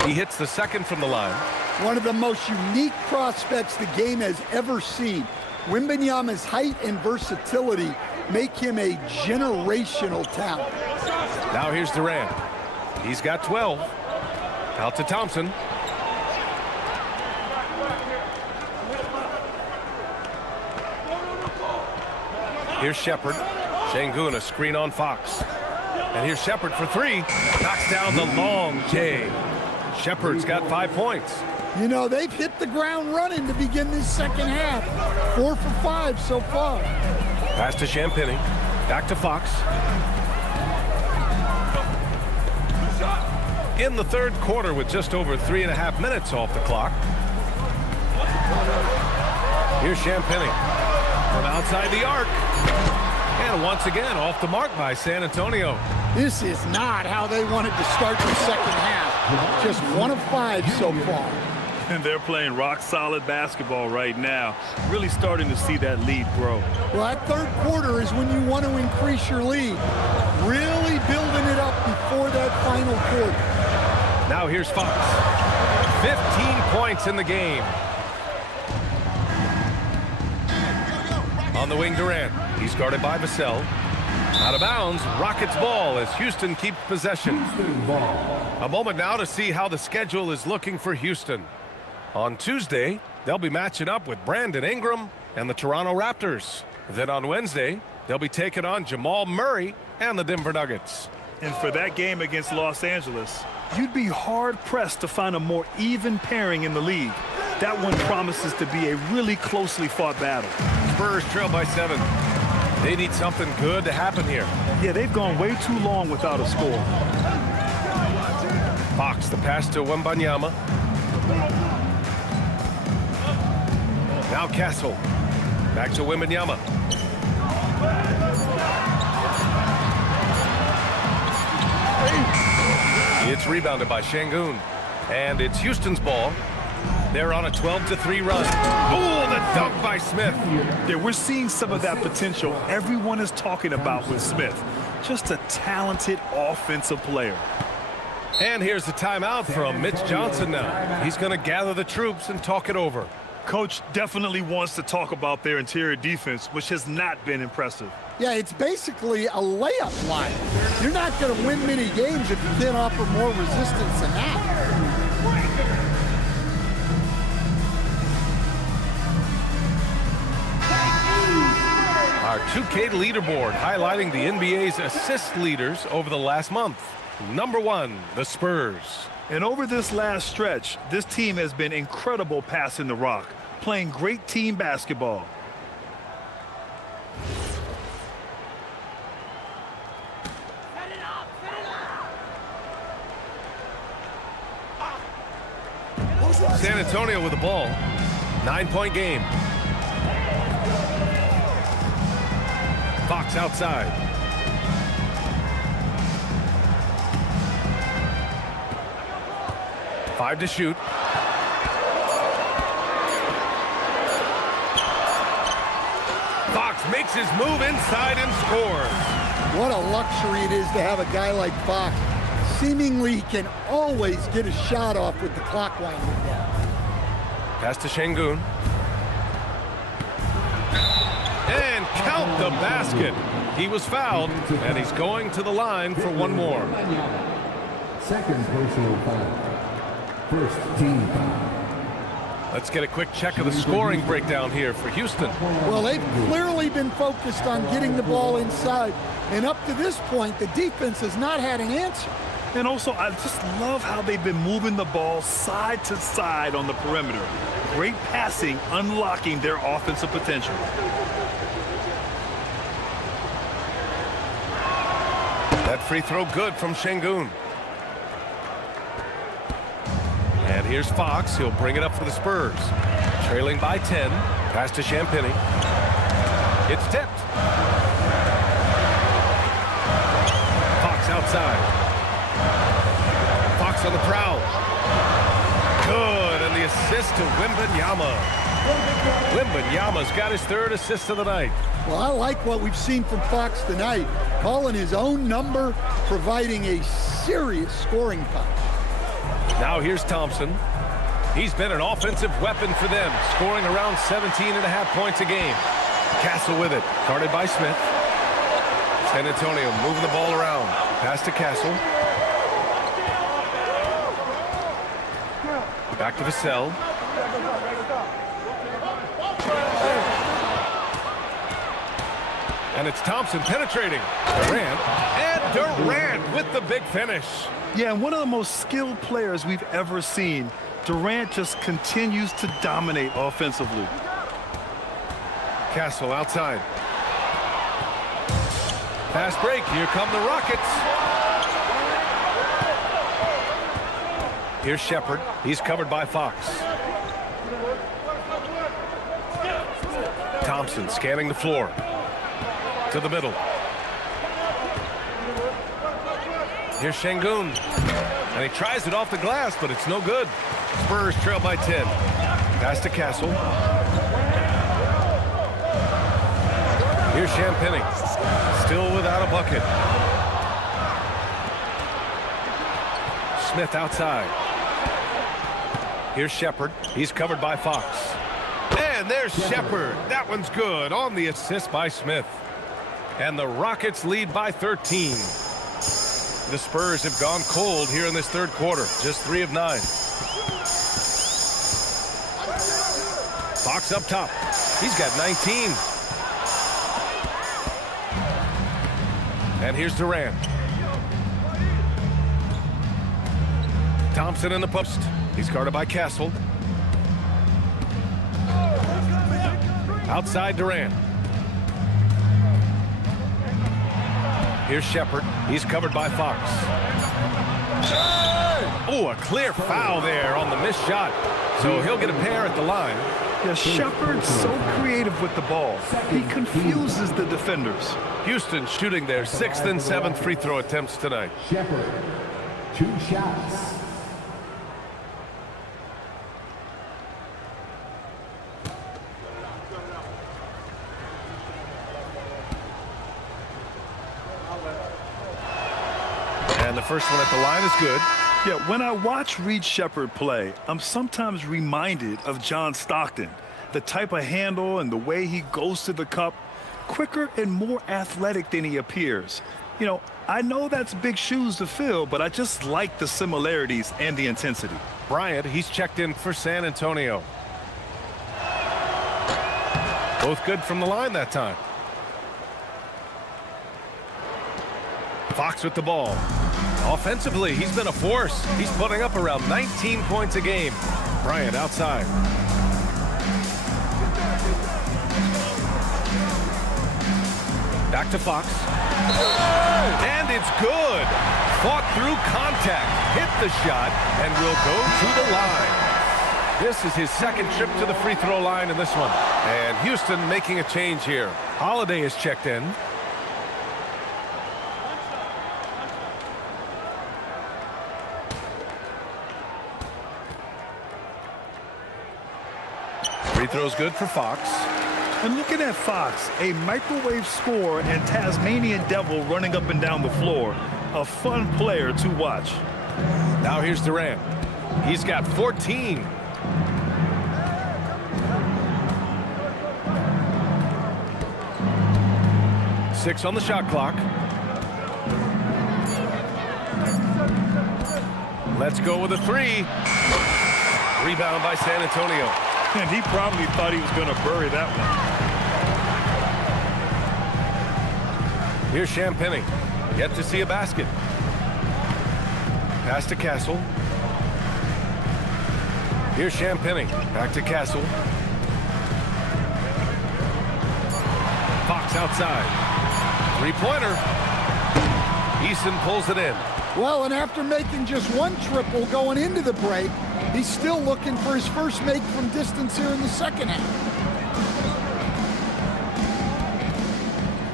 He hits the second from the line. One of the most unique prospects the game has ever seen. Wembanyama's height and versatility make him a generational talent. Now here's Durant. He's got 12. Out to Thompson. Here's Shepherd. Şengün, a screen on Fox. And here's Shepherd for 3. Knocks down the long J. Shepherd's got 5 points. You know, they've hit the ground running to begin this second half. 4 for 5 so far. Pass to Champagny. Back to Fox. In the third quarter with just over 3.5 minutes off the clock. Here's Champagny from outside the arc. And once again off the mark by San Antonio. This is not how they wanted to start the second half. Just 1 of 5 so far. And they're playing rock-solid basketball right now. Really starting to see that lead grow. Well, that third quarter is when you want to increase your lead. Really building it up before that final quarter. Now here's Fox. 15 points in the game. On the wing, Durant. He's guarded by Vassell. Out of bounds, Rockets ball as Houston keeps possession. A moment now to see how the schedule is looking for Houston. On Tuesday, they'll be matching up with Brandon Ingram and the Toronto Raptors. Then on Wednesday, they'll be taking on Jamal Murray and the Denver Nuggets. And for that game against Los Angeles, you'd be hard-pressed to find a more even pairing in the league. That one promises to be a really closely fought battle. Spurs trail by 7. They need something good to happen here. Yeah, they've gone way too long without a score. Fox, the pass to Wembanyama. Now Castle. Back to Wembanyama. It's rebounded by Şengün. And it's Houston's ball. They're on a 12-3 run. Oh, the dunk by Smith. Yeah, we're seeing some of that potential everyone is talking about with Smith. Just a talented offensive player. And here's the timeout from Mitch Johnson now. He's going to gather the troops and talk it over. Coach definitely wants to talk about their interior defense, which has not been impressive. Yeah, it's basically a layup line. You're not going to win many games if you can't offer more resistance than that. Our 2K leaderboard highlighting the NBA's assist leaders over the last month. Number 1, the Spurs. And over this last stretch, this team has been incredible passing the rock, playing great team basketball. San Antonio with the ball. 9-point game. Fox outside. Five to shoot. Fox makes his move inside and scores. What a luxury it is to have a guy like Fox. Seemingly he can always get a shot off with the clock winding down. Pass to Şengün. And count the basket. He was fouled, and he's going to the line for one more. Second personal foul. First team foul. Let's get a quick check of the scoring breakdown here for Houston. Well, they've clearly been focused on getting the ball inside. And up to this point, the defense has not had an answer. And also, I just love how they've been moving the ball side to side on the perimeter. Great passing, unlocking their offensive potential. That free throw good from Şengün. And here's Fox. He'll bring it up for the Spurs. Trailing by 10. Pass to Champagny. It's tipped. Fox outside. Fox on the prowl. Good, and the assist to Wembanyama. Wembanyama's got his third assist of the night. Well, I like what we've seen from Fox tonight. Calling his own number, providing a serious scoring punch. Now here's Thompson. He's been an offensive weapon for them, scoring around 17.5 points a game. Castle with it, guarded by Smith. San Antonio moving the ball around. Pass to Castle. Back to Vassell. And it's Thompson penetrating. Durant. And Durant with the big finish. Yeah, and one of the most skilled players we've ever seen. Durant just continues to dominate offensively. Castle outside. Fast break. Here come the Rockets. Here's Shepherd. He's covered by Fox. Thompson scanning the floor. To the middle. Here's Şengün. And he tries it off the glass, but it's no good. Spurs trail by 10. Pass to Castle. Here's Champagny. Still without a bucket. Smith outside. Here's Shepherd. He's covered by Fox. And there's Shepherd. That one's good on the assist by Smith. And the Rockets lead by 13. The Spurs have gone cold here in this third quarter. Just 3 of 9. Fox up top. He's got 19. And here's Durant. Thompson in the post. He's guarded by Castle. Outside Durant. Here's Shepherd. He's covered by Fox. Oh, a clear foul there on the missed shot. So he'll get a pair at the line. Yeah, Shepherd's so creative with the ball. He confuses the defenders. Houston shooting their 6th and 7th free throw attempts tonight. Shepherd, 2 shots. And the first one at the line is good. Yeah, when I watch Reed Shepherd play, I'm sometimes reminded of John Stockton. The type of handle and the way he goes to the cup, quicker and more athletic than he appears. You know, I know that's big shoes to fill, but I just like the similarities and the intensity. Bryant, he's checked in for San Antonio. Both good from the line that time. Fox with the ball. Offensively, he's been a force. He's putting up around 19 points a game. Bryant outside. Back to Fox. And it's good. Fought through contact, hit the shot, and will go to the line. This is his second trip to the free throw line in this one. And Houston making a change here. Holiday is checked in. Free throw's good for Fox. And looking at Fox, a microwave scorer and Tasmanian devil running up and down the floor. A fun player to watch. Now here's Durant. He's got 14. Six on the shot clock. Let's go with a three. Rebound by San Antonio. And he probably thought he was going to bury that one. Here's Champagny. Yet to see a basket. Pass to Castle. Here's Champagny. Back to Castle. Fox outside. Three-pointer. Eason pulls it in. Well, and after making just one triple going into the break, he's still looking for his first make from distance here in the second half.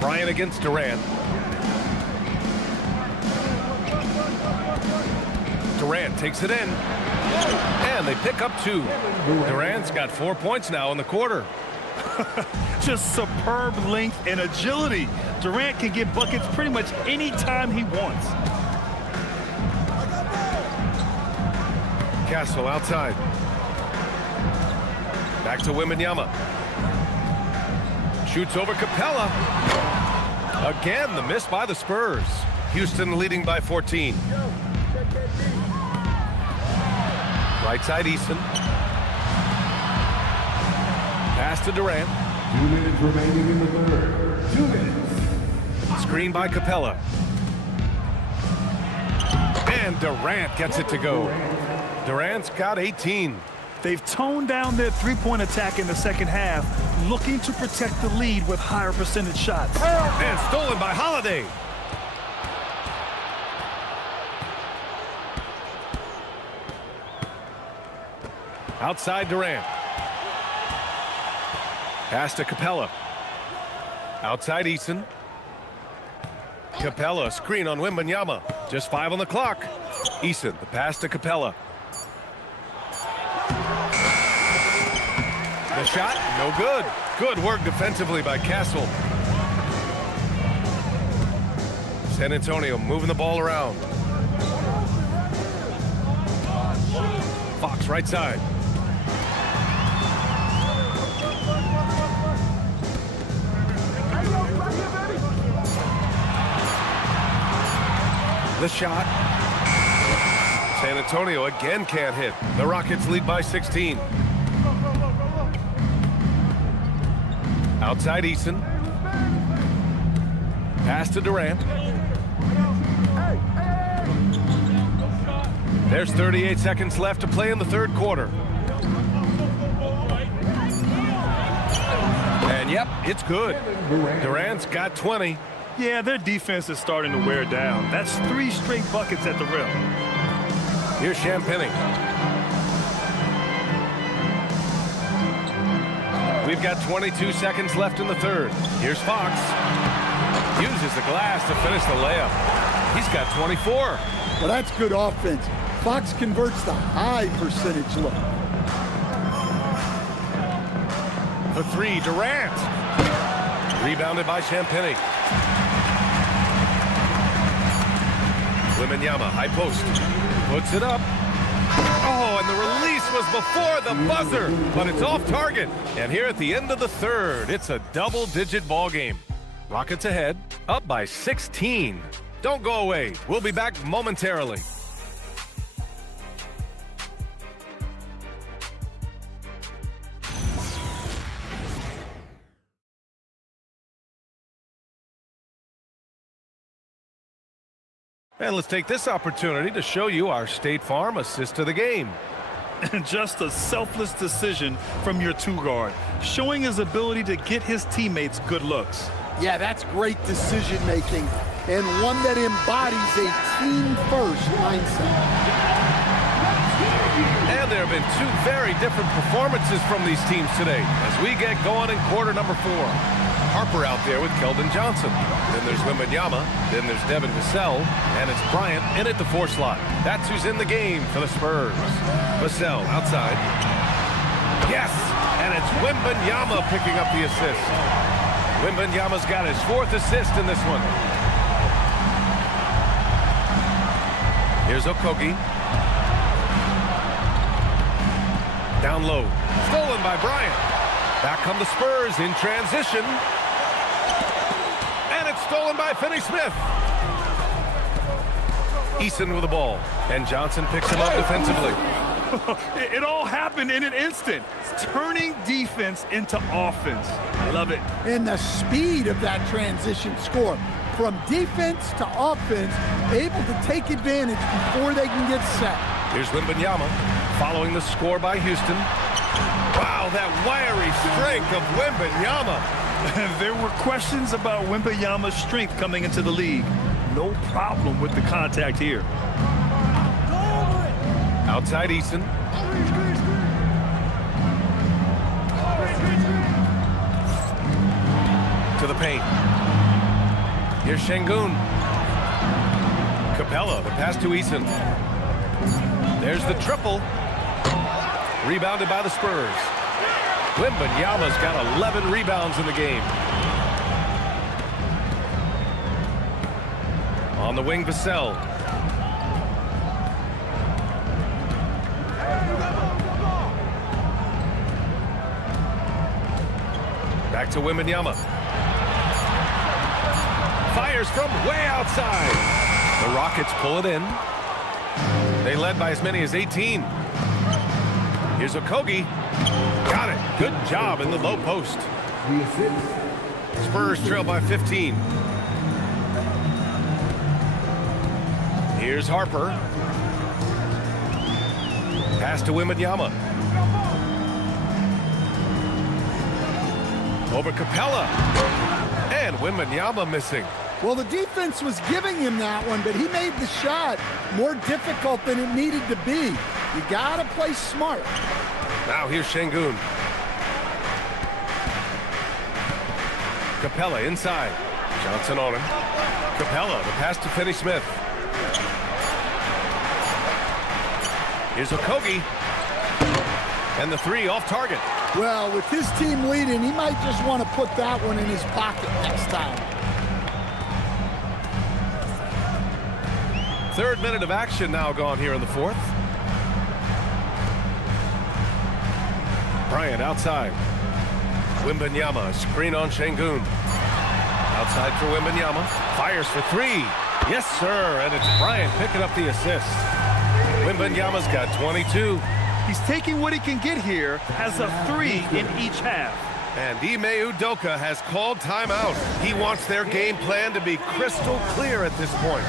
Bryant against Durant. Durant takes it in. And they pick up two. Durant's got 4 points now in the quarter. Just superb length and agility. Durant can get buckets pretty much any time he wants. Castle outside. Back to Wembanyama. Shoots over Capella. Again, the miss by the Spurs. Houston leading by 14. Right side, Eason. Pass to Durant. 2 minutes remaining in the third. 2 minutes. Screen by Capella. And Durant gets it to go. Durant's got 18. They've toned down their three-point attack in the second half, looking to protect the lead with higher percentage shots. And stolen by Holiday. Outside Durant. Pass to Capella. Outside Eason. Capella, screen on Wembanyama. Just 5 on the clock. Eason, the pass to Capella. The shot, no good. Good work defensively by Castle. San Antonio moving the ball around. Fox right side. The shot. San Antonio again can't hit. The Rockets lead by 16. Outside Eason. Pass to Durant. There's 38 seconds left to play in the third quarter. And yep, it's good. Durant's got 20. Yeah, their defense is starting to wear down. That's 3 straight buckets at the rim. Here's Champagny. We've got 22 seconds left in the third. Here's Fox. Uses the glass to finish the layup. He's got 24. Well, that's good offense. Fox converts the high percentage look. For 3, Durant. Rebounded by Champagny. Wembanyama, high post. Puts it up. Oh, and the release was before the buzzer, but it's off target. And here at the end of the third, it's a double-digit ball game. Rockets ahead, up by 16. Don't go away. We'll be back momentarily. And let's take this opportunity to show you our State Farm assist to the game. Just a selfless decision from your two-guard, showing his ability to get his teammates good looks. Yeah, that's great decision-making, and one that embodies a team-first mindset. And there have been two very different performances from these teams today as we get going in quarter number 4. Harper out there with Keldon Johnson. Then there's Wembanyama. Then there's Devin Vassell. And it's Bryant in at the 4 slot. That's who's in the game for the Spurs. Vassell outside. Yes! And it's Wembanyama picking up the assist. Wembanyama's got his 4th assist in this one. Here's Okogie. Down low. Stolen by Bryant. Back come the Spurs in transition. And it's stolen by Finney-Smith. Eason with the ball. And Johnson picks him up defensively. It all happened in an instant. Turning defense into offense. I love it. And the speed of that transition score. From defense to offense, able to take advantage before they can get set. Here's Wembanyama following the score by Houston. Wow, that wiry strength of Wembanyama. There were questions about Wembanyama's strength coming into the league. No problem with the contact here. Outside Eason. To the paint. Here's Şengün. Capella, the pass to Eason. There's the triple. Rebounded by the Spurs. Wembanyama's got 11 rebounds in the game. On the wing, Vassell. Back to Wembanyama. Fires from way outside. The Rockets pull it in. They led by as many as 18. Here's Okogie. Got it. Good job in the low post. Spurs trail by 15. Here's Harper. Pass to Wembanyama. Over Capella. And Wembanyama missing. Well, the defense was giving him that one, but he made the shot more difficult than it needed to be. You got to play smart. Now here's Şengün. Capella inside. Johnson on him. Capella, the pass to Finney-Smith. Here's Okogie. And the 3 off target. Well, with his team leading, he might just want to put that one in his pocket next time. 3rd minute of action now gone here in the 4th. Bryant outside. Wembanyama, screen on Şengün. Outside for Wembanyama. Fires for 3. Yes, sir. And it's Bryant picking up the assist. Wembanyama's got 22. He's taking what he can get here, has a 3 in each half. And Ime Udoka has called timeout. He wants their game plan to be crystal clear at this point.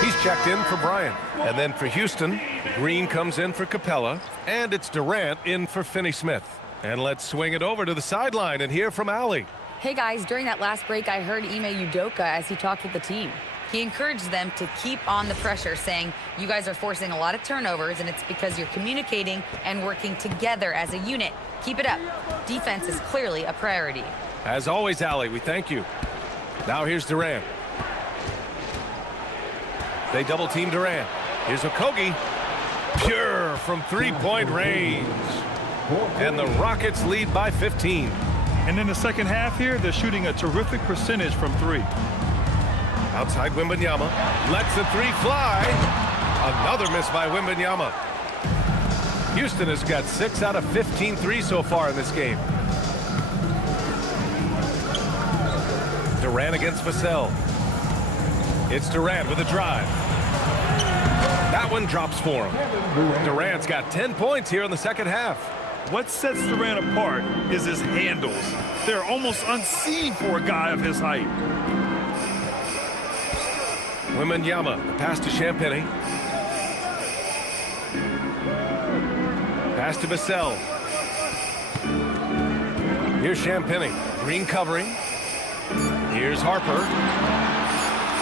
He's checked in for Bryant. And then for Houston, Green comes in for Capella. And it's Durant in for Finney-Smith. And let's swing it over to the sideline and hear from Allie. Hey guys, during that last break, I heard Ime Udoka as he talked with the team. He encouraged them to keep on the pressure, saying, you guys are forcing a lot of turnovers, and it's because you're communicating and working together as a unit. Keep it up. Defense is clearly a priority. As always, Allie, we thank you. Now here's Durant. They double team Durant. Here's Okogie. Pure from 3-point range. And the Rockets lead by 15. And in the second half here, they're shooting a terrific percentage from 3. Outside Wembanyama. Lets the 3 fly. Another miss by Wembanyama. Houston has got 6 out of 15 threes so far in this game. Durant against Vassell. It's Durant with a drive. That one drops for him. Durant's got 10 points here in the second half. What sets Durant apart is his handles. They're almost unseen for a guy of his height. Wembanyama, the pass to Champagnie. Pass to Vassell. Here's Champagny. Green covering. Here's Harper.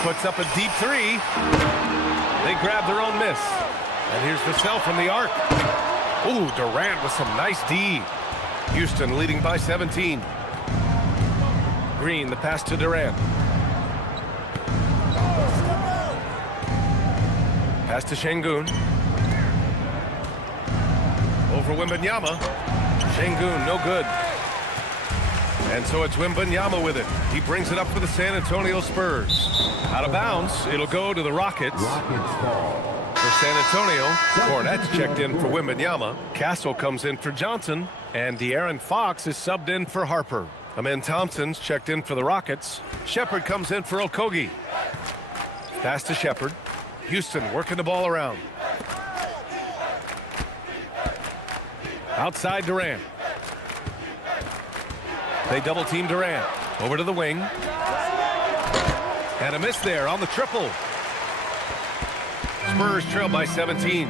Puts up a deep three. They grab their own miss. And here's Vassell from the arc. Ooh, Durant with some nice D. Houston leading by 17. Green, the pass to Durant. Pass to Şengün. Over Wembanyama. Şengün, no good. And so it's Wembanyama with it. He brings it up for the San Antonio Spurs. Out of bounds, it'll go to the Rockets. For San Antonio, Cornette's checked in for Wembanyama. Castle comes in for Johnson. And De'Aaron Fox is subbed in for Harper. Amen Thompson's checked in for the Rockets. Shepard comes in for Okogie. Pass to Shepard. Houston working the ball around. Outside Durant. They double team Durant. Over to the wing. And a miss there on the triple. Spurs trail by 17.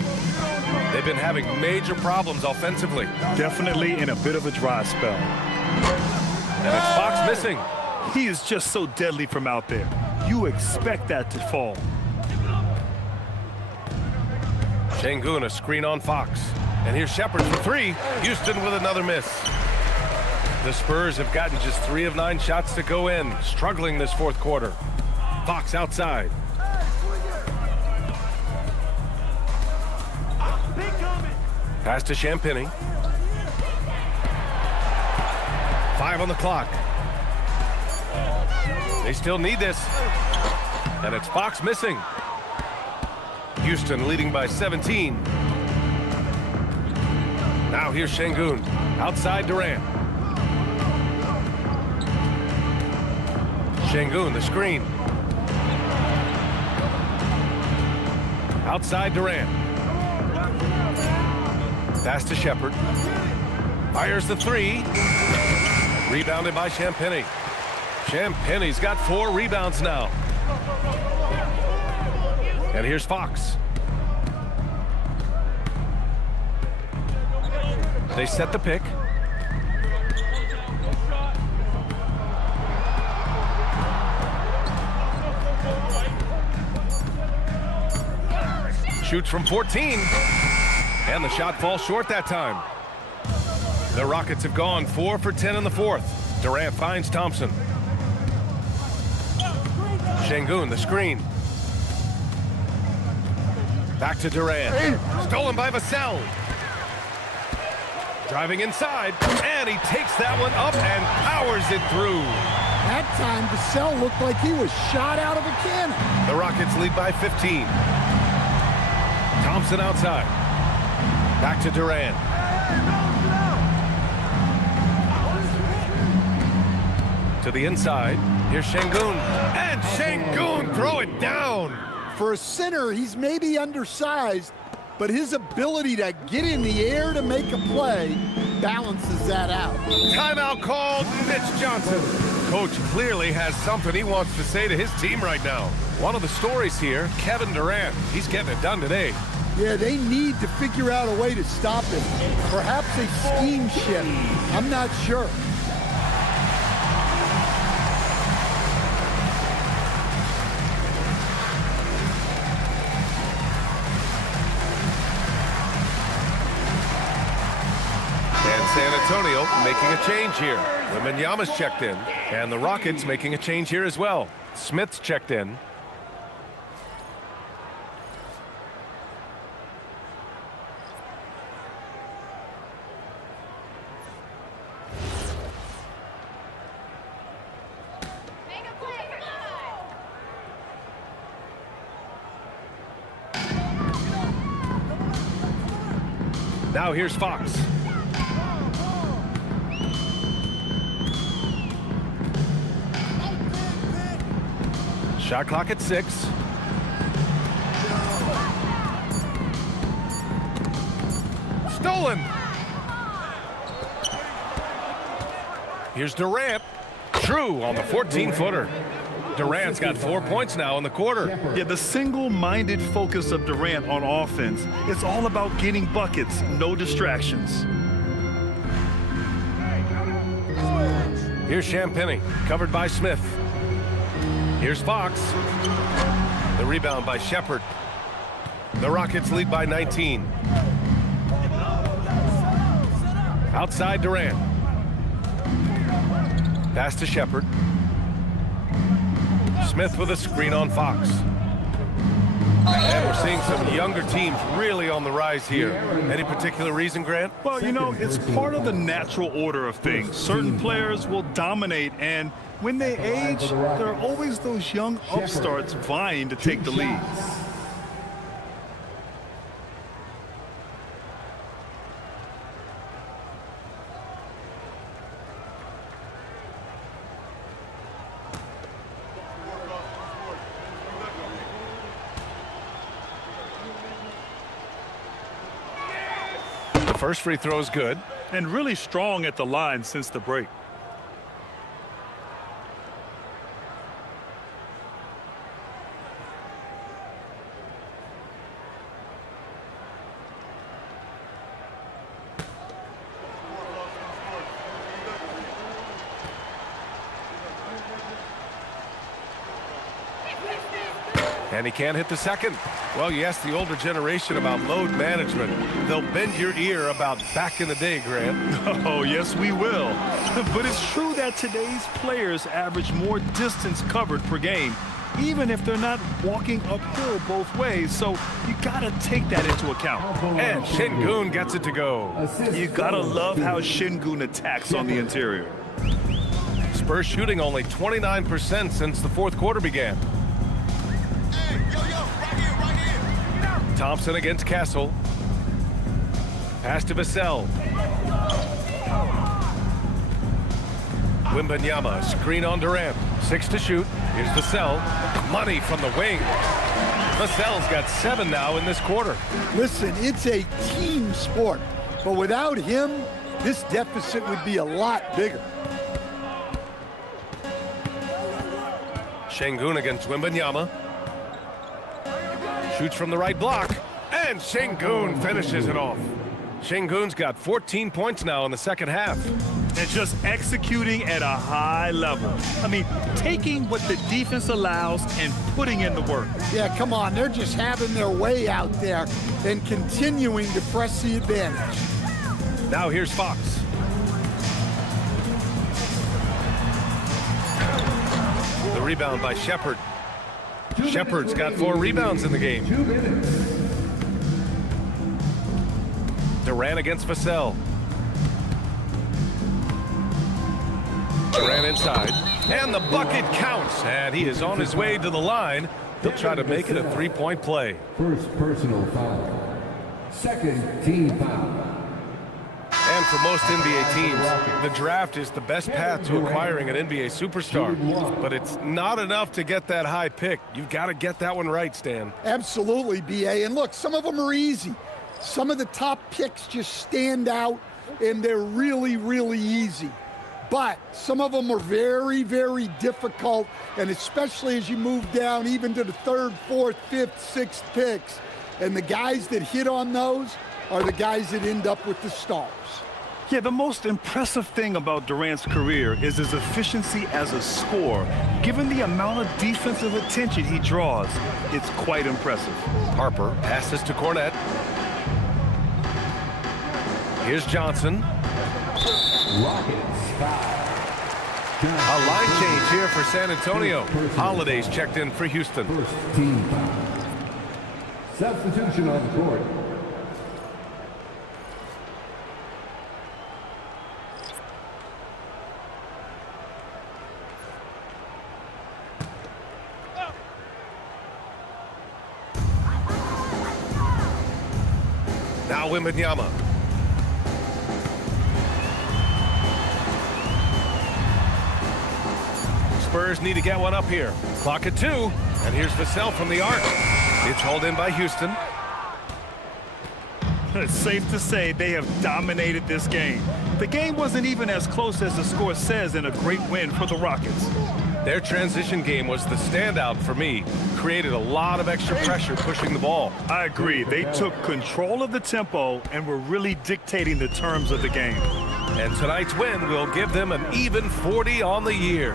They've been having major problems offensively. Definitely in a bit of a dry spell. And it's Fox missing. He is just so deadly from out there. You expect that to fall. Şengün, a screen on Fox. And here's Shepard for three. Houston with another miss. The Spurs have gotten just 3 of 9 shots to go in, struggling this fourth quarter. Fox outside. Pass to Champagny. 5 on the clock. They still need this. And it's Fox missing. Houston leading by 17. Now here's Şengün. Outside Durant. Şengün, the screen. Outside Durant. Pass to Shepard. Fires the three. Rebounded by Champagny. Champagny's got 4 rebounds now. And here's Fox. They set the pick. Shoots from 14. And the shot falls short that time. The Rockets have gone 4 for 10 in the fourth. Durant finds Thompson. Şengün, the screen. Back to Durant. Stolen by Vassell. Driving inside, and he takes that one up and powers it through. That time, Vassell looked like he was shot out of a cannon. The Rockets lead by 15. Thompson outside. Back to Durant. To the inside. Here's Şengün. And Şengün throw it down. For a center, he's maybe undersized, but his ability to get in the air to make a play balances that out. Timeout called. Mitch Johnson. Coach clearly has something he wants to say to his team right now. One of the stories here, Kevin Durant. He's getting it done today. Yeah, they need to figure out a way to stop him. Perhaps a scheme shift. I'm not sure. And San Antonio making a change here. Wembanyama's checked in, and the Rockets making a change here as well. Smith's checked in. Now here's Fox. Shot clock at 6. Stolen. Here's Durant. True on the 14-footer. Durant's got 4 points now in the quarter. Yeah, the single-minded focus of Durant on offense, it's all about getting buckets, no distractions. Here's Champagny, covered by Smith. Here's Fox. The rebound by Shepard. The Rockets lead by 19. Outside Durant. Pass to Shepard. Smith with a screen on Fox. And we're seeing some younger teams really on the rise here. Any particular reason, Grant? Well, you know, it's part of the natural order of things. Certain players will dominate, and when they age, there are always those young upstarts vying to take the lead. First free throw is good. And really strong at the line since the break. And he can't hit the second. Well, you ask the older generation about load management. They'll bend your ear about back in the day, Grant. Oh, yes, we will. But it's true that today's players average more distance covered per game, even if they're not walking uphill both ways. So you got to take that into account. And Şengün gets it to go. You got to love how Şengün attacks on the interior. Spurs shooting only 29% since the fourth quarter began. Thompson against Castle. Pass to Vassell. Wembanyama, screen on Durant. 6 to shoot. Here's Vassell. Money from the wing. Vassell's got 7 now in this quarter. Listen, it's a team sport, but without him, this deficit would be a lot bigger. Şengün against Wembanyama. Shoots from the right block, and Şengün finishes it off. Şengün's got 14 points now in the second half. And just executing at a high level. I mean, taking what the defense allows and putting in the work. Yeah, come on, they're just having their way out there and continuing to press the advantage. Now here's Fox. The rebound by Shepard. Shepard's got 4 rebounds in the game. Durant against Vassell. Durant inside. And the bucket counts. And he is on his way to the line. He'll try to make it a 3-point play. First personal foul. Second team foul. And for most NBA teams, the draft is the best path to acquiring an NBA superstar. But it's not enough to get that high pick. You've got to get that one right, Stan. Absolutely, B.A. And look, some of them are easy. Some of the top picks just stand out, and they're really, really easy. But some of them are very, very difficult, and especially as you move down even to the 3rd, 4th, 5th, 6th picks. And the guys that hit on those are the guys that end up with the stars. Yeah, the most impressive thing about Durant's career is his efficiency as a scorer. Given the amount of defensive attention he draws, it's quite impressive. Harper passes to Cornette. Here's Johnson. A line change here for San Antonio. Holiday's checked in for Houston. First team foul. Substitution on the court. Now Wembanyama. Spurs need to get one up here. Clock at 2. And here's Vassell from the arc. It's hauled in by Houston. It's safe to say they have dominated this game. The game wasn't even as close as the score says in a great win for the Rockets. Their transition game was the standout for me. Created a lot of extra pressure pushing the ball. I agree. They took control of the tempo and were really dictating the terms of the game. And tonight's win will give them an even 40 on the year.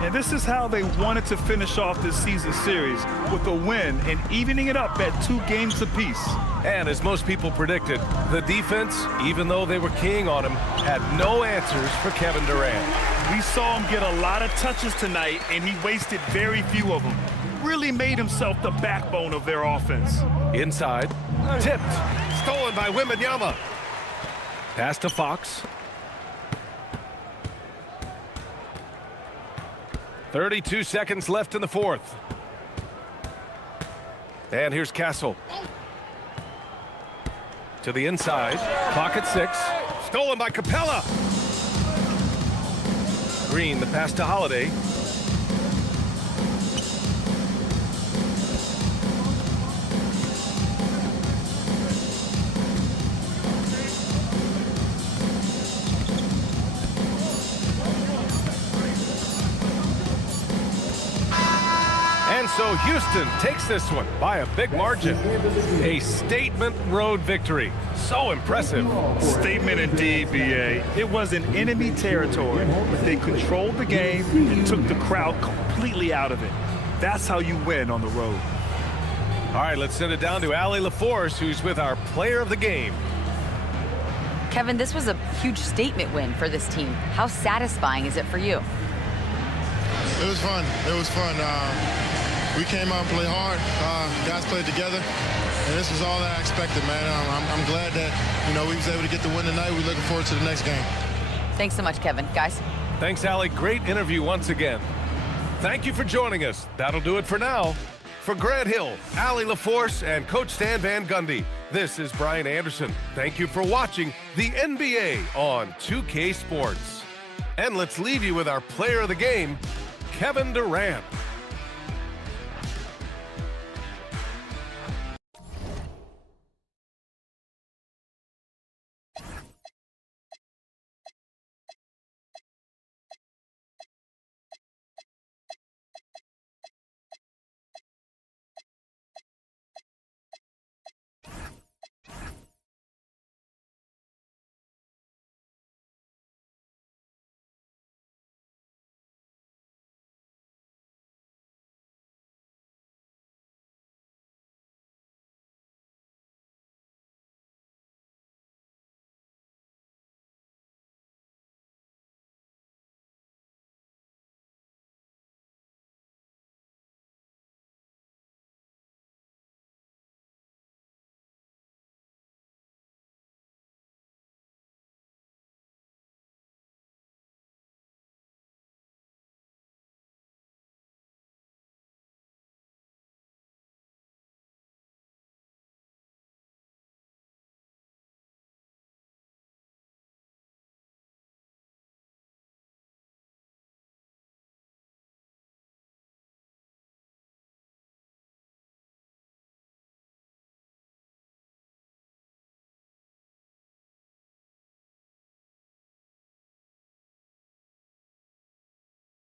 And this is how they wanted to finish off this season series, with a win and evening it up at 2 games apiece. And as most people predicted, the defense, even though they were keying on him, had no answers for Kevin Durant. We saw him get a lot of touches tonight, and he wasted very few of them. Really made himself the backbone of their offense. Inside, tipped, stolen by Wembanyama. Pass to Fox. 32 seconds left in the fourth. And here's Castle. To the inside, clock at 6. Stolen by Capella. Green, the pass to Holiday. And so Houston takes this one by a big margin. A statement road victory. So impressive. Statement indeed, B.A. It was in enemy territory, but they controlled the game and took the crowd completely out of it. That's how you win on the road. All right, let's send it down to Allie LaForce, who's with our player of the game. Kevin, this was a huge statement win for this team. How satisfying is it for you? It was fun. It was fun. We came out and played hard. Guys played together, and this was all that I expected, man. I'm glad that, we was able to get the win tonight. We're looking forward to the next game. Thanks so much, Kevin. Guys. Thanks, Allie. Great interview once again. Thank you for joining us. That'll do it for now. For Grant Hill, Allie LaForce, and Coach Stan Van Gundy, this is Brian Anderson. Thank you for watching the NBA on 2K Sports. And let's leave you with our player of the game, Kevin Durant.